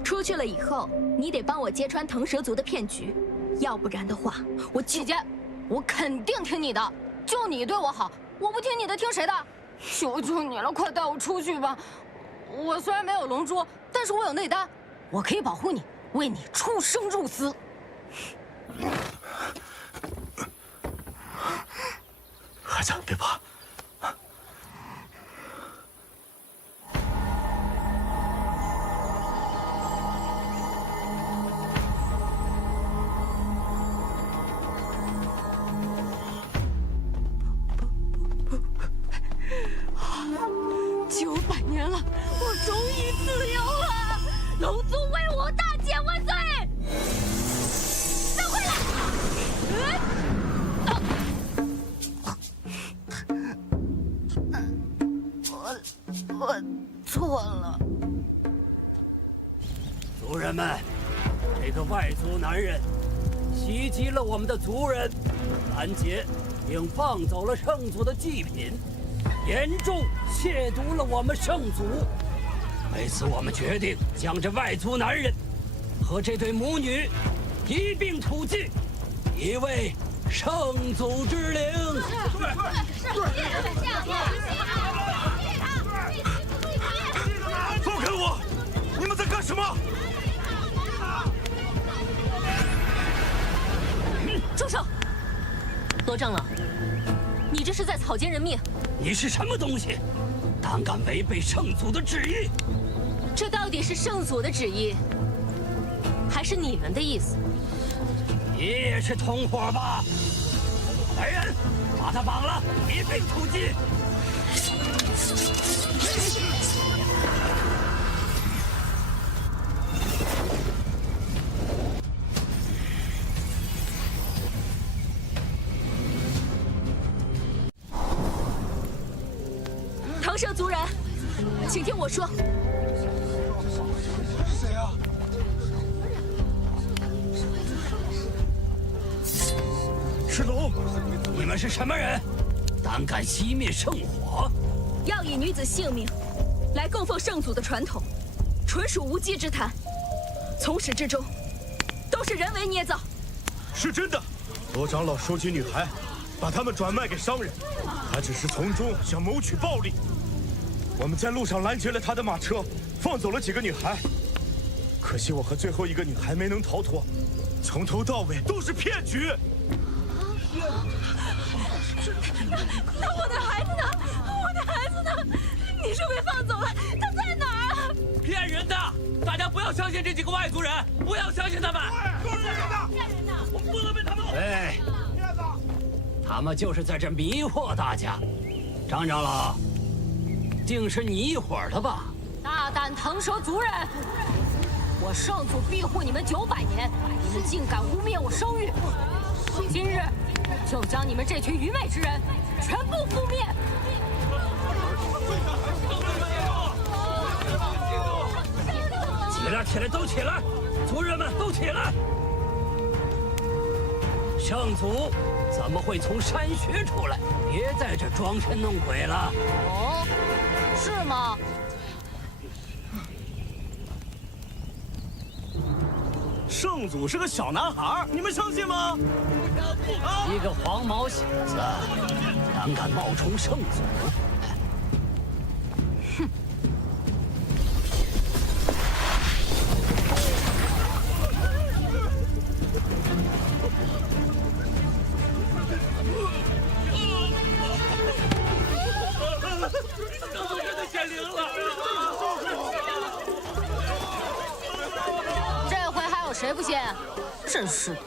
出去了以后，你得帮我揭穿腾蛇族的骗局，要不然的话，姐姐，我肯定听你的，就你对我好，我不听你的，听谁的？求求你了，快带我出去吧！我虽然没有龙珠，但是我有内丹，我可以保护你，为你出生入死。别怕。900年了，我终于自由了！龙族为我大剑万岁！再回来！我错了。族人们，这个外族男人袭击了我们的族人，拦截并放走了圣族的祭品，严重亵渎了我们圣族。为此，我们决定将这外族男人和这对母女一并处祭，以为圣祖之灵。放开我！你们在干什么？住手！罗长老，你这是在草菅人命！你是什么东西？胆敢违背圣祖的旨意？这到底是圣祖的旨意，还是你们的意思？你也是同伙吧？来人，把他绑了，一并处祭。唐舍族人，请听我说。是谁啊？赤龙，你们是什么人？胆敢熄灭圣火？要以女子性命来供奉圣祖的传统，纯属无稽之谈。从始至终，都是人为捏造。是真的，罗长老收集女孩，把她们转卖给商人，他只是从中想谋取暴利。我们在路上拦截了他的马车，放走了几个女孩。可惜我和最后一个女孩没能逃脱，从头到尾都是骗局。那我的孩子呢？我的孩子呢？你说被放走了，他在哪儿啊？骗人的！大家不要相信这几个外族人，不要相信他们。都是骗人的！骗人的！我们不能被他们哄。对，他们就是在这迷惑大家。张长老，定是你一伙的吧？大胆腾蛇族人！我圣祖庇护你们900年，你们竟敢污蔑我声誉！今日就将你们这群愚昧之人全部覆灭！起来，起来，都起来！族人们都起来！圣祖怎么会从山穴出来？别在这装神弄鬼了！哦，是吗？圣祖是个小男孩，你们相信吗？一个黄毛小子，胆敢冒充圣祖！哼！圣祖真的显灵了！谁不信？真是的，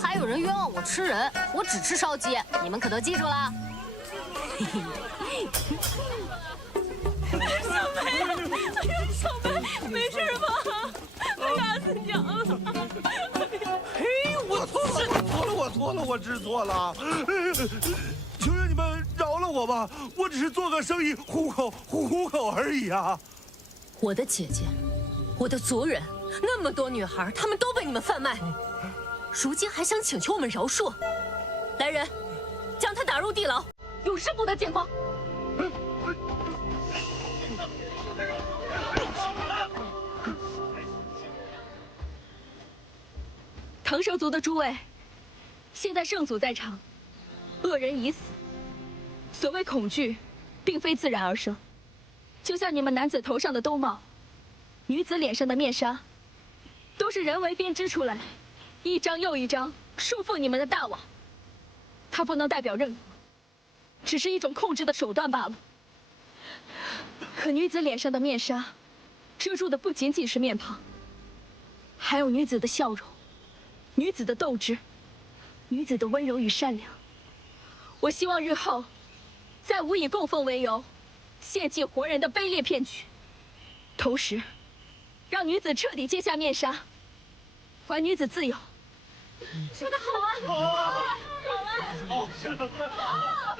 还有人冤枉我吃人，我只吃烧鸡，你们可都记住了。小梅，小梅，没事吧？吓死娘了！嘿，我错了，我知错了。求求你们饶了我吧，我只是做个生意糊口而已啊。我的姐姐，我的族人。那么多女孩，她们都被你们贩卖，如今还想请求我们饶恕？来人，将她打入地牢，永世不得见光！腾蛇族的诸位，现在圣祖在场，恶人已死。所谓恐惧，并非自然而生，就像你们男子头上的兜帽，女子脸上的面纱。都是人为编织出来，一张又一张束缚你们的大网。它不能代表任何，只是一种控制的手段罢了。可女子脸上的面纱，遮住的不仅仅是面庞，还有女子的笑容，女子的斗志，女子的温柔与善良。我希望日后，再无以供奉为由，献祭活人的卑劣骗局，同时，让女子彻底揭下面纱，还女子自由。说得好啊！好啊！好啊！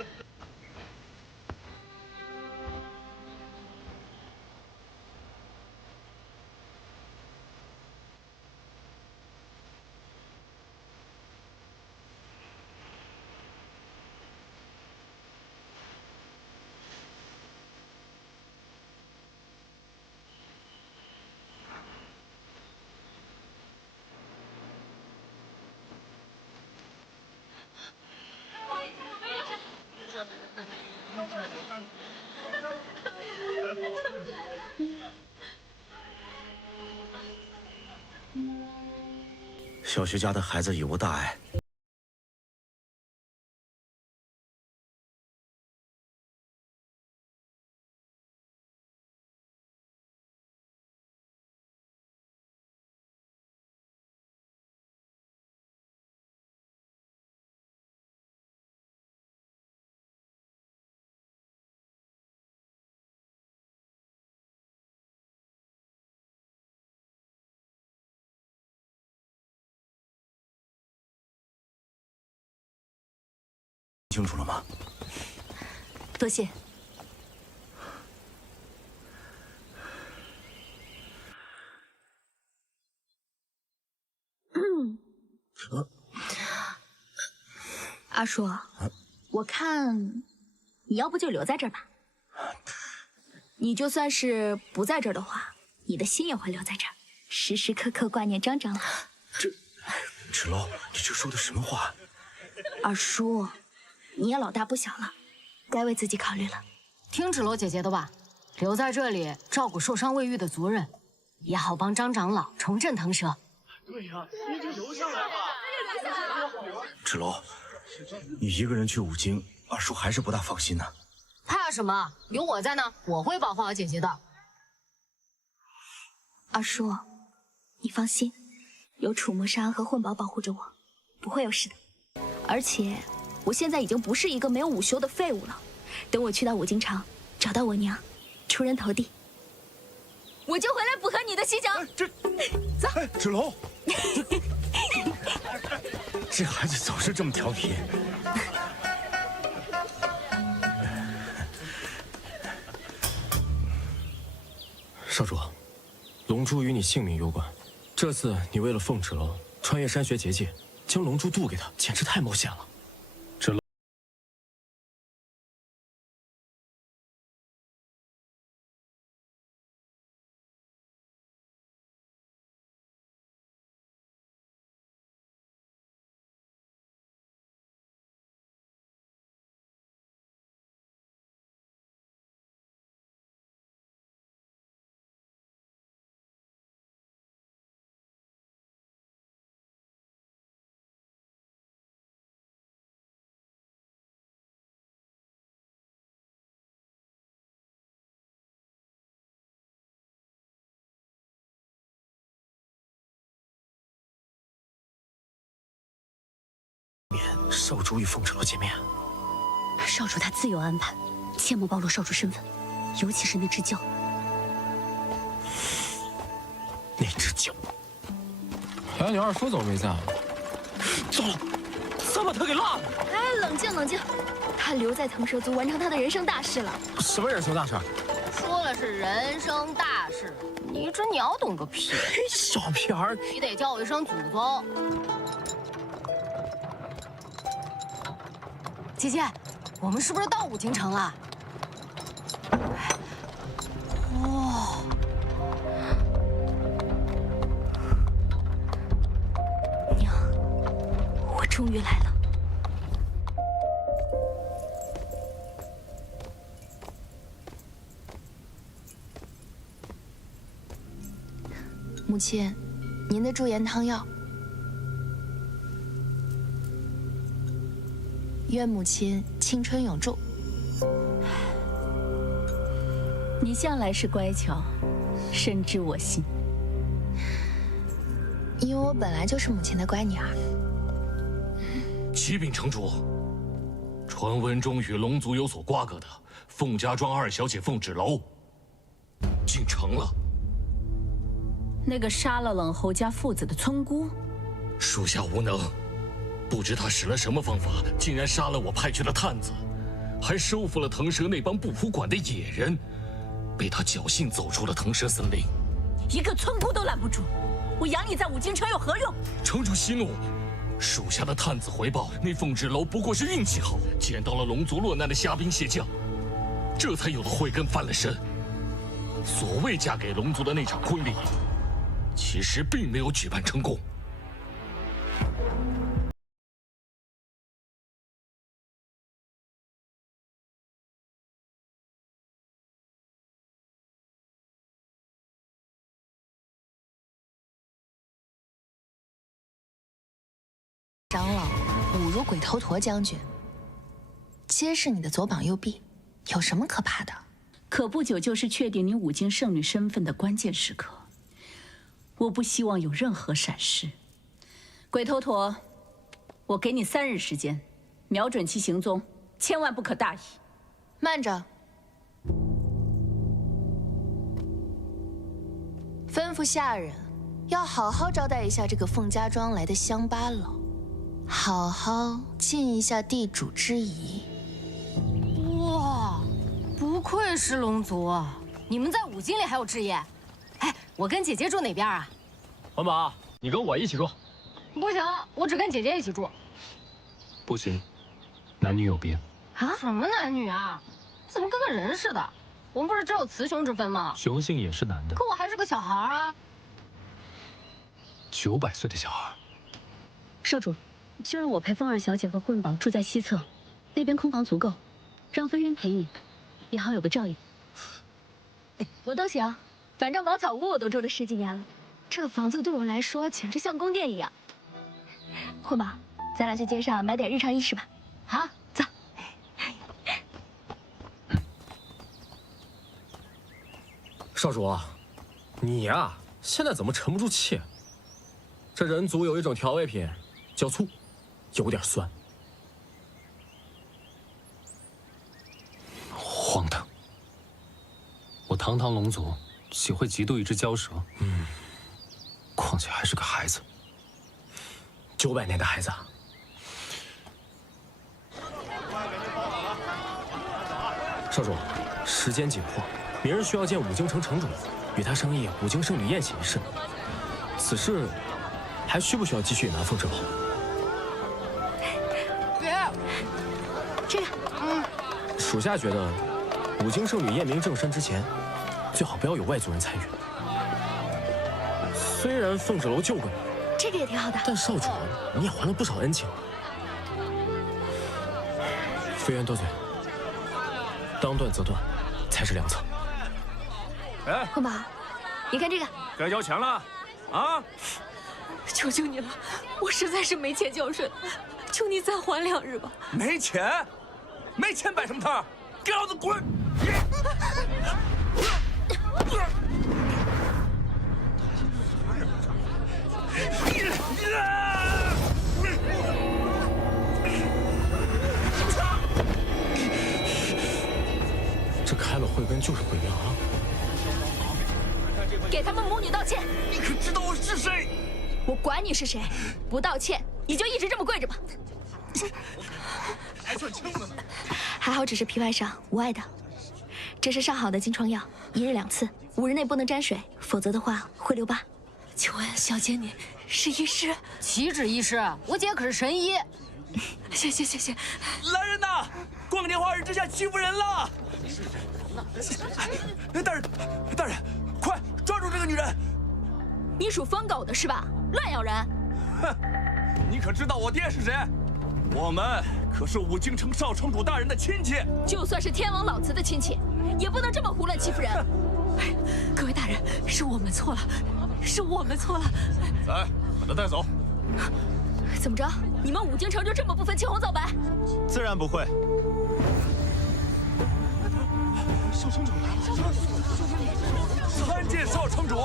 小徐家的孩子已无大碍。清楚了吗？多谢。阿叔，我看你要不就留在这儿吧。你就算是不在这儿的话，你的心也会留在这儿，时时刻刻挂念张长老。芷楼，你这说的什么话？二叔，你也老大不小了，该为自己考虑了。听芷楼姐姐的吧，留在这里照顾受伤未愈的族人，也好帮张长老重振腾蛇。对呀，你就留下来吧。芷楼，你一个人去五经，二叔还是不大放心呢。怕什么？有我在呢，我会保护好姐姐的。二叔，你放心，有楚墨沙和混宝保护着我，不会有事的。而且，我现在已经不是一个没有午休的废物了。等我去到五经场，找到我娘，出人头地，我就回来补合你的西墙。走，芷楼，这孩子总是这么调皮。少主，龙珠与你性命攸关。这次你为了奉芷楼穿越山穴结界，将龙珠渡给他，简直太冒险了。芷楼，少主与凤芷楼见面。少主他自有安排，切莫暴露少主身份，尤其是那只鹪。那只鹪，哎，你二叔怎么没在？糟了，咱把他给落了。哎，冷静冷静，他留在腾蛇族完成他的人生大事了。什么人生大事？说了是人生大事，你这鸟懂个屁！小屁孩，你得叫我一声祖宗。姐姐，我们是不是到五经城了？哦，娘，我终于来了。母亲，您的驻颜汤药。愿母亲青春永驻。你向来是乖巧，深知我心。因为我本来就是母亲的乖女儿。启禀城主，传闻中与龙族有所瓜葛的凤家庄二小姐凤芷楼，进城了。那个杀了冷侯家父子的村姑，属下无能，不知他使了什么方法，竟然杀了我派去的探子，还收服了腾蛇那帮不服管的野人，被他侥幸走出了腾蛇森林。一个村姑都拦不住，我养你在五京城有何用？城主息怒，属下的探子回报，那凤芷楼不过是运气好，捡到了龙族落难的虾兵蟹将，这才有了慧根翻了身。所谓嫁给龙族的那场婚礼，其实并没有举办成功。长老侮辱鬼头陀将军，皆是你的左膀右臂，有什么可怕的？可不久就是确定你五京圣女身份的关键时刻，我不希望有任何闪失。鬼头陀，我给你3日时间，瞄准其行踪，千万不可大意。慢着，吩咐下人要好好招待一下这个凤家庄来的乡巴佬，好好尽一下地主之谊。哇，不愧是龙族啊！你们在五京里还有置业？哎，我跟姐姐住哪边啊？环保，你跟我一起住。不行，我只跟姐姐一起住。不行，男女有别。啊？什么男女啊？怎么跟个人似的？我们不是只有雌雄之分吗？雄性也是男的。可我还是个小孩啊。900岁的小孩。少主，就让我陪凤二小姐和混宝住在西侧，那边空房足够，让飞云陪你，也好有个照应。我都行，反正茅草屋我都住了10几年了，这房子对我来说简直像宫殿一样。混宝，咱俩去街上买点日常衣饰吧。好，走。少主，你呀，现在怎么沉不住气？这人族有一种调味品，叫醋，有点酸。荒唐！我堂堂龙族，岂会嫉妒一只蛟蛇？况且还是个孩子。900年的孩子啊！少主，时间紧迫，明日需要见五京城城主，与他商议五京圣女宴请一事。此事还需不需要继续隐瞒凤芷楼？这个，属下觉得，五京圣女验明正身之前，最好不要有外族人参与。虽然凤芷楼救过你，这个也挺好的，但少主你也还了不少恩情。飞渊多嘴，当断则断，才是良策。哎，混宝，你看这个，该交钱了，啊！求求你了，我实在是没钱交税，求你再缓2日吧。没钱？没钱摆什么摊？给老子滚！这开了慧根就是鬼命啊！给他们母女道歉。你可知道我是谁？我管你是谁，不道歉你就一直这么跪着吧。还算轻的呢。还好只是皮外伤，无碍的。这是上好的金疮药，1日2次，5日内不能沾水，否则的话会留疤。求问小姐你是医师？岂止医师，我姐可是神医。谢谢。来人呐！光个年华日之下欺负人了！大人，快抓住这个女人！你属疯狗的是吧？乱咬人！哼，你可知道我爹是谁？我们可是五京城少城主大人的亲戚。就算是天王老子的亲戚，也不能这么胡乱欺负人。各位大人，是我们错了，是我们错了。来，把他带走。怎么着？你们五京城就这么不分青红皂白？自然不会。少城主，参见少城主，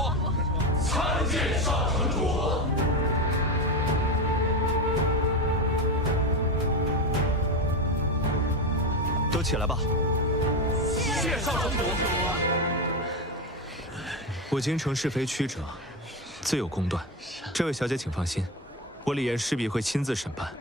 参见少城主。都起来吧。谢少城主。我京城是非曲折，自有公断。这位小姐请放心，我李岩势必会亲自审判。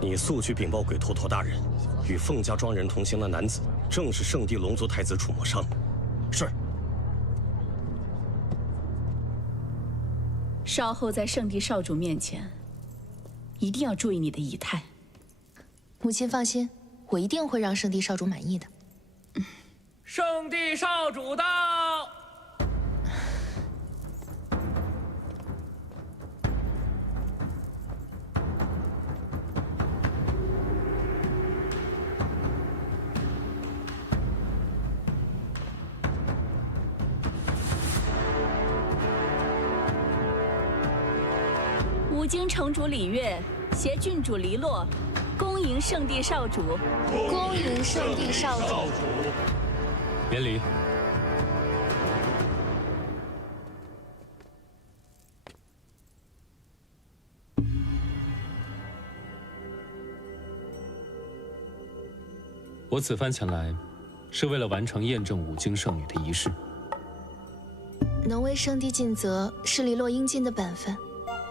你速去禀报鬼头陀大人，与凤家庄人同行的男子正是圣地龙族太子楚墨商。是。稍后在圣地少主面前，一定要注意你的仪态。母亲放心，我一定会让圣地少主满意的。圣地少主到。吴京城主李悦携郡主黎洛，恭迎圣地少主。恭迎圣地少主。免礼。我此番前来，是为了完成验证五经圣女的仪式。能为圣地尽责，是黎洛应尽的本分。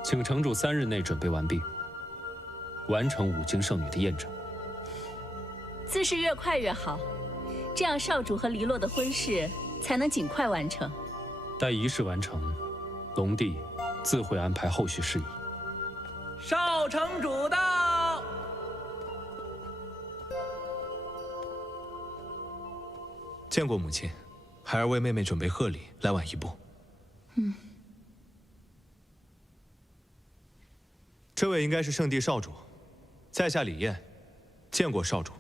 请城主3日内准备完毕，完成五经圣女的验证。自是越快越好，这样少主和黎洛的婚事才能尽快完成。待仪式完成，龙帝自会安排后续事宜。少城主到。见过母亲，孩儿为妹妹准备贺礼，来晚一步。这位应该是圣地少主，在下李燕，见过少主。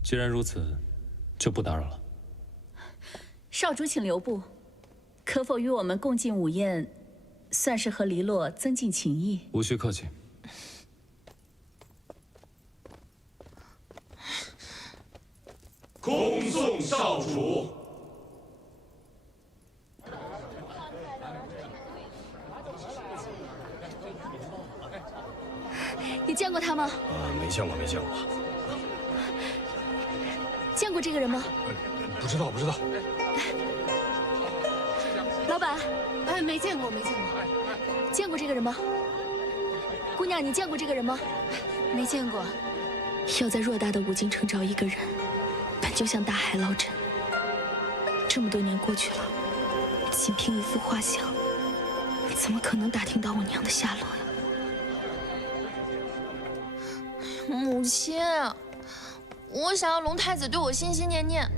既然如此，就不打扰了。少主请留步，可否与我们共进午宴，算是和黎洛增进情谊？无需客气。恭送少主。你见过他吗？没见过，没见过。见过这个人吗？不知道，不知道。老板，没见过，没见过。见过这个人吗？姑娘，你见过这个人吗？没见过。要在偌大的五京城找一个人，本就像大海捞针。这么多年过去了，仅凭一幅画像，怎么可能打听到我娘的下落呀？母亲，我想要龙太子对我心心念念。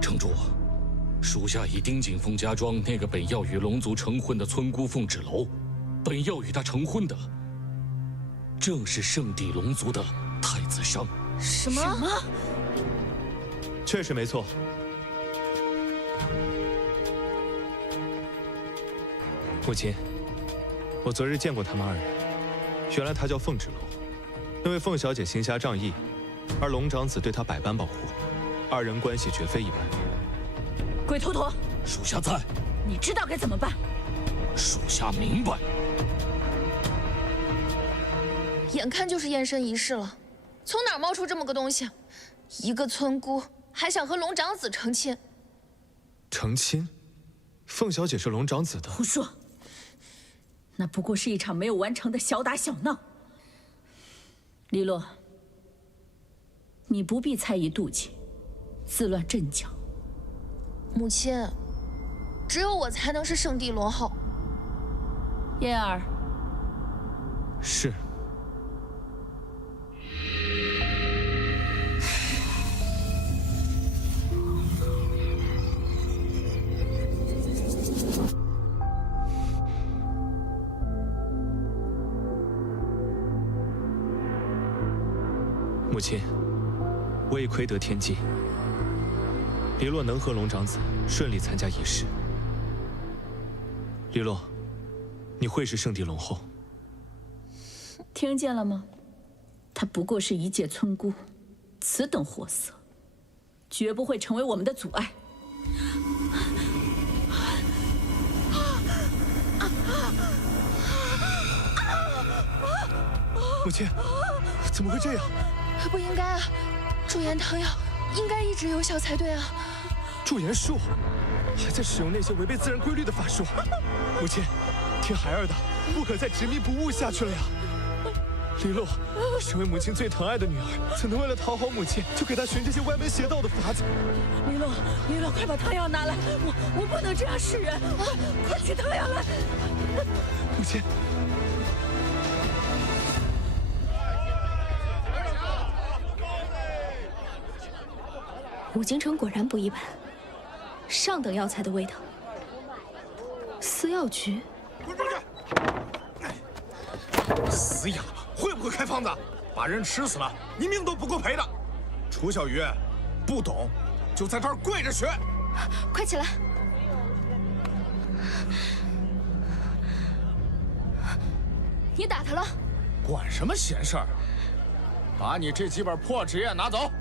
城主，属下已盯紧凤家庄那个本要与龙族成婚的村姑凤芷楼，本要与她成婚的，正是圣地龙族的太子伤。什么？确实没错。母亲，我昨日见过他们二人，原来他叫凤芷楼，那位凤小姐行侠仗义，而龙长子对她百般保护，二人关系绝非一般。鬼头陀，属下在。你知道该怎么办？属下明白。眼看就是验身仪式了，从哪儿冒出这么个东西？一个村姑还想和龙长子成亲？成亲？凤小姐是龙长子的？胡说！那不过是一场没有完成的小打小闹。黎洛，你不必猜疑妒忌，自乱阵脚。母亲，只有我才能是圣地龙后。燕儿。是。母亲，我已窥得天机。黎洛能和龙长子顺利参加仪式。黎洛，你会是圣地龙后。听见了吗？她不过是一介村姑，此等货色，绝不会成为我们的阻碍。母亲，怎么会这样？不应该啊！驻颜汤药应该一直有效才对啊！驻颜术，还在使用那些违背自然规律的法术。母亲，听孩儿的，不可再执迷不悟下去了呀！黎洛，身为母亲最疼爱的女儿，怎能为了讨好母亲，就给她寻这些歪门邪道的法子？黎洛，黎洛，快把汤药拿来！我不能这样示人！快取汤药来！母亲。五京城果然不一般，上等药材的味道。司药局，滚出去！死哑巴，会不会开方子？把人吃死了，你命都不够赔的。楚小鱼，不懂就在这儿跪着学。快起来！你打他了？管什么闲事儿？把你这几本破纸页拿走。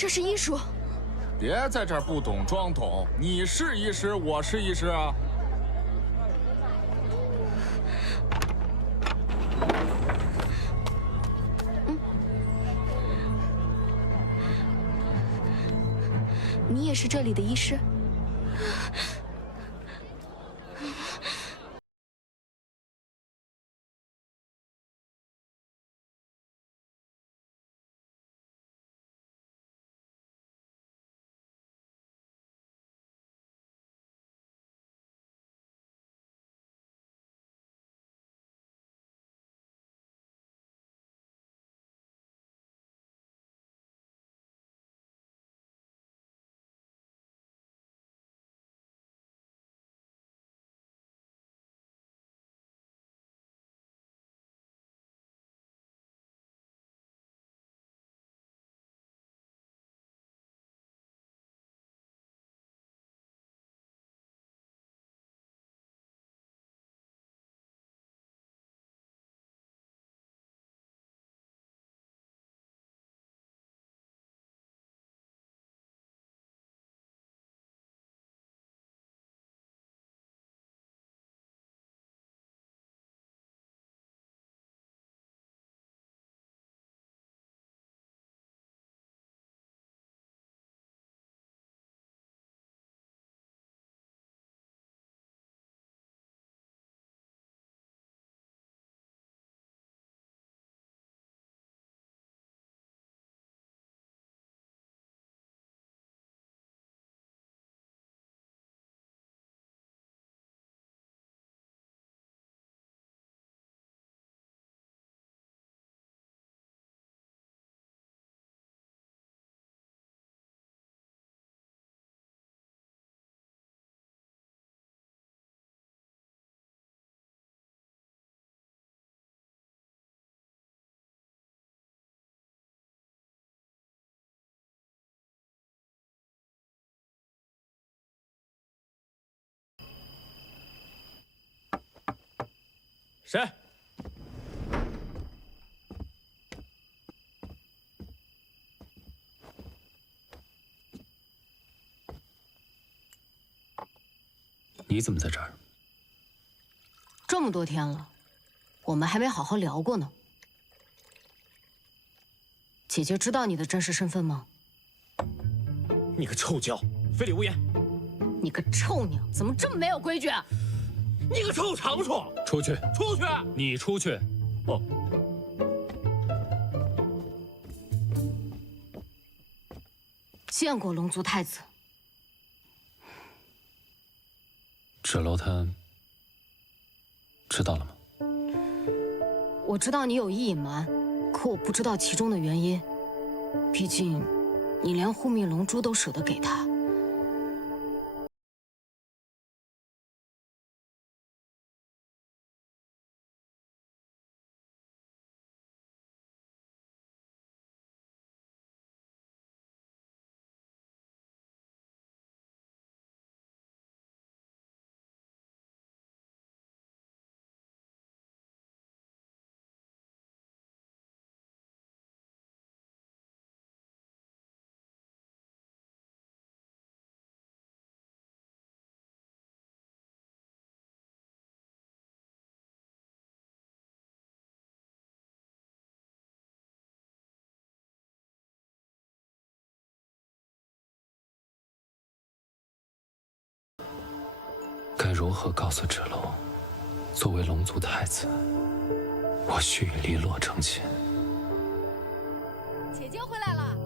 这是医术。别在这儿不懂装懂，你是医师，我是医师啊。你也是这里的医师？谁？你怎么在这儿？这么多天了，我们还没好好聊过呢。姐姐知道你的真实身份吗？你个臭娇，非礼勿言！你个臭娘，怎么这么没有规矩？你个臭长虫！出去！出去！你出去！哦。见过龙族太子。芷楼他知道了吗？我知道你有意隐瞒，可我不知道其中的原因。毕竟，你连护命龙珠都舍得给他。该如何告诉芷楼，作为龙族太子，我须与黎洛成亲？姐姐回来了。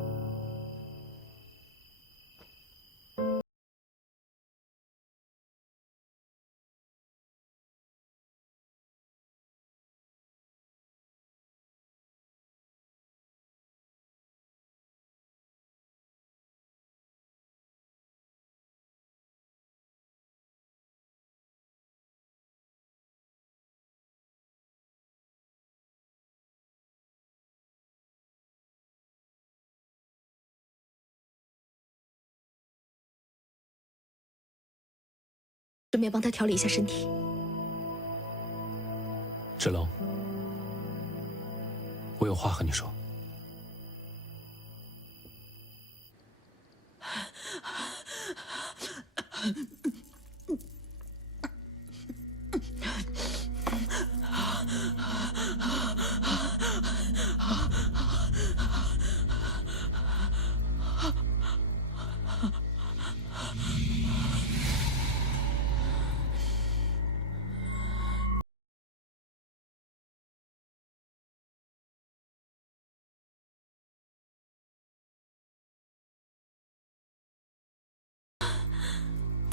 顺便帮他调理一下身体。芷楼，我有话和你说。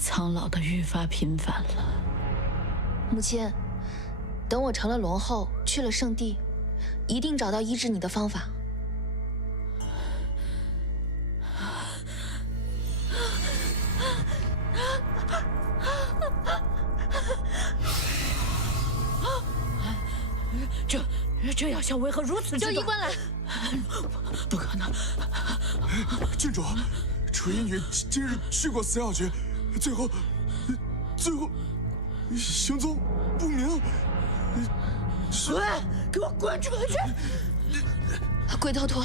苍老的愈发频繁了。母亲，等我成了龙后，去了圣地，一定找到医治你的方法。这药效为何如此之短？叫医官来！不可能！郡主，垂衣女今日去过司药局，最后行踪不明。滚！给我滚出去！鬼头陀，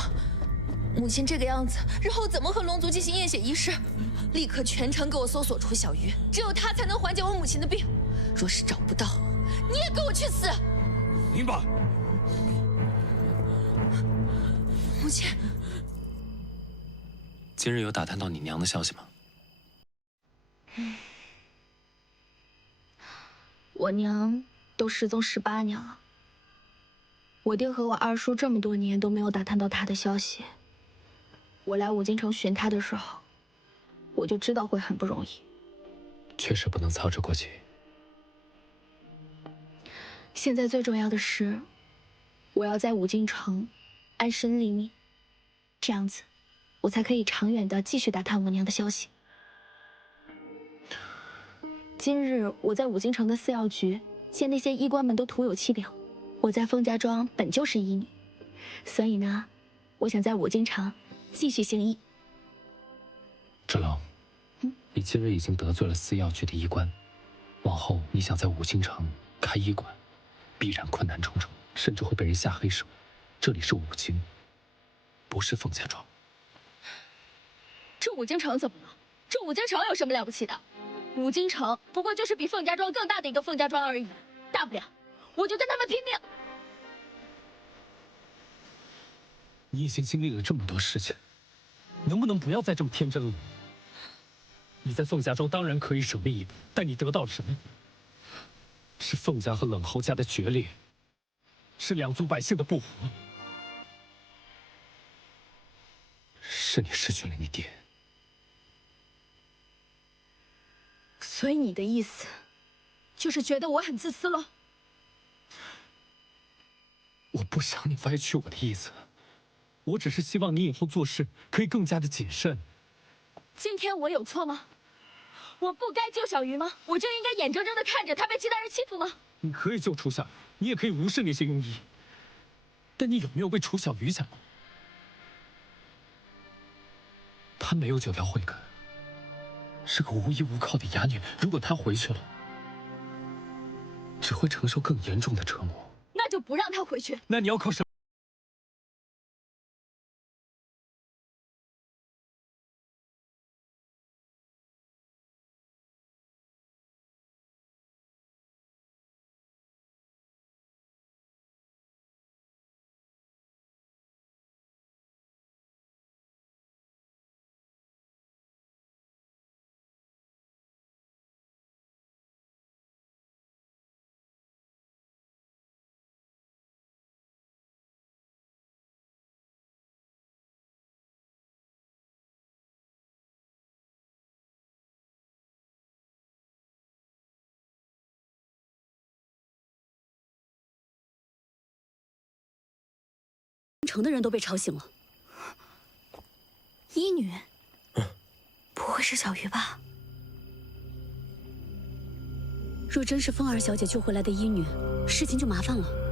母亲这个样子，日后怎么和龙族进行验血仪式？立刻全城给我搜索出小鱼，只有他才能缓解我母亲的病。若是找不到，你也给我去死！明白。母亲，今日有打探到你娘的消息吗？我娘都失踪18年了，我爹和我二叔这么多年都没有打探到她的消息。我来五京城寻她的时候，我就知道会很不容易。确实不能操之过急。现在最重要的是，我要在五京城安身立命，这样子，我才可以长远的继续打探我娘的消息。今日我在五京城的司药局，见那些医官们都徒有其表。我在凤家庄本就是医女，所以呢，我想在五京城继续行医。芷楼，你今日已经得罪了司药局的医官，往后你想在五京城开医馆，必然困难重重，甚至会被人下黑手。这里是五京，不是凤家庄。这五京城怎么了？这五京城有什么了不起的？五京城不过就是比凤家庄更大的一个凤家庄而已，大不了我就跟他们拼命。你已经经历了这么多事情，能不能不要再这么天真了？你在凤家庄当然可以舍命，但你得到了什么？是凤家和冷侯家的决裂，是两族百姓的不和，是你失去了你爹。所以你的意思，就是觉得我很自私了？我不想你歪曲我的意思，我只是希望你以后做事可以更加的谨慎。今天我有错吗？我不该救小鱼吗？我就应该眼睁睁的看着他被其他人欺负吗？你可以救楚小鱼，你也可以无视那些庸医，但你有没有为楚小鱼想过？她没有九条慧根，是个无依无靠的哑女。如果她回去了，只会承受更严重的折磨。那就不让他回去。那你要靠什么？城的人都被吵醒了。医女，不会是小鱼吧？若真是风儿小姐救回来的医女，事情就麻烦了。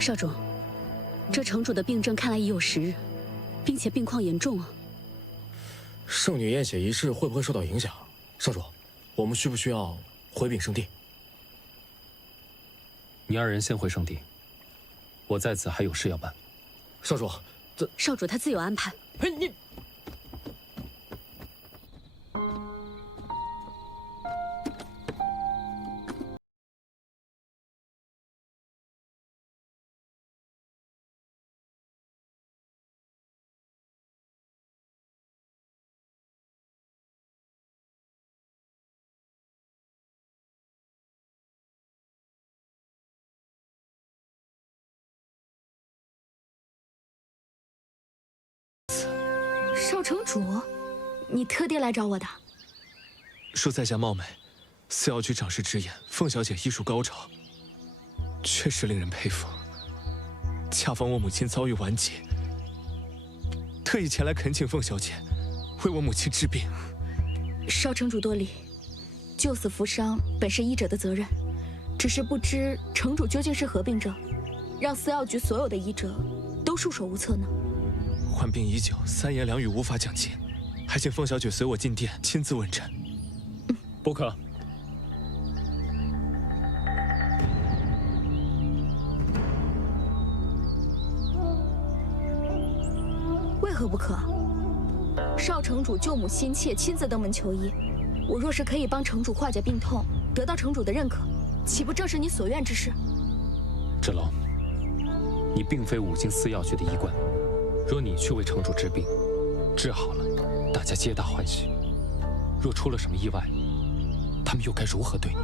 少主，这城主的病症看来已有10日，并且病况严重啊。圣女验血仪式会不会受到影响？少主，我们需不需要回禀圣地？你2人先回圣地，我在此还有事要办。少主，少主他自有安排。哎，你。少城主，你特地来找我的？恕在下冒昧，司药局长士直言，凤小姐医术高超，确实令人佩服。恰逢我母亲遭遇顽疾，特意前来恳请凤小姐为我母亲治病。少城主多礼，救死扶伤本是医者的责任，只是不知城主究竟是何病症，让司药局所有的医者都束手无策呢？患病已久，3言2语无法讲尽，还请凤小姐随我进殿亲自问诊。不可。为何不可？少城主救母心切，亲自登门求医，我若是可以帮城主化解病痛，得到城主的认可，岂不正是你所愿之事？芷楼，你并非五经司药局的医官。若你去为城主治病，治好了，大家皆大欢喜；若出了什么意外，他们又该如何对你？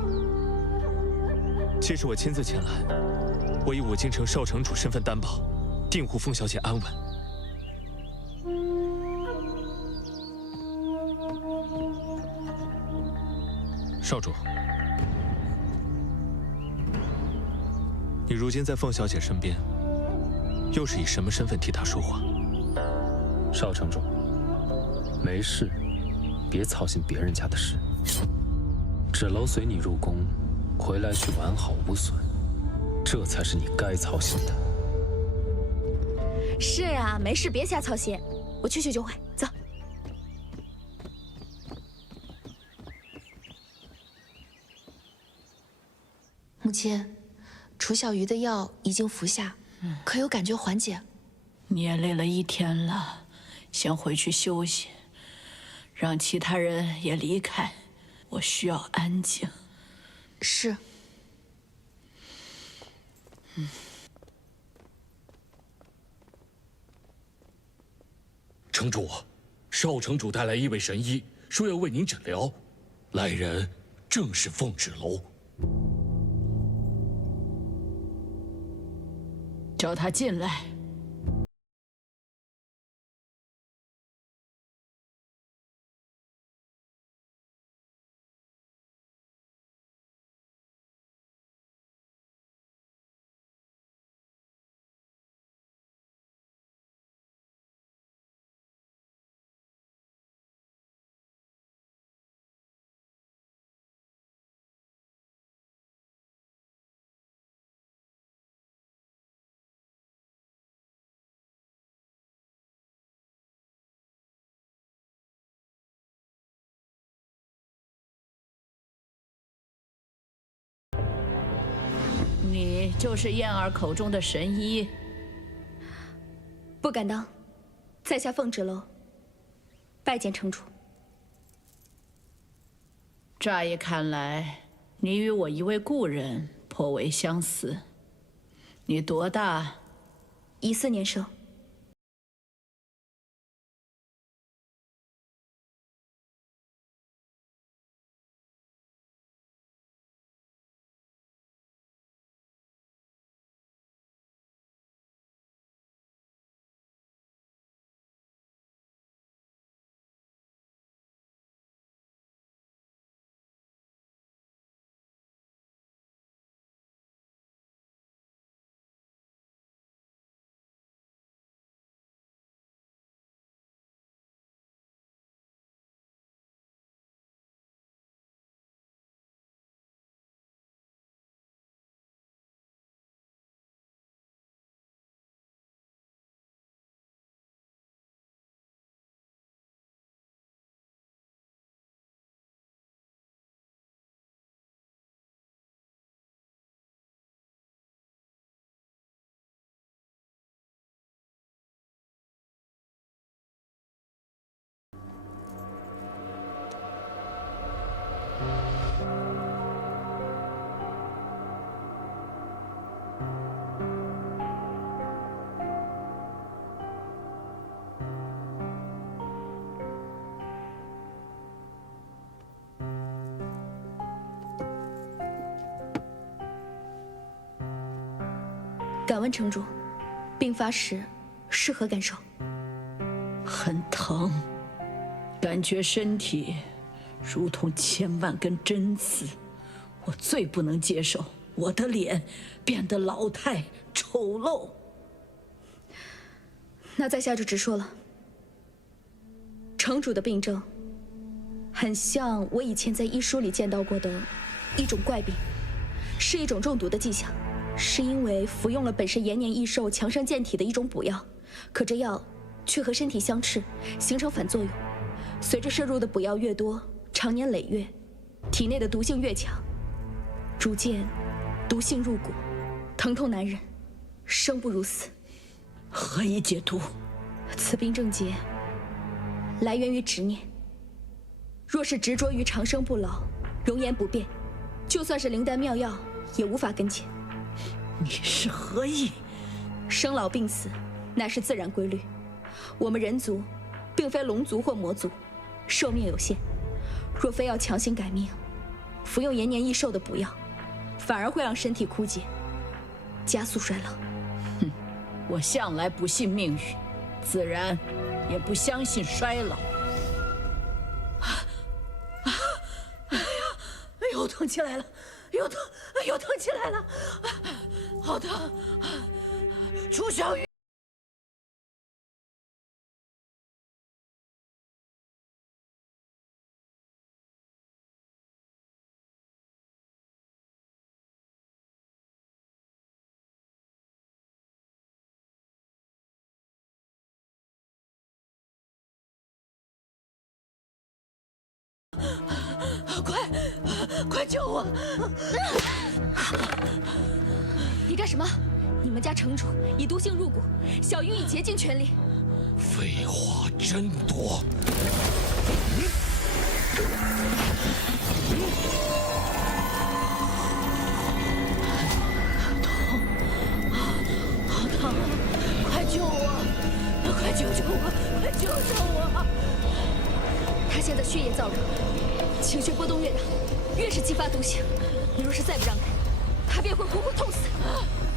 即使我亲自前来，我以武京城少城主身份担保，定护凤小姐安稳。少主，你如今在凤小姐身边，又是以什么身份替她说话？少城主，没事，别操心别人家的事。芷楼随你入宫，回来去完好无损，这才是你该操心的。是啊，没事，别瞎操心，我去就回，走。母亲，楚小鱼的药已经服下，可有感觉缓解？你也累了1天了。先回去休息，让其他人也离开。我需要安静。是。城主，少城主带来一位神医，说要为您诊疗，来人正是凤芷楼。叫他进来。你就是燕儿口中的神医？不敢当，在下凤芷楼，拜见城主。乍一看来，你与我一位故人颇为相似。你多大？14年生。敢问城主，病发时是何感受？很疼，感觉身体如同千万根针刺。我最不能接受我的脸变得老态丑陋。那在下就直说了，城主的病症很像我以前在医书里见到过的一种怪病，是一种中毒的迹象，是因为服用了本是延年益寿、强身健体的一种补药，可这药却和身体相斥，形成反作用。随着摄入的补药越多，长年累月，体内的毒性越强，逐渐毒性入骨，疼痛难忍，生不如死。何以解毒？此病症结来源于执念。若是执着于长生不老、容颜不变，就算是灵丹妙药也无法根前。你是何意？生老病死乃是自然规律，我们人族并非龙族或魔族，寿命有限。若非要强行改命，服用延年益寿的补药，反而会让身体枯竭，加速衰老。哼，我向来不信命运，自然也不相信衰老。又疼起来了，又疼起来了，好疼！楚小雨。快救我！你干什么？你们家城主以毒性入骨，小玉已竭尽全力。废话真多。好疼！快救我！快救救我！快救救我！他现在血液燥热，情绪波动越大，越是激发毒性。你若是再不让开，他便会活活痛死。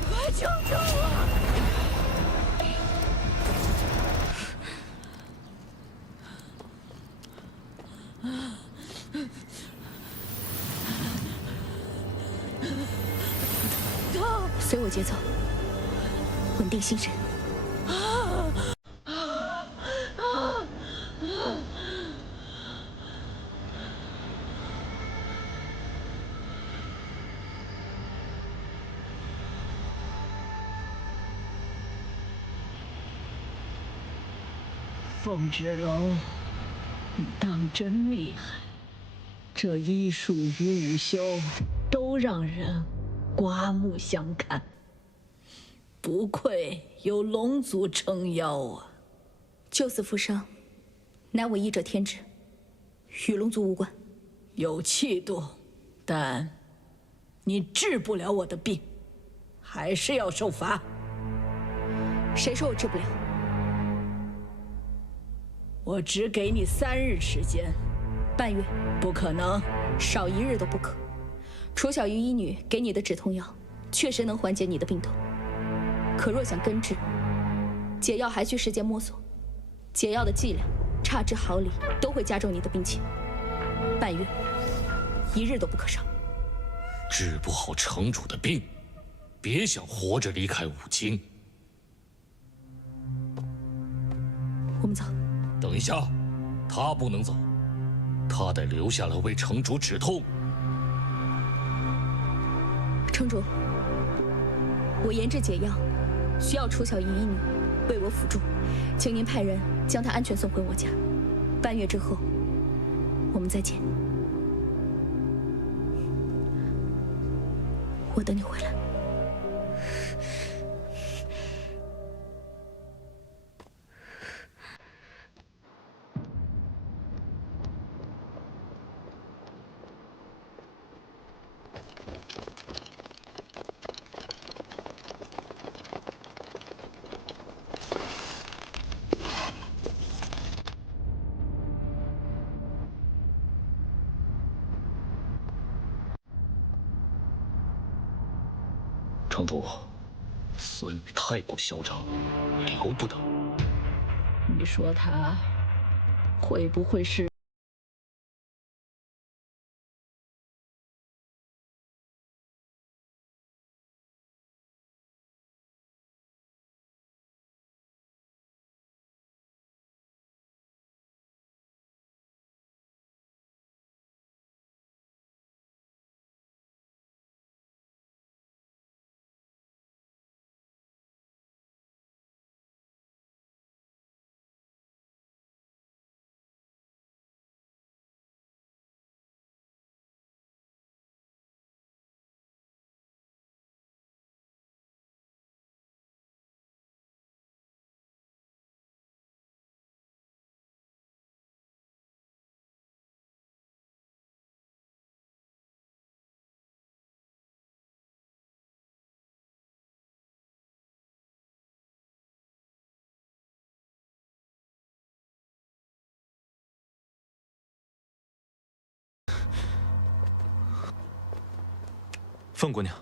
快救救我！随我节奏，稳定心神。凤之龙，你当真厉害，这医术与武修都让人刮目相看，不愧有龙族撑腰啊！救死扶伤，乃我医者天职，与龙族无关。有气度，但你治不了我的病，还是要受罚。谁说我治不了？我只给你3日时间，半月。不可能，少1日都不可。楚小鱼医女给你的止痛药，确实能缓解你的病痛。可若想根治，解药还需时间摸索，解药的剂量差之毫厘，都会加重你的病情。半月，1日都不可少。治不好城主的病，别想活着离开五京。我们走。等一下，他不能走，他得留下来为城主止痛。城主，我研制解药，需要楚小鱼医女为我辅助，请您派人将她安全送回我家。半月之后，我们再见。我等你回来。城主，孙女太过嚣张，留不得。你说他会不会是？凤姑娘，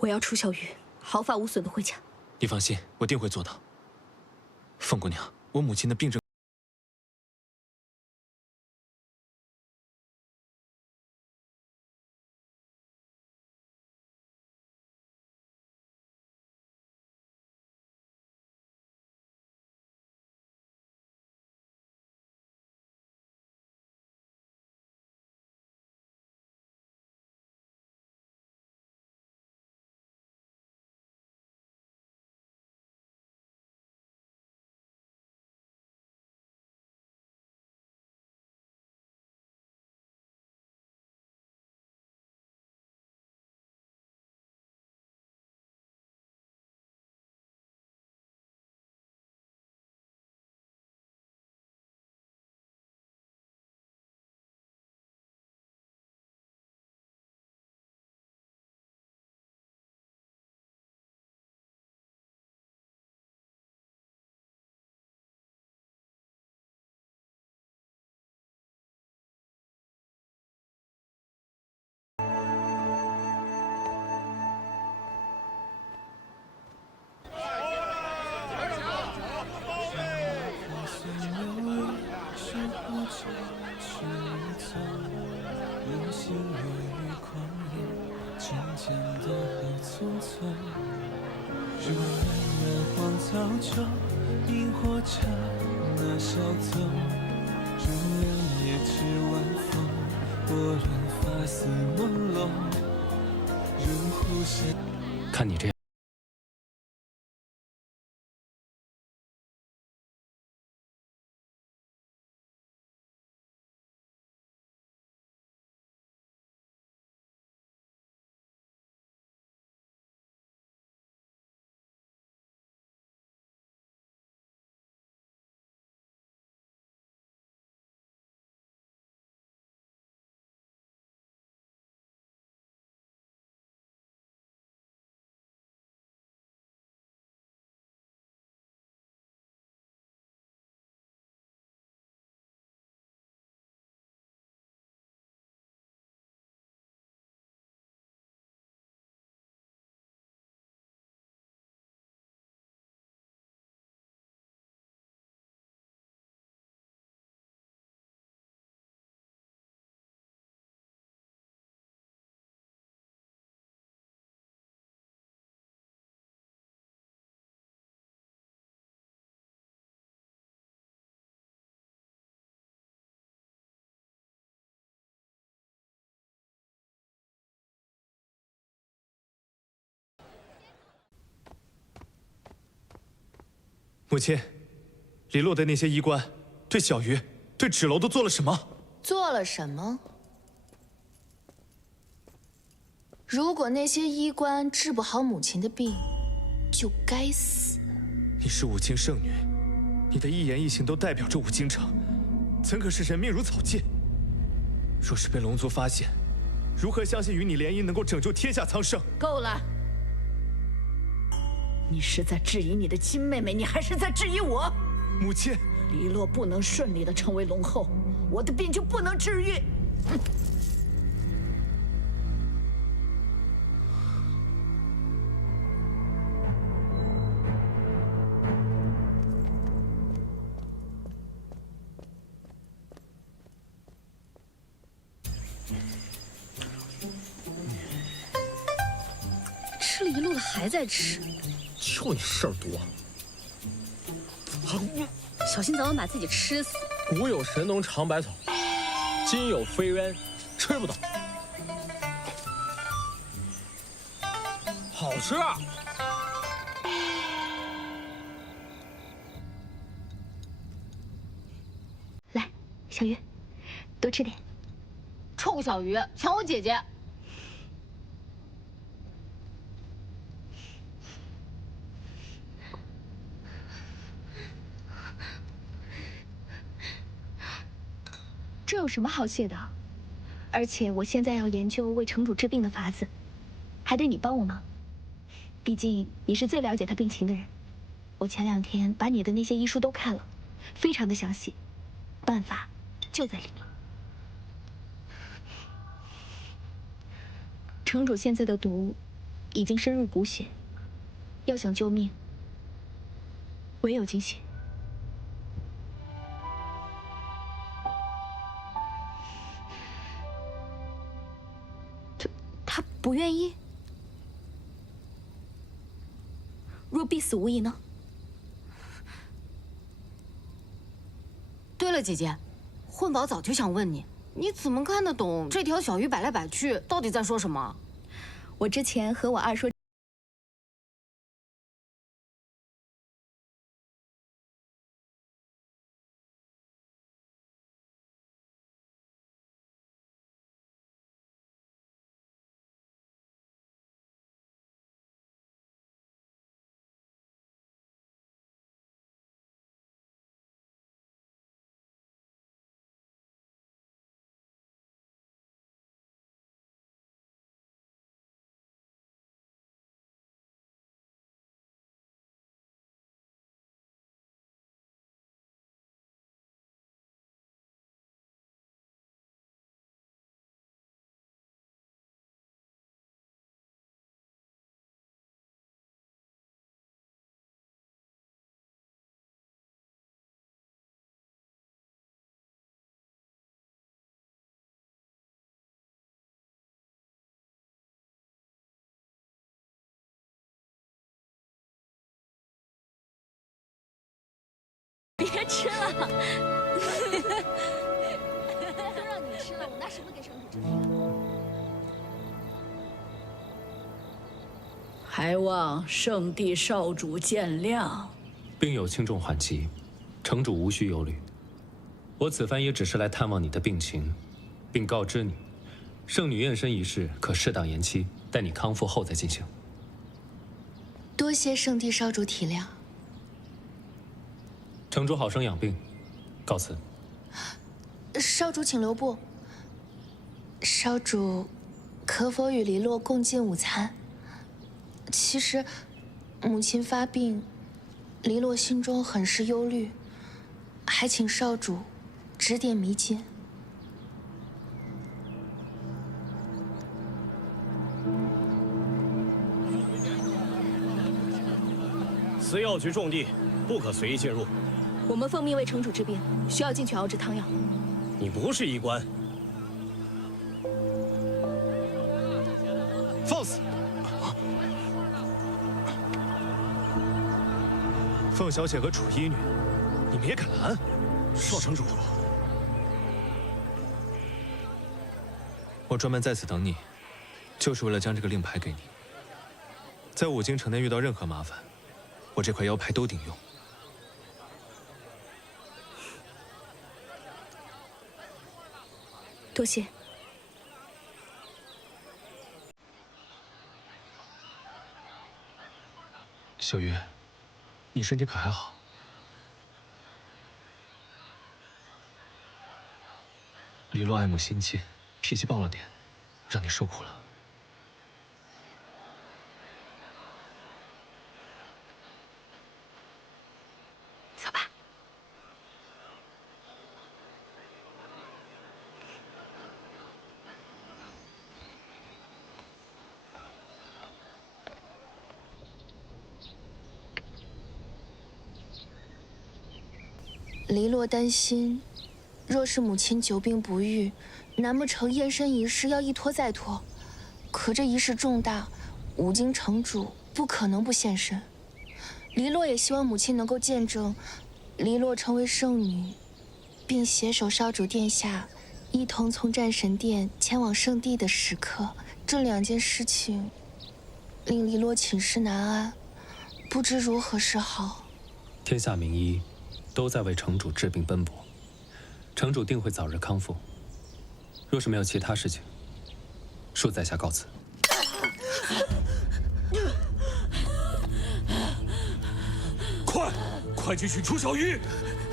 我要楚小鱼毫发无损的回家。你放心，我定会做到。凤姑娘，我母亲的病症。看你这样。母亲，李洛的那些医官对小鱼、对芷楼都做了什么？做了什么？如果那些医官治不好母亲的病，就该死。你是武清圣女，你的一言一行都代表着武京城，怎可是人命如草芥？若是被龙族发现，如何相信与你联姻能够拯救天下苍生？够了！你是在质疑你的亲妹妹，你还是在质疑我？母亲，黎洛不能顺利的成为龙后，我的病就不能治愈。吃了一路的还在吃，就你事儿多。小心早晚把自己吃死。古有神农尝百草，今有飞渊吃不到。好吃啊！来，小鱼，多吃点。臭小鱼，抢我姐姐！这有什么好谢的？而且我现在要研究为城主治病的法子，还得你帮我忙。毕竟你是最了解他病情的人。我前2天把你的那些医书都看了，非常的详细，办法就在里面。城主现在的毒已经深入骨血，要想救命，唯有进血。他不愿意？若必死无疑呢？对了，姐姐，混宝早就想问你，你怎么看得懂这条小鱼摆来摆去到底在说什么？我之前和我二说。别吃了，都让你吃了，我拿什么给城主治病？还望圣地少主见谅。病有轻重缓急，城主无需忧虑。我此番也只是来探望你的病情，并告知你，圣女验身仪式可适当延期，待你康复后再进行。多谢圣地少主体谅。城主好生养病，告辞。少主请留步。少主，可否与黎洛共进午餐？其实，母亲发病，黎洛心中很是忧虑，还请少主指点迷津。此药局重地，不可随意进入。我们奉命为城主治病，需要进去熬制汤药。你不是医官，放肆！凤小姐和楚医女，你们也敢拦？少城主，我专门在此等你，就是为了将这个令牌给你。在五京城内遇到任何麻烦，我这块腰牌都顶用。多谢。小鱼，你身体可还好？黎洛爱慕心切，脾气暴了点，让你受苦了。走吧。黎洛担心，若是母亲久病不愈，难不成验身仪式要一拖再拖？可这仪式重大，五经城主不可能不现身。黎洛也希望母亲能够见证黎洛成为圣女，并携手少主殿下一同从战神殿前往圣地的时刻。这2件事情令黎洛寝食难安，不知如何是好。天下名医都在为城主治病奔波，城主定会早日康复。若是没有其他事情，恕在下告辞。快去取出小玉！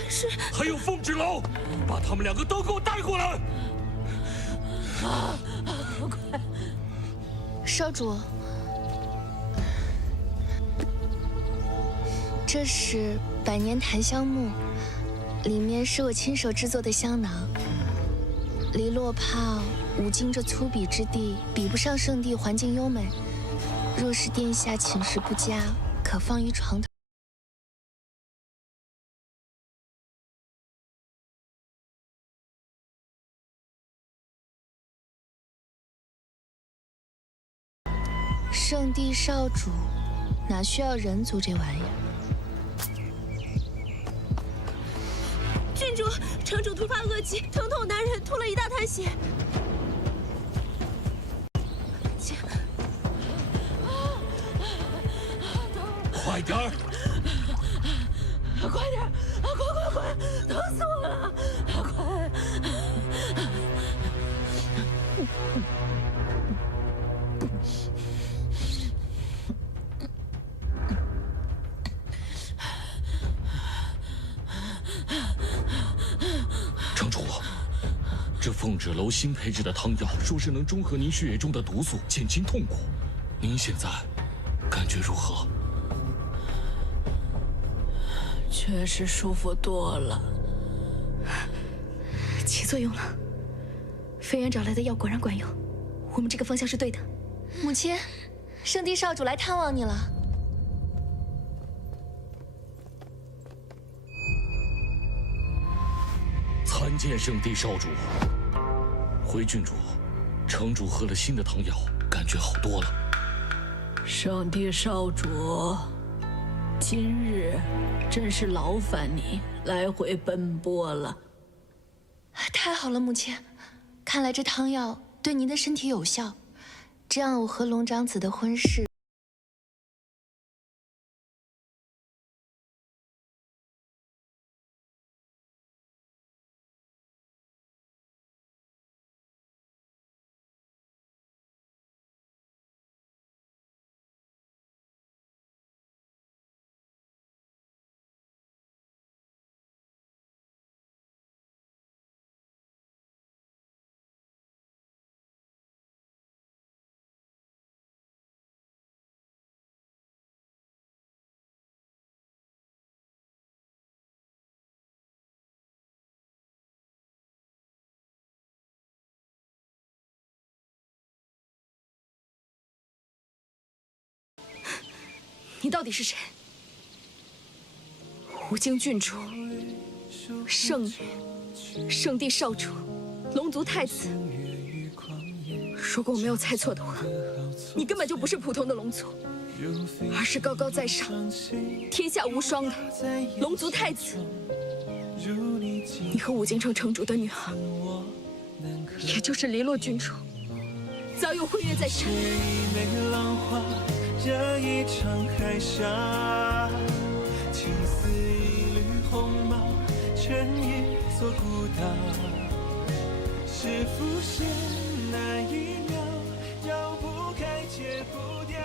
是。还有凤芷楼，把他们2个都给我带过来！快！少主，这是百年檀香木，里面是我亲手制作的香囊。黎洛怕五经这粗鄙之地比不上圣地环境优美，若是殿下寝食不佳，可放于床头。圣地少主哪需要人族这玩意儿？郡主，城主突发恶疾，疼痛难忍，吐了一大滩血。快点儿！快点儿！快！疼死我了！快！城主，这凤芷楼新配制的汤药，说是能中和您血液中的毒素，减轻痛苦。您现在感觉如何？确实舒服多了，起作用了。飞远找来的药果然管用，我们这个方向是对的。母亲，圣地少主来探望你了。参见圣地少主。回郡主，城主喝了新的汤药，感觉好多了。圣地少主，今日真是劳烦你来回奔波了。太好了，母亲，看来这汤药对您的身体有效，这样我和龙长子的婚事你到底是谁？无京郡主、圣女、圣地少主、龙族太子。如果我没有猜错的话，你根本就不是普通的龙族，而是高高在上、天下无双的龙族太子。你和武京城城主的女儿，也就是黎洛郡主，早有婚约在身。这一场海峡，情似一缕鸿毛，成一座孤岛。是浮现那一秒，绕不开，戒不掉。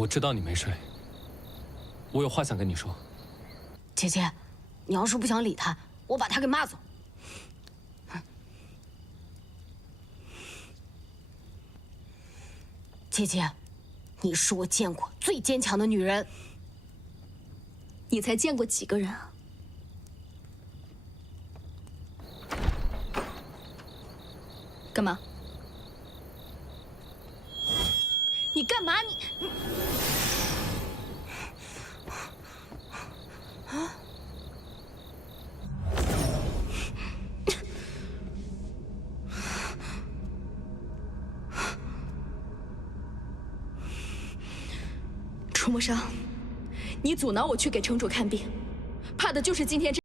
我知道你没睡，我有话想跟你说。姐姐，你要是不想理他，我把他给骂走。姐姐，你是我见过最坚强的女人。你才见过几个人啊？干嘛？你干嘛？你啊！楚墨商，你阻挠我去给城主看病，怕的就是今天这。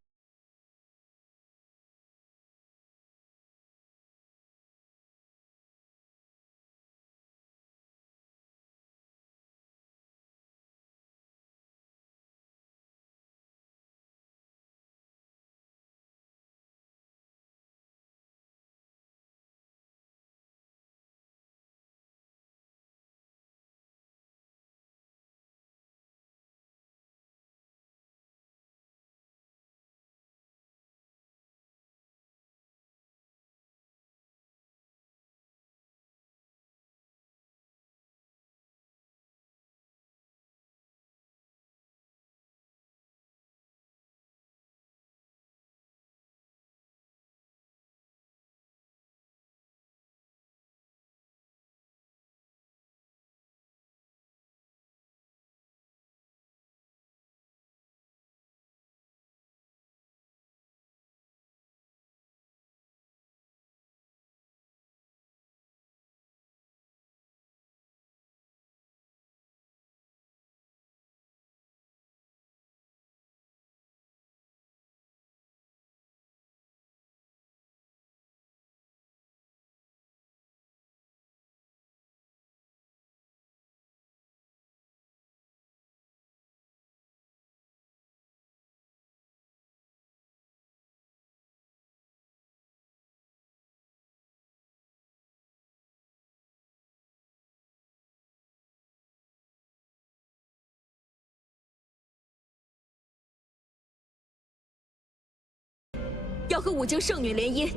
要和五经圣女联姻，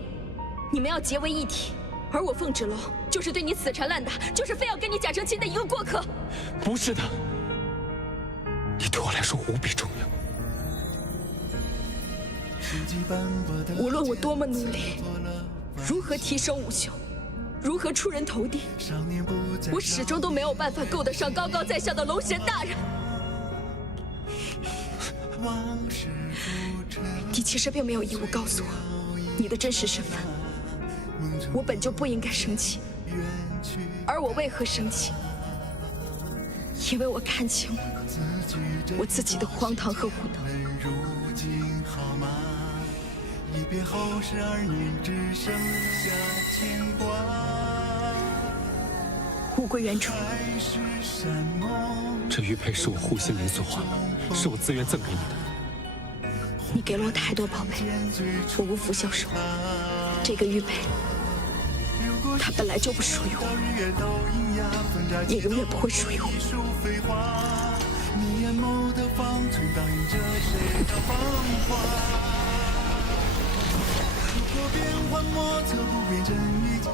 你们要结为一体，而我凤芷楼就是对你死缠烂打，就是非要跟你假成亲的一个过客。不是的，你对我来说无比重要。无论我多么努力，如何提升武修，如何出人头地，我始终都没有办法够得上高高在上的龙神大人。你其实并没有义务告诉我你的真实身份，我本就不应该生气，而我为何生气？因为我看清了我自己的荒唐和无能。一别后12年，只剩下牵挂。物归原主。这玉佩是我护心灵所化，是我自愿赠给你的。你给了我太多宝贝，我无福消受。这个玉佩，它本来就不属于我，也永远不会属于我。你眼眸的方寸倒映着谁的芳华？如果变幻莫测，不变真与假。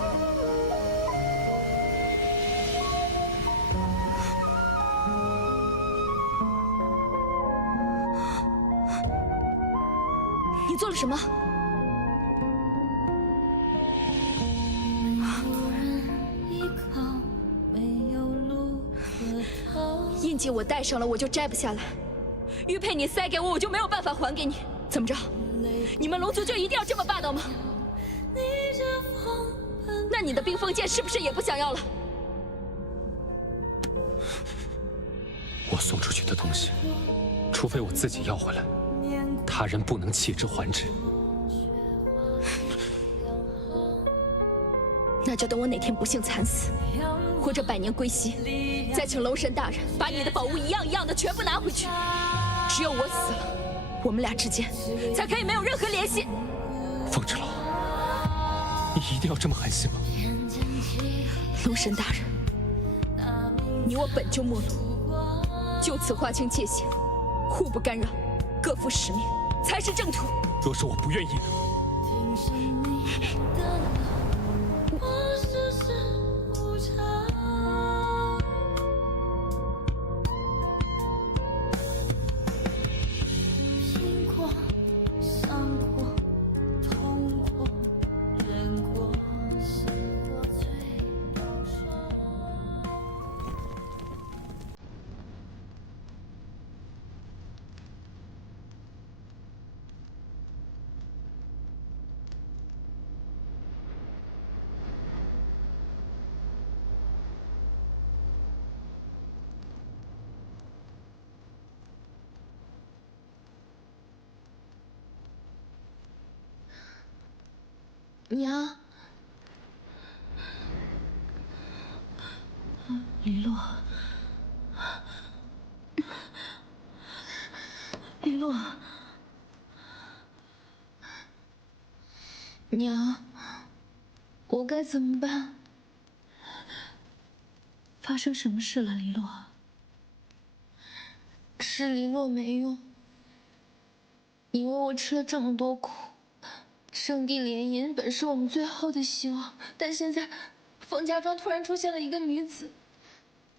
你做了什么？印记我戴上了，我就摘不下来。玉佩你塞给我，我就没有办法还给你。怎么着？你们龙族就一定要这么霸道吗？那你的冰封剑是不是也不想要了？我送出去的东西，除非我自己要回来，他人不能弃之还之。那就等我哪天不幸惨死，或者百年归西，再请龙神大人把你的宝物一样一样的全部拿回去。只有我死了，我们俩之间才可以没有任何联系。凤芷楼，你一定要这么狠心吗？龙神大人，你我本就陌路，就此划清界限，互不干扰，各负使命，才是正途。若是我不愿意呢？娘，黎洛，黎洛，娘，我该怎么办？发生什么事了，黎洛？吃黎洛没用，因为我吃了这么多苦。圣地联姻本是我们最后的希望，但现在凤家庄突然出现了一个女子，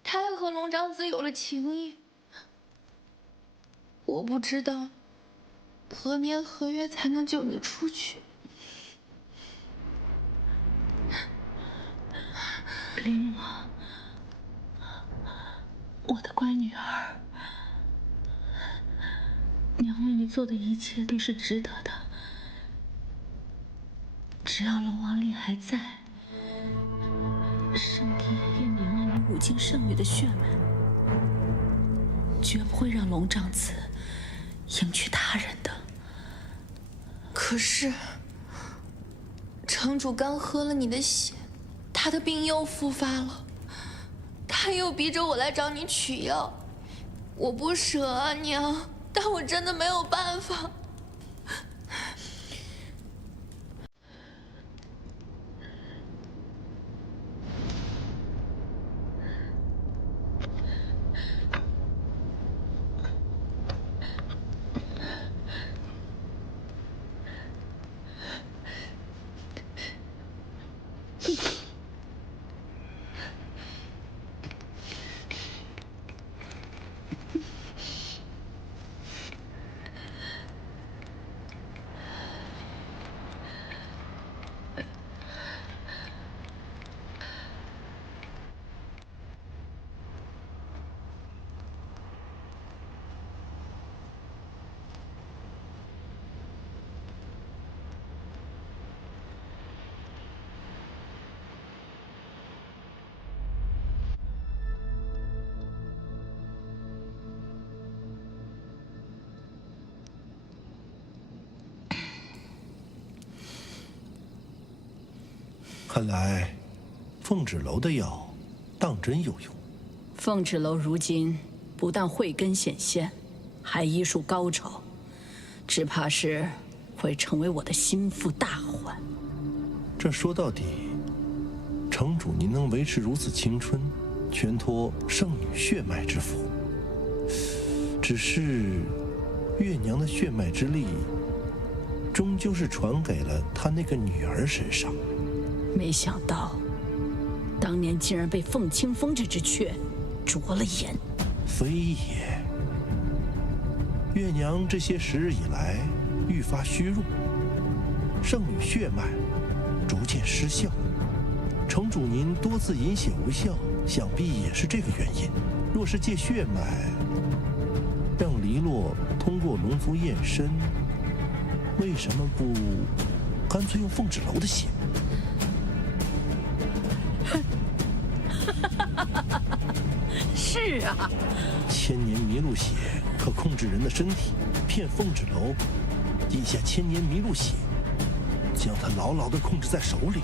她还和龙长子有了情谊。我不知道何年何月才能救你出去。黎洛，我的乖女儿，娘为你做的一切都是值得的。只要龙王令还在，圣帝愿铭了你5经圣女的血脉，绝不会让龙长子迎娶他人的。可是，城主刚喝了你的血，他的病又复发了，他又逼着我来找你取药，我不舍啊，娘，但我真的没有办法。看来，凤脂楼的药当真有用。凤脂楼如今不但慧根显现，还医术高超，只怕是会成为我的心腹大患。这说到底，城主您能维持如此青春，全托圣女血脉之福。只是，月娘的血脉之力，终究是传给了她那个女儿身上。没想到，当年竟然被凤清风这只雀着了眼。非也，月娘这些时日以来愈发虚弱，圣女血脉逐渐失效。城主您多次饮血无效，想必也是这个原因。若是借血脉，让黎洛通过龙族验身，为什么不干脆用凤脂楼的血？是啊，千年麋鹿血可控制人的身体，骗凤脂楼，饮下千年麋鹿血，将它牢牢地控制在手里。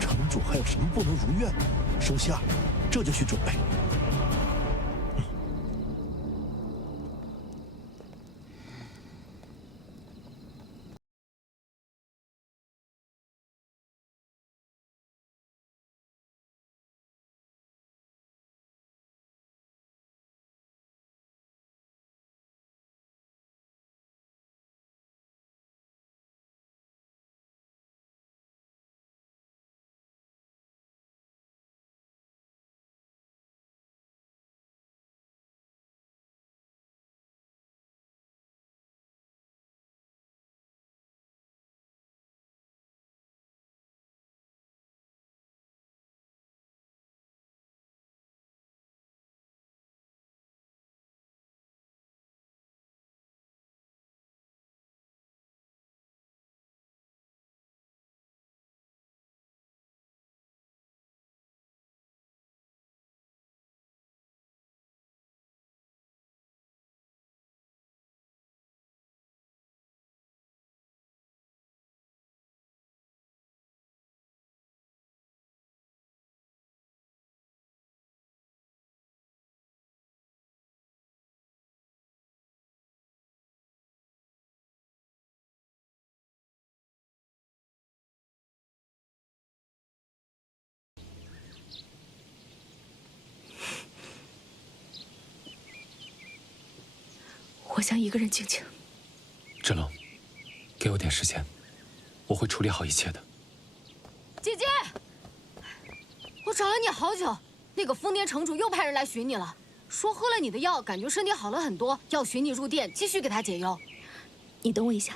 城主还有什么不能如愿？手下这就去准备。我想一个人静静。芷龙，给我点时间，我会处理好一切的。姐姐，我找了你好久，那个疯癫城主又派人来寻你了，说喝了你的药，感觉身体好了很多，要寻你入殿继续给他解忧。你等我一下。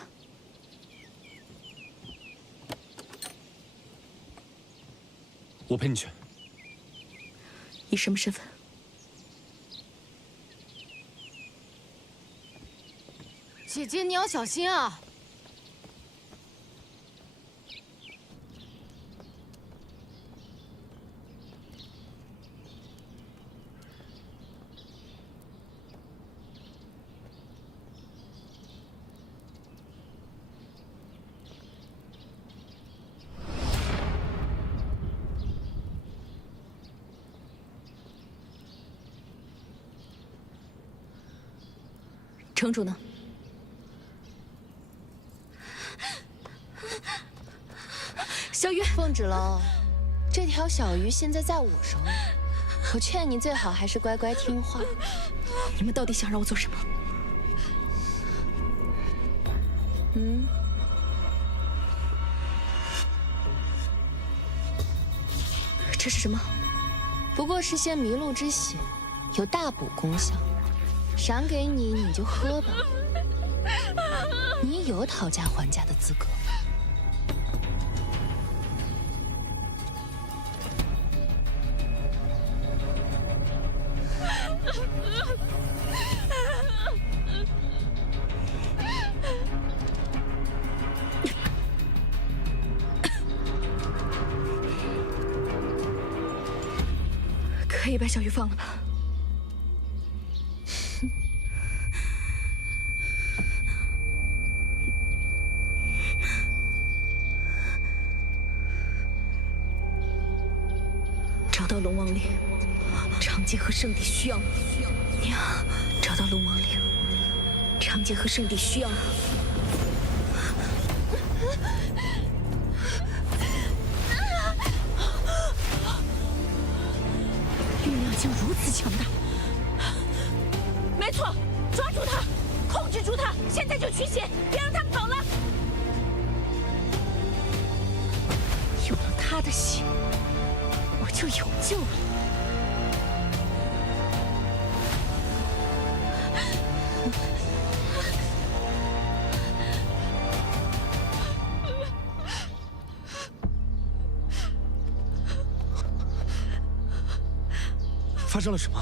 我陪你去。以什么身份？姐姐，你要小心啊！城主呢？小鱼，凤芷楼，这条小鱼现在在我手里，我劝你最好还是乖乖听话。你们到底想让我做什么？这是什么？不过是些麋鹿之血，有大补功效，赏给你，你就喝吧。你有讨价还价的资格。可以把小鱼放了吧？找到龙王令，长街和圣地需要你。娘，找到龙王令，长街和圣地需要你。玉娘竟如此强大！没错，抓住他，控制住他，现在就驱邪，别让他跑了。有了他的血，我就有救了。发生了什么？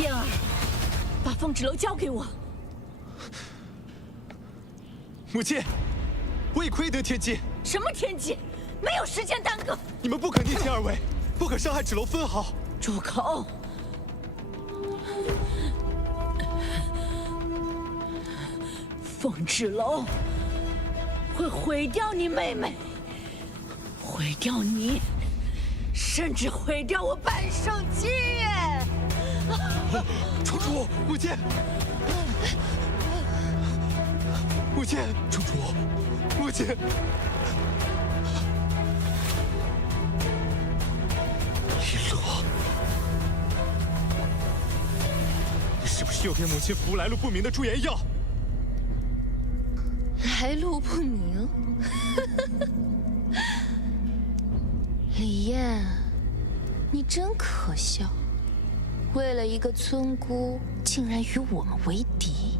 燕儿，把凤芷楼交给我。母亲，我已窥得天机。什么天机？没有时间耽搁。你们不可逆天而为，不可伤害芷楼分毫。住口！凤芷楼会毁掉你妹妹，毁掉你，甚至毁掉我半圣姬。城主，母亲，母亲，城主，母亲。一洛，你是不是又给母亲服来路不明的驻颜药？来路不明。李艳，你真可笑。为了一个村姑，竟然与我们为敌。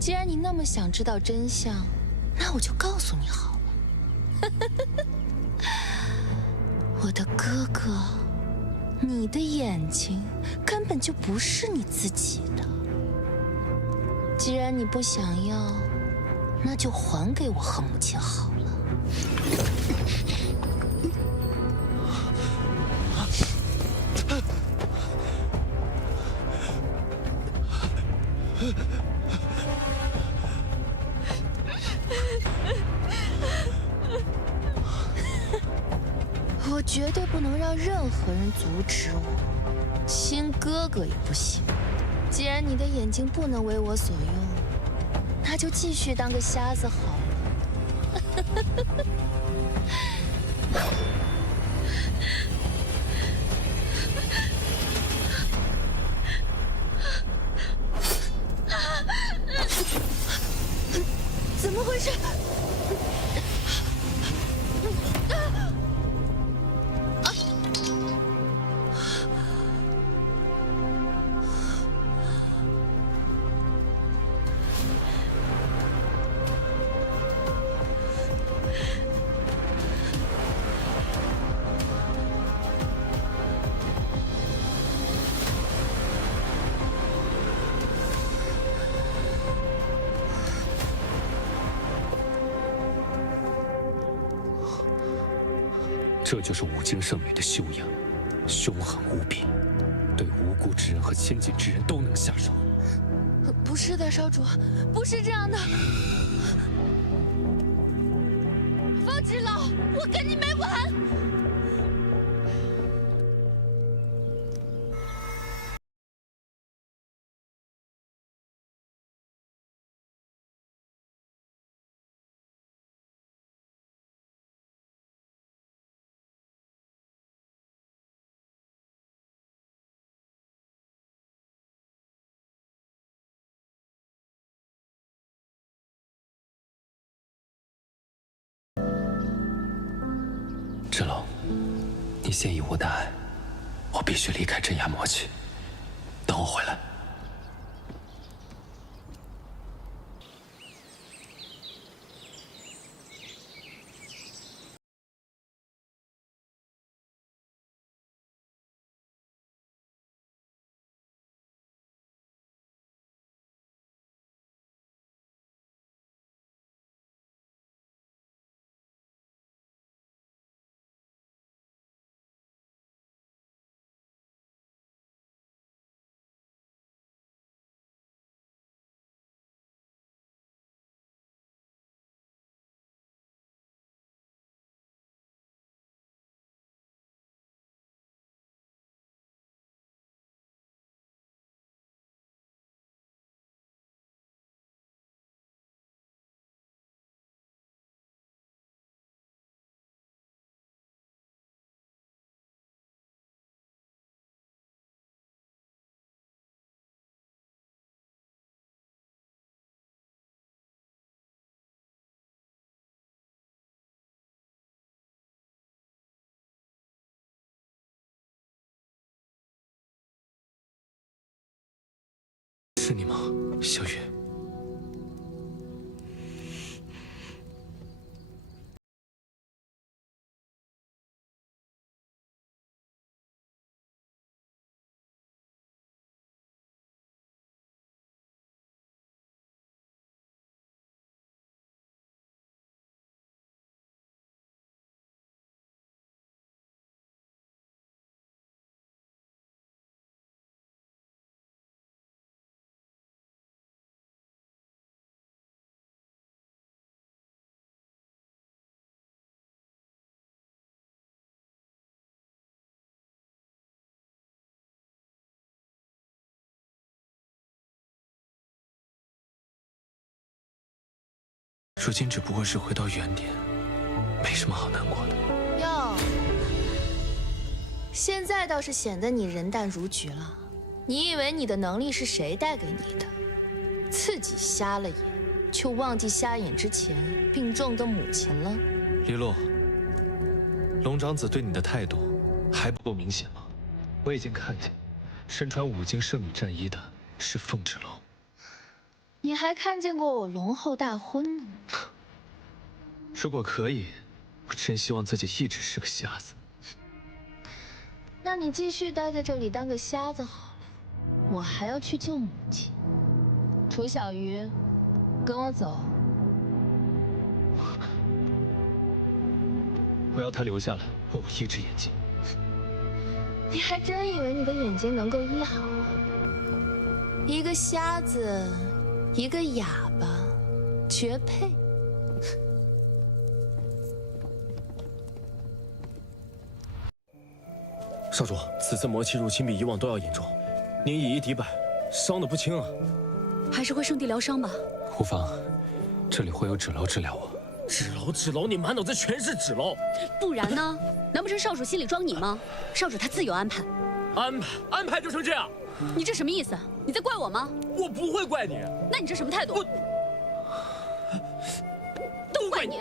既然你那么想知道真相，那我就告诉你好了。我的哥哥，你的眼睛根本就不是你自己的。既然你不想要，那就还给我和母亲好了。我绝对不能让任何人阻止我，亲哥哥也不行。既然你的眼睛不能为我所用，那就继续当个瞎子好了。怎么回事？这就是五经圣女的修养，凶狠无比，对无辜之人和亲近之人都能下手。不是的，少主，不是这样的。风之楼，我跟你没完！芷龙，你现已无大碍，我必须离开镇压魔去。等我回来。是你吗，小雨？如今只不过是回到原点，没什么好难过的。哟，现在倒是显得你人淡如菊了。你以为你的能力是谁带给你的？自己瞎了眼，就忘记瞎眼之前病重的母亲了？黎洛，龙长子对你的态度还不够明显吗？我已经看见，身穿五经圣女战衣的是凤芷楼。你还看见过我龙后大婚呢。如果可以，我真希望自己一直是个瞎子。那你继续待在这里当个瞎子好了，我还要去救母亲。楚小鱼，跟我走。我要他留下来为我医治眼睛。你还真以为你的眼睛能够医好啊？一个瞎子，一个哑巴，绝配。少主，此次魔气入侵比以往都要严重，您以一敌百，伤得不轻啊。还是回圣地疗伤吧。无妨，这里会有纸篓治疗我。纸篓，你满脑子全是纸篓。不然呢？难不成少主心里装你吗？少主他自有安排。安排就成这样？你这什么意思？你在怪我吗？我不会怪你。那你这什么态度？都怪你。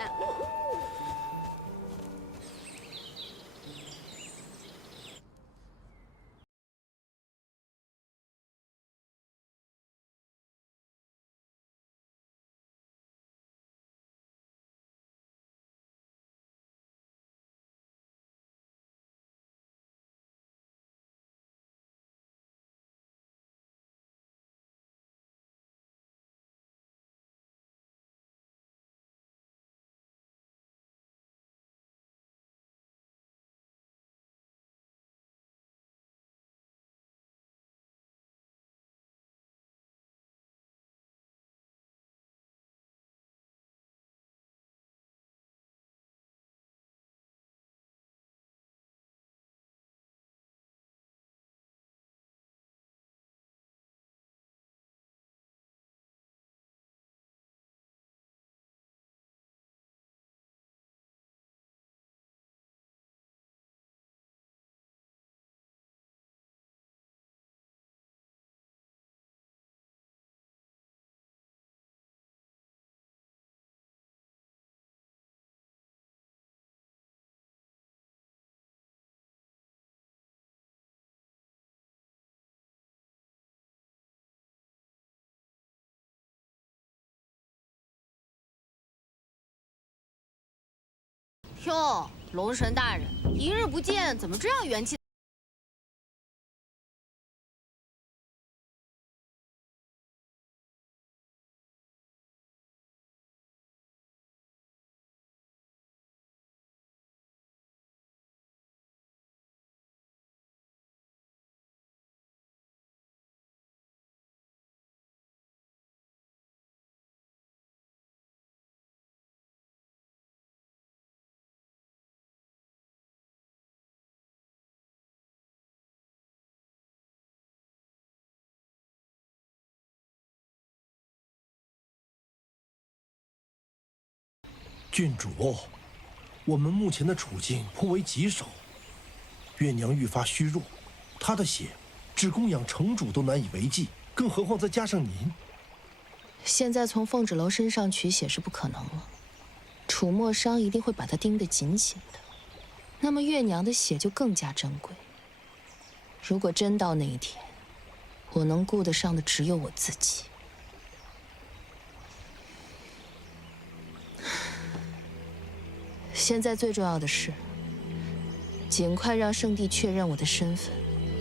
哟，龙神大人，一日不见，怎么这样元气？郡主，我们目前的处境颇为棘手。月娘愈发虚弱，她的血只供养城主都难以为继，更何况再加上您。现在从凤纸楼身上取血是不可能了，楚墨商一定会把她盯得紧紧的。那么月娘的血就更加珍贵。如果真到那一天，我能顾得上的只有我自己。现在最重要的是，尽快让圣帝确认我的身份，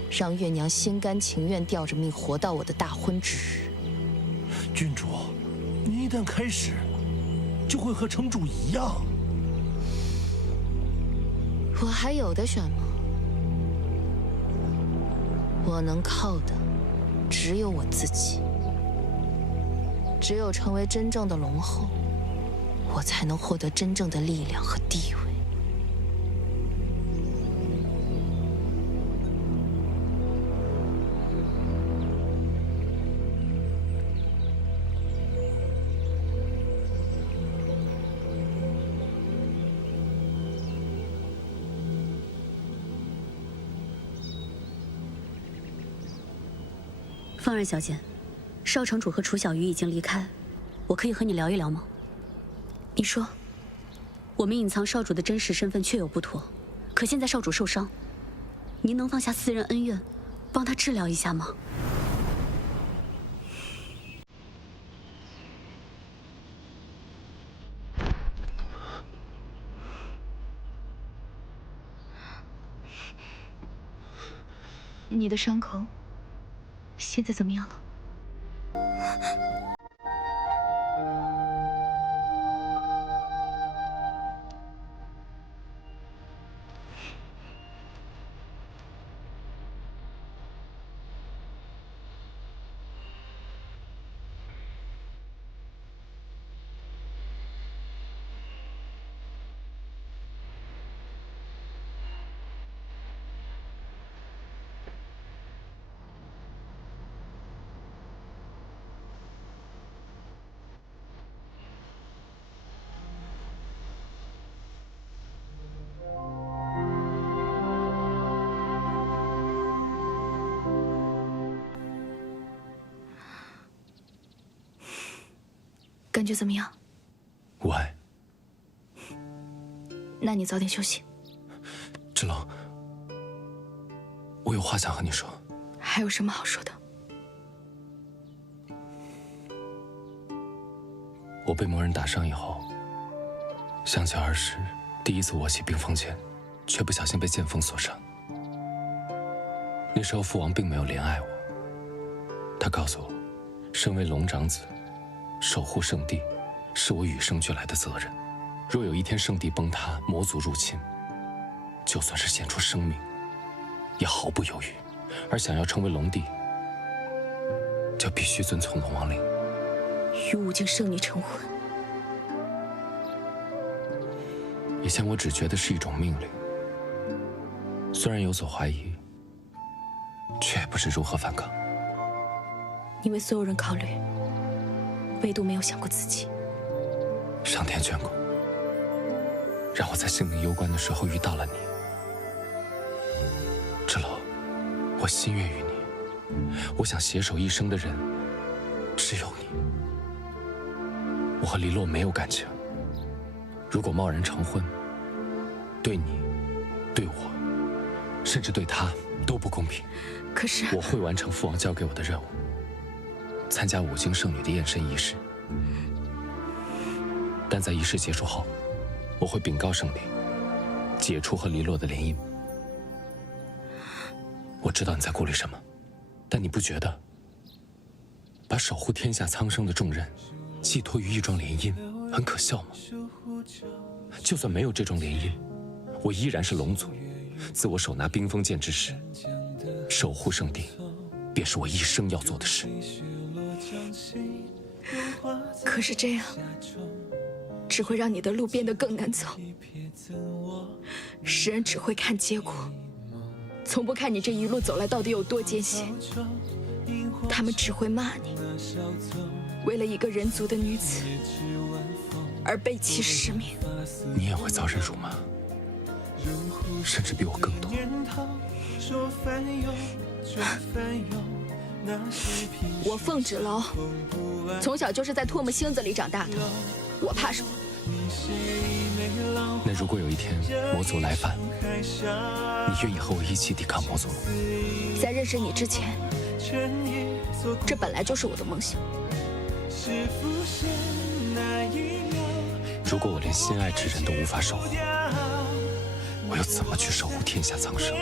让月娘心甘情愿吊着命活到我的大婚之日。郡主，你一旦开始，就会和城主一样。我还有的选吗？我能靠的只有我自己。只有成为真正的龙后，我才能获得真正的力量和地位。方然小姐，少城主和楚小鱼已经离开，我可以和你聊一聊吗？你说，我们隐藏少主的真实身份确有不妥，可现在少主受伤，您能放下私人恩怨，帮他治疗一下吗？你的伤口现在怎么样了？感觉怎么样？无碍。那你早点休息。芷楼，我有话想和你说。还有什么好说的？我被魔人打伤以后，想起儿时第一次握起冰锋剑，却不小心被剑锋所伤。那时候父王并没有怜爱我，他告诉我，身为龙长子，守护圣地是我与生俱来的责任。若有一天圣地崩塌，魔族入侵，就算是献出生命，也毫不犹豫。而想要成为龙帝，就必须遵从龙王令，与武境圣女成婚。以前我只觉得是一种命令，虽然有所怀疑，却也不知如何反抗。你为所有人考虑，唯独没有想过自己。上天眷顾，让我在性命攸关的时候遇到了你。芷楼，我心悦于你，我想携手一生的人只有你。我和黎洛没有感情，如果贸然成婚，对你、对我，甚至对他都不公平。可是我会完成父王交给我的任务，参加五经圣女的验身仪式。但在仪式结束后，我会禀告圣地，解除和黎洛的联姻。我知道你在顾虑什么，但你不觉得把守护天下苍生的重任寄托于一桩联姻很可笑吗？就算没有这桩联姻，我依然是龙族。自我手拿冰锋剑之时，守护圣地便是我一生要做的事。可是这样只会让你的路变得更难走。世人只会看结果，从不看你这一路走来到底有多艰险。他们只会骂你，为了一个人族的女子而背弃使命。你也会遭人辱骂，甚至比我更多。我凤芷楼从小就是在唾沫星子里长大的，我怕什么？那如果有一天魔族来犯，你愿意和我一起抵抗魔族吗？在认识你之前，这本来就是我的梦想。如果我连心爱之人都无法守护，我又怎么去守护天下苍生？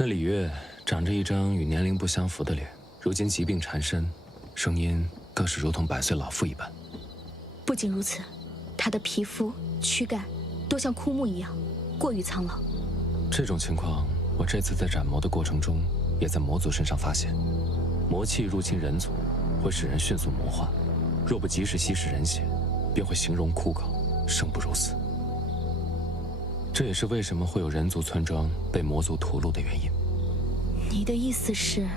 那李月长着一张与年龄不相符的脸，如今疾病缠身，声音更是如同100岁老妇一般。不仅如此，她的皮肤、躯干都像枯木一样，过于苍老。这种情况，我这次在斩魔的过程中，也在魔族身上发现。魔气入侵人族，会使人迅速魔化，若不及时吸食人血，便会形容枯槁，生不如死。这也是为什么会有人族村庄被魔族屠戮的原因。你的意思是，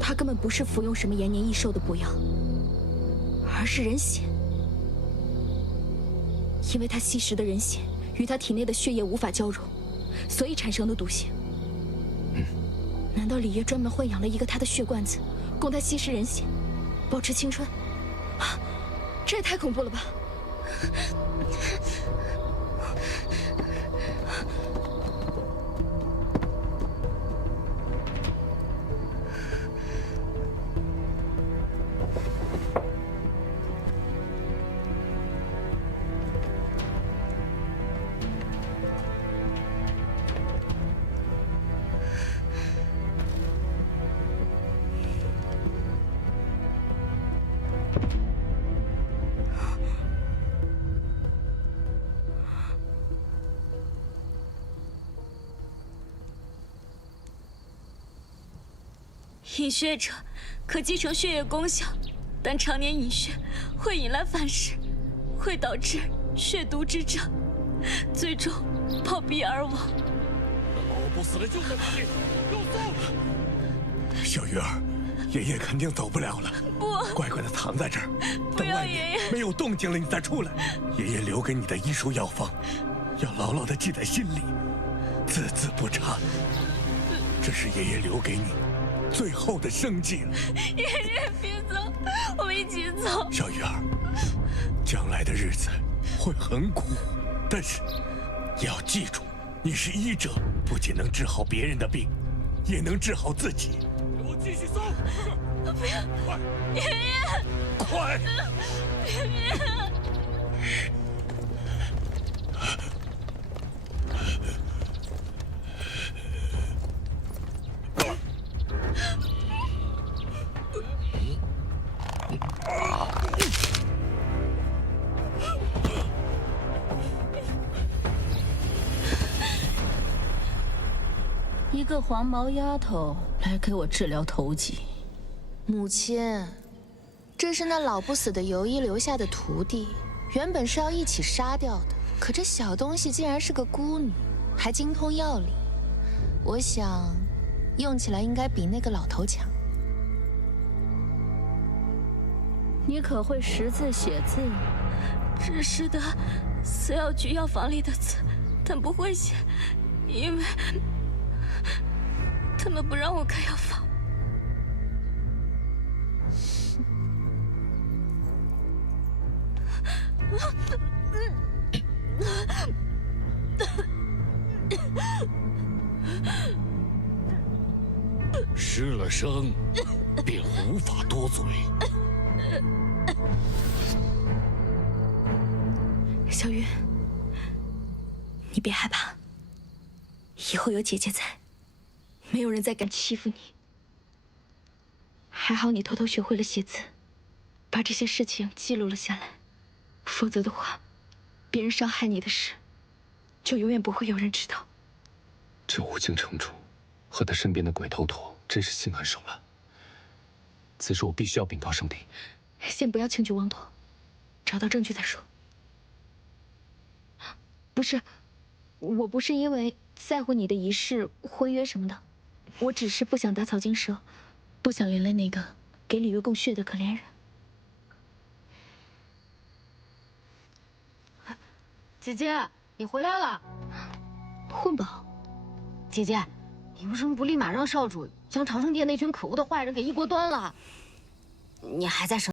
他根本不是服用什么延年益寿的补药，而是人血？因为他吸食的人血与他体内的血液无法交融，所以产生的毒血。难道李烨专门豢养了一个他的血罐子，供他吸食人血，保持青春？啊，这也太恐怖了吧！饮血者可继承血液功效，但常年饮血会引来反噬，会导致血毒之症，最终暴毙而亡。不死了就在哪里，给我走！小鱼儿，爷爷肯定走不了了。不，乖乖的藏在这儿，等外面爷爷没有动静了你再出来。爷爷留给你的医术药方，要牢牢的记在心里，字字不差。这是爷爷留给你最后的生计了。爷爷别走，我们一起走。小鱼儿，将来的日子会很苦，但是你要记住，你是医者，不仅能治好别人的病，也能治好自己。给我继续搜！不要！快！爷爷！快！爷爷！一个黄毛丫头来给我治疗头疾。母亲，这是那老不死的游医留下的徒弟，原本是要一起杀掉的，可这小东西竟然是个孤女，还精通药理，我想用起来应该比那个老头强。你可会识字写字？只识得死药局药房里的字，但不会写，因为他们不让我开药房。失了声，便无法多嘴。小雨，你别害怕，以后有姐姐在，没有人再敢欺负你。还好你偷偷学会了写字，把这些事情记录了下来，否则的话，别人伤害你的事，就永远不会有人知道。这无尽城主和他身边的鬼头陀真是心狠手辣。此事我必须要禀告圣帝。先不要轻举妄动，找到证据再说。不是，我不是因为在乎你的仪式、婚约什么的，我只是不想打草惊蛇，不想连累那个给李月供血的可怜人。姐姐，你回来了。混宝，姐姐，你为什么不立马让少主将长生殿那群可恶的坏人给一锅端了？你还在生？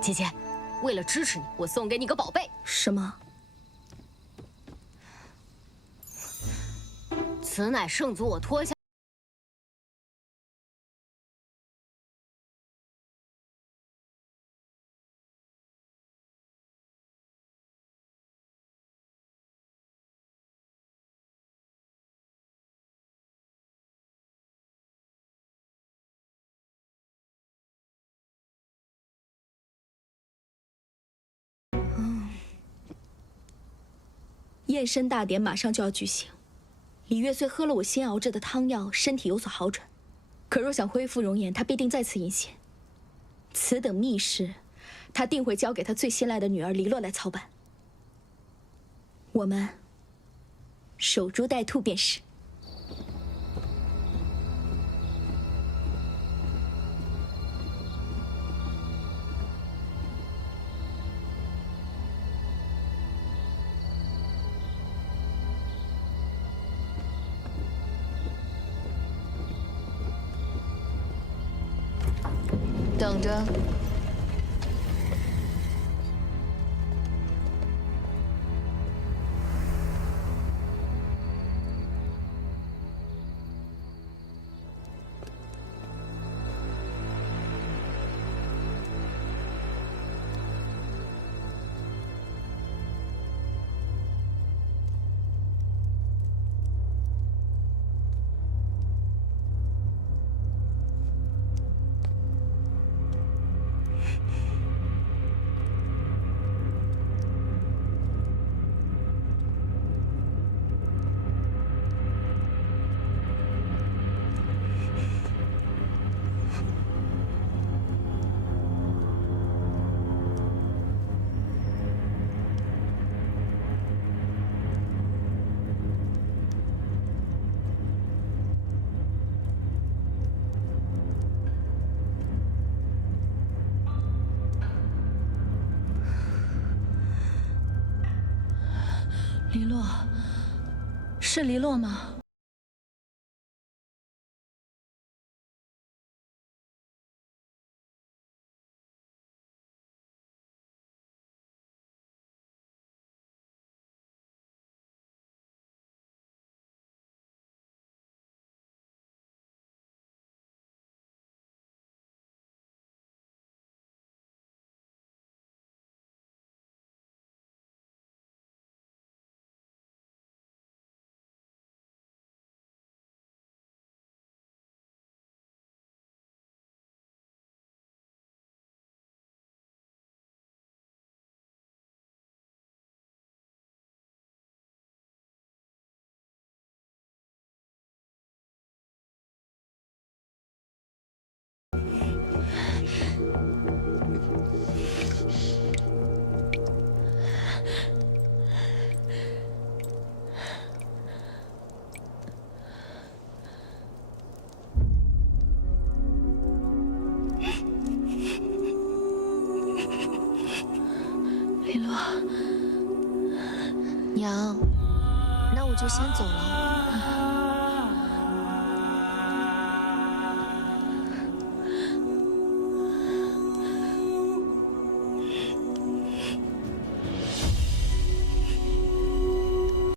姐姐，为了支持你，我送给你个宝贝。什么？此乃圣祖我脱下。验身大典马上就要举行，李月虽喝了我新熬制的汤药，身体有所好转，可若想恢复容颜，他必定再次隐现。此等密事，他定会交给他最信赖的女儿黎洛来操办。我们守株待兔便是。等着。洛，是黎洛吗？黎洛，娘，那我就先走了。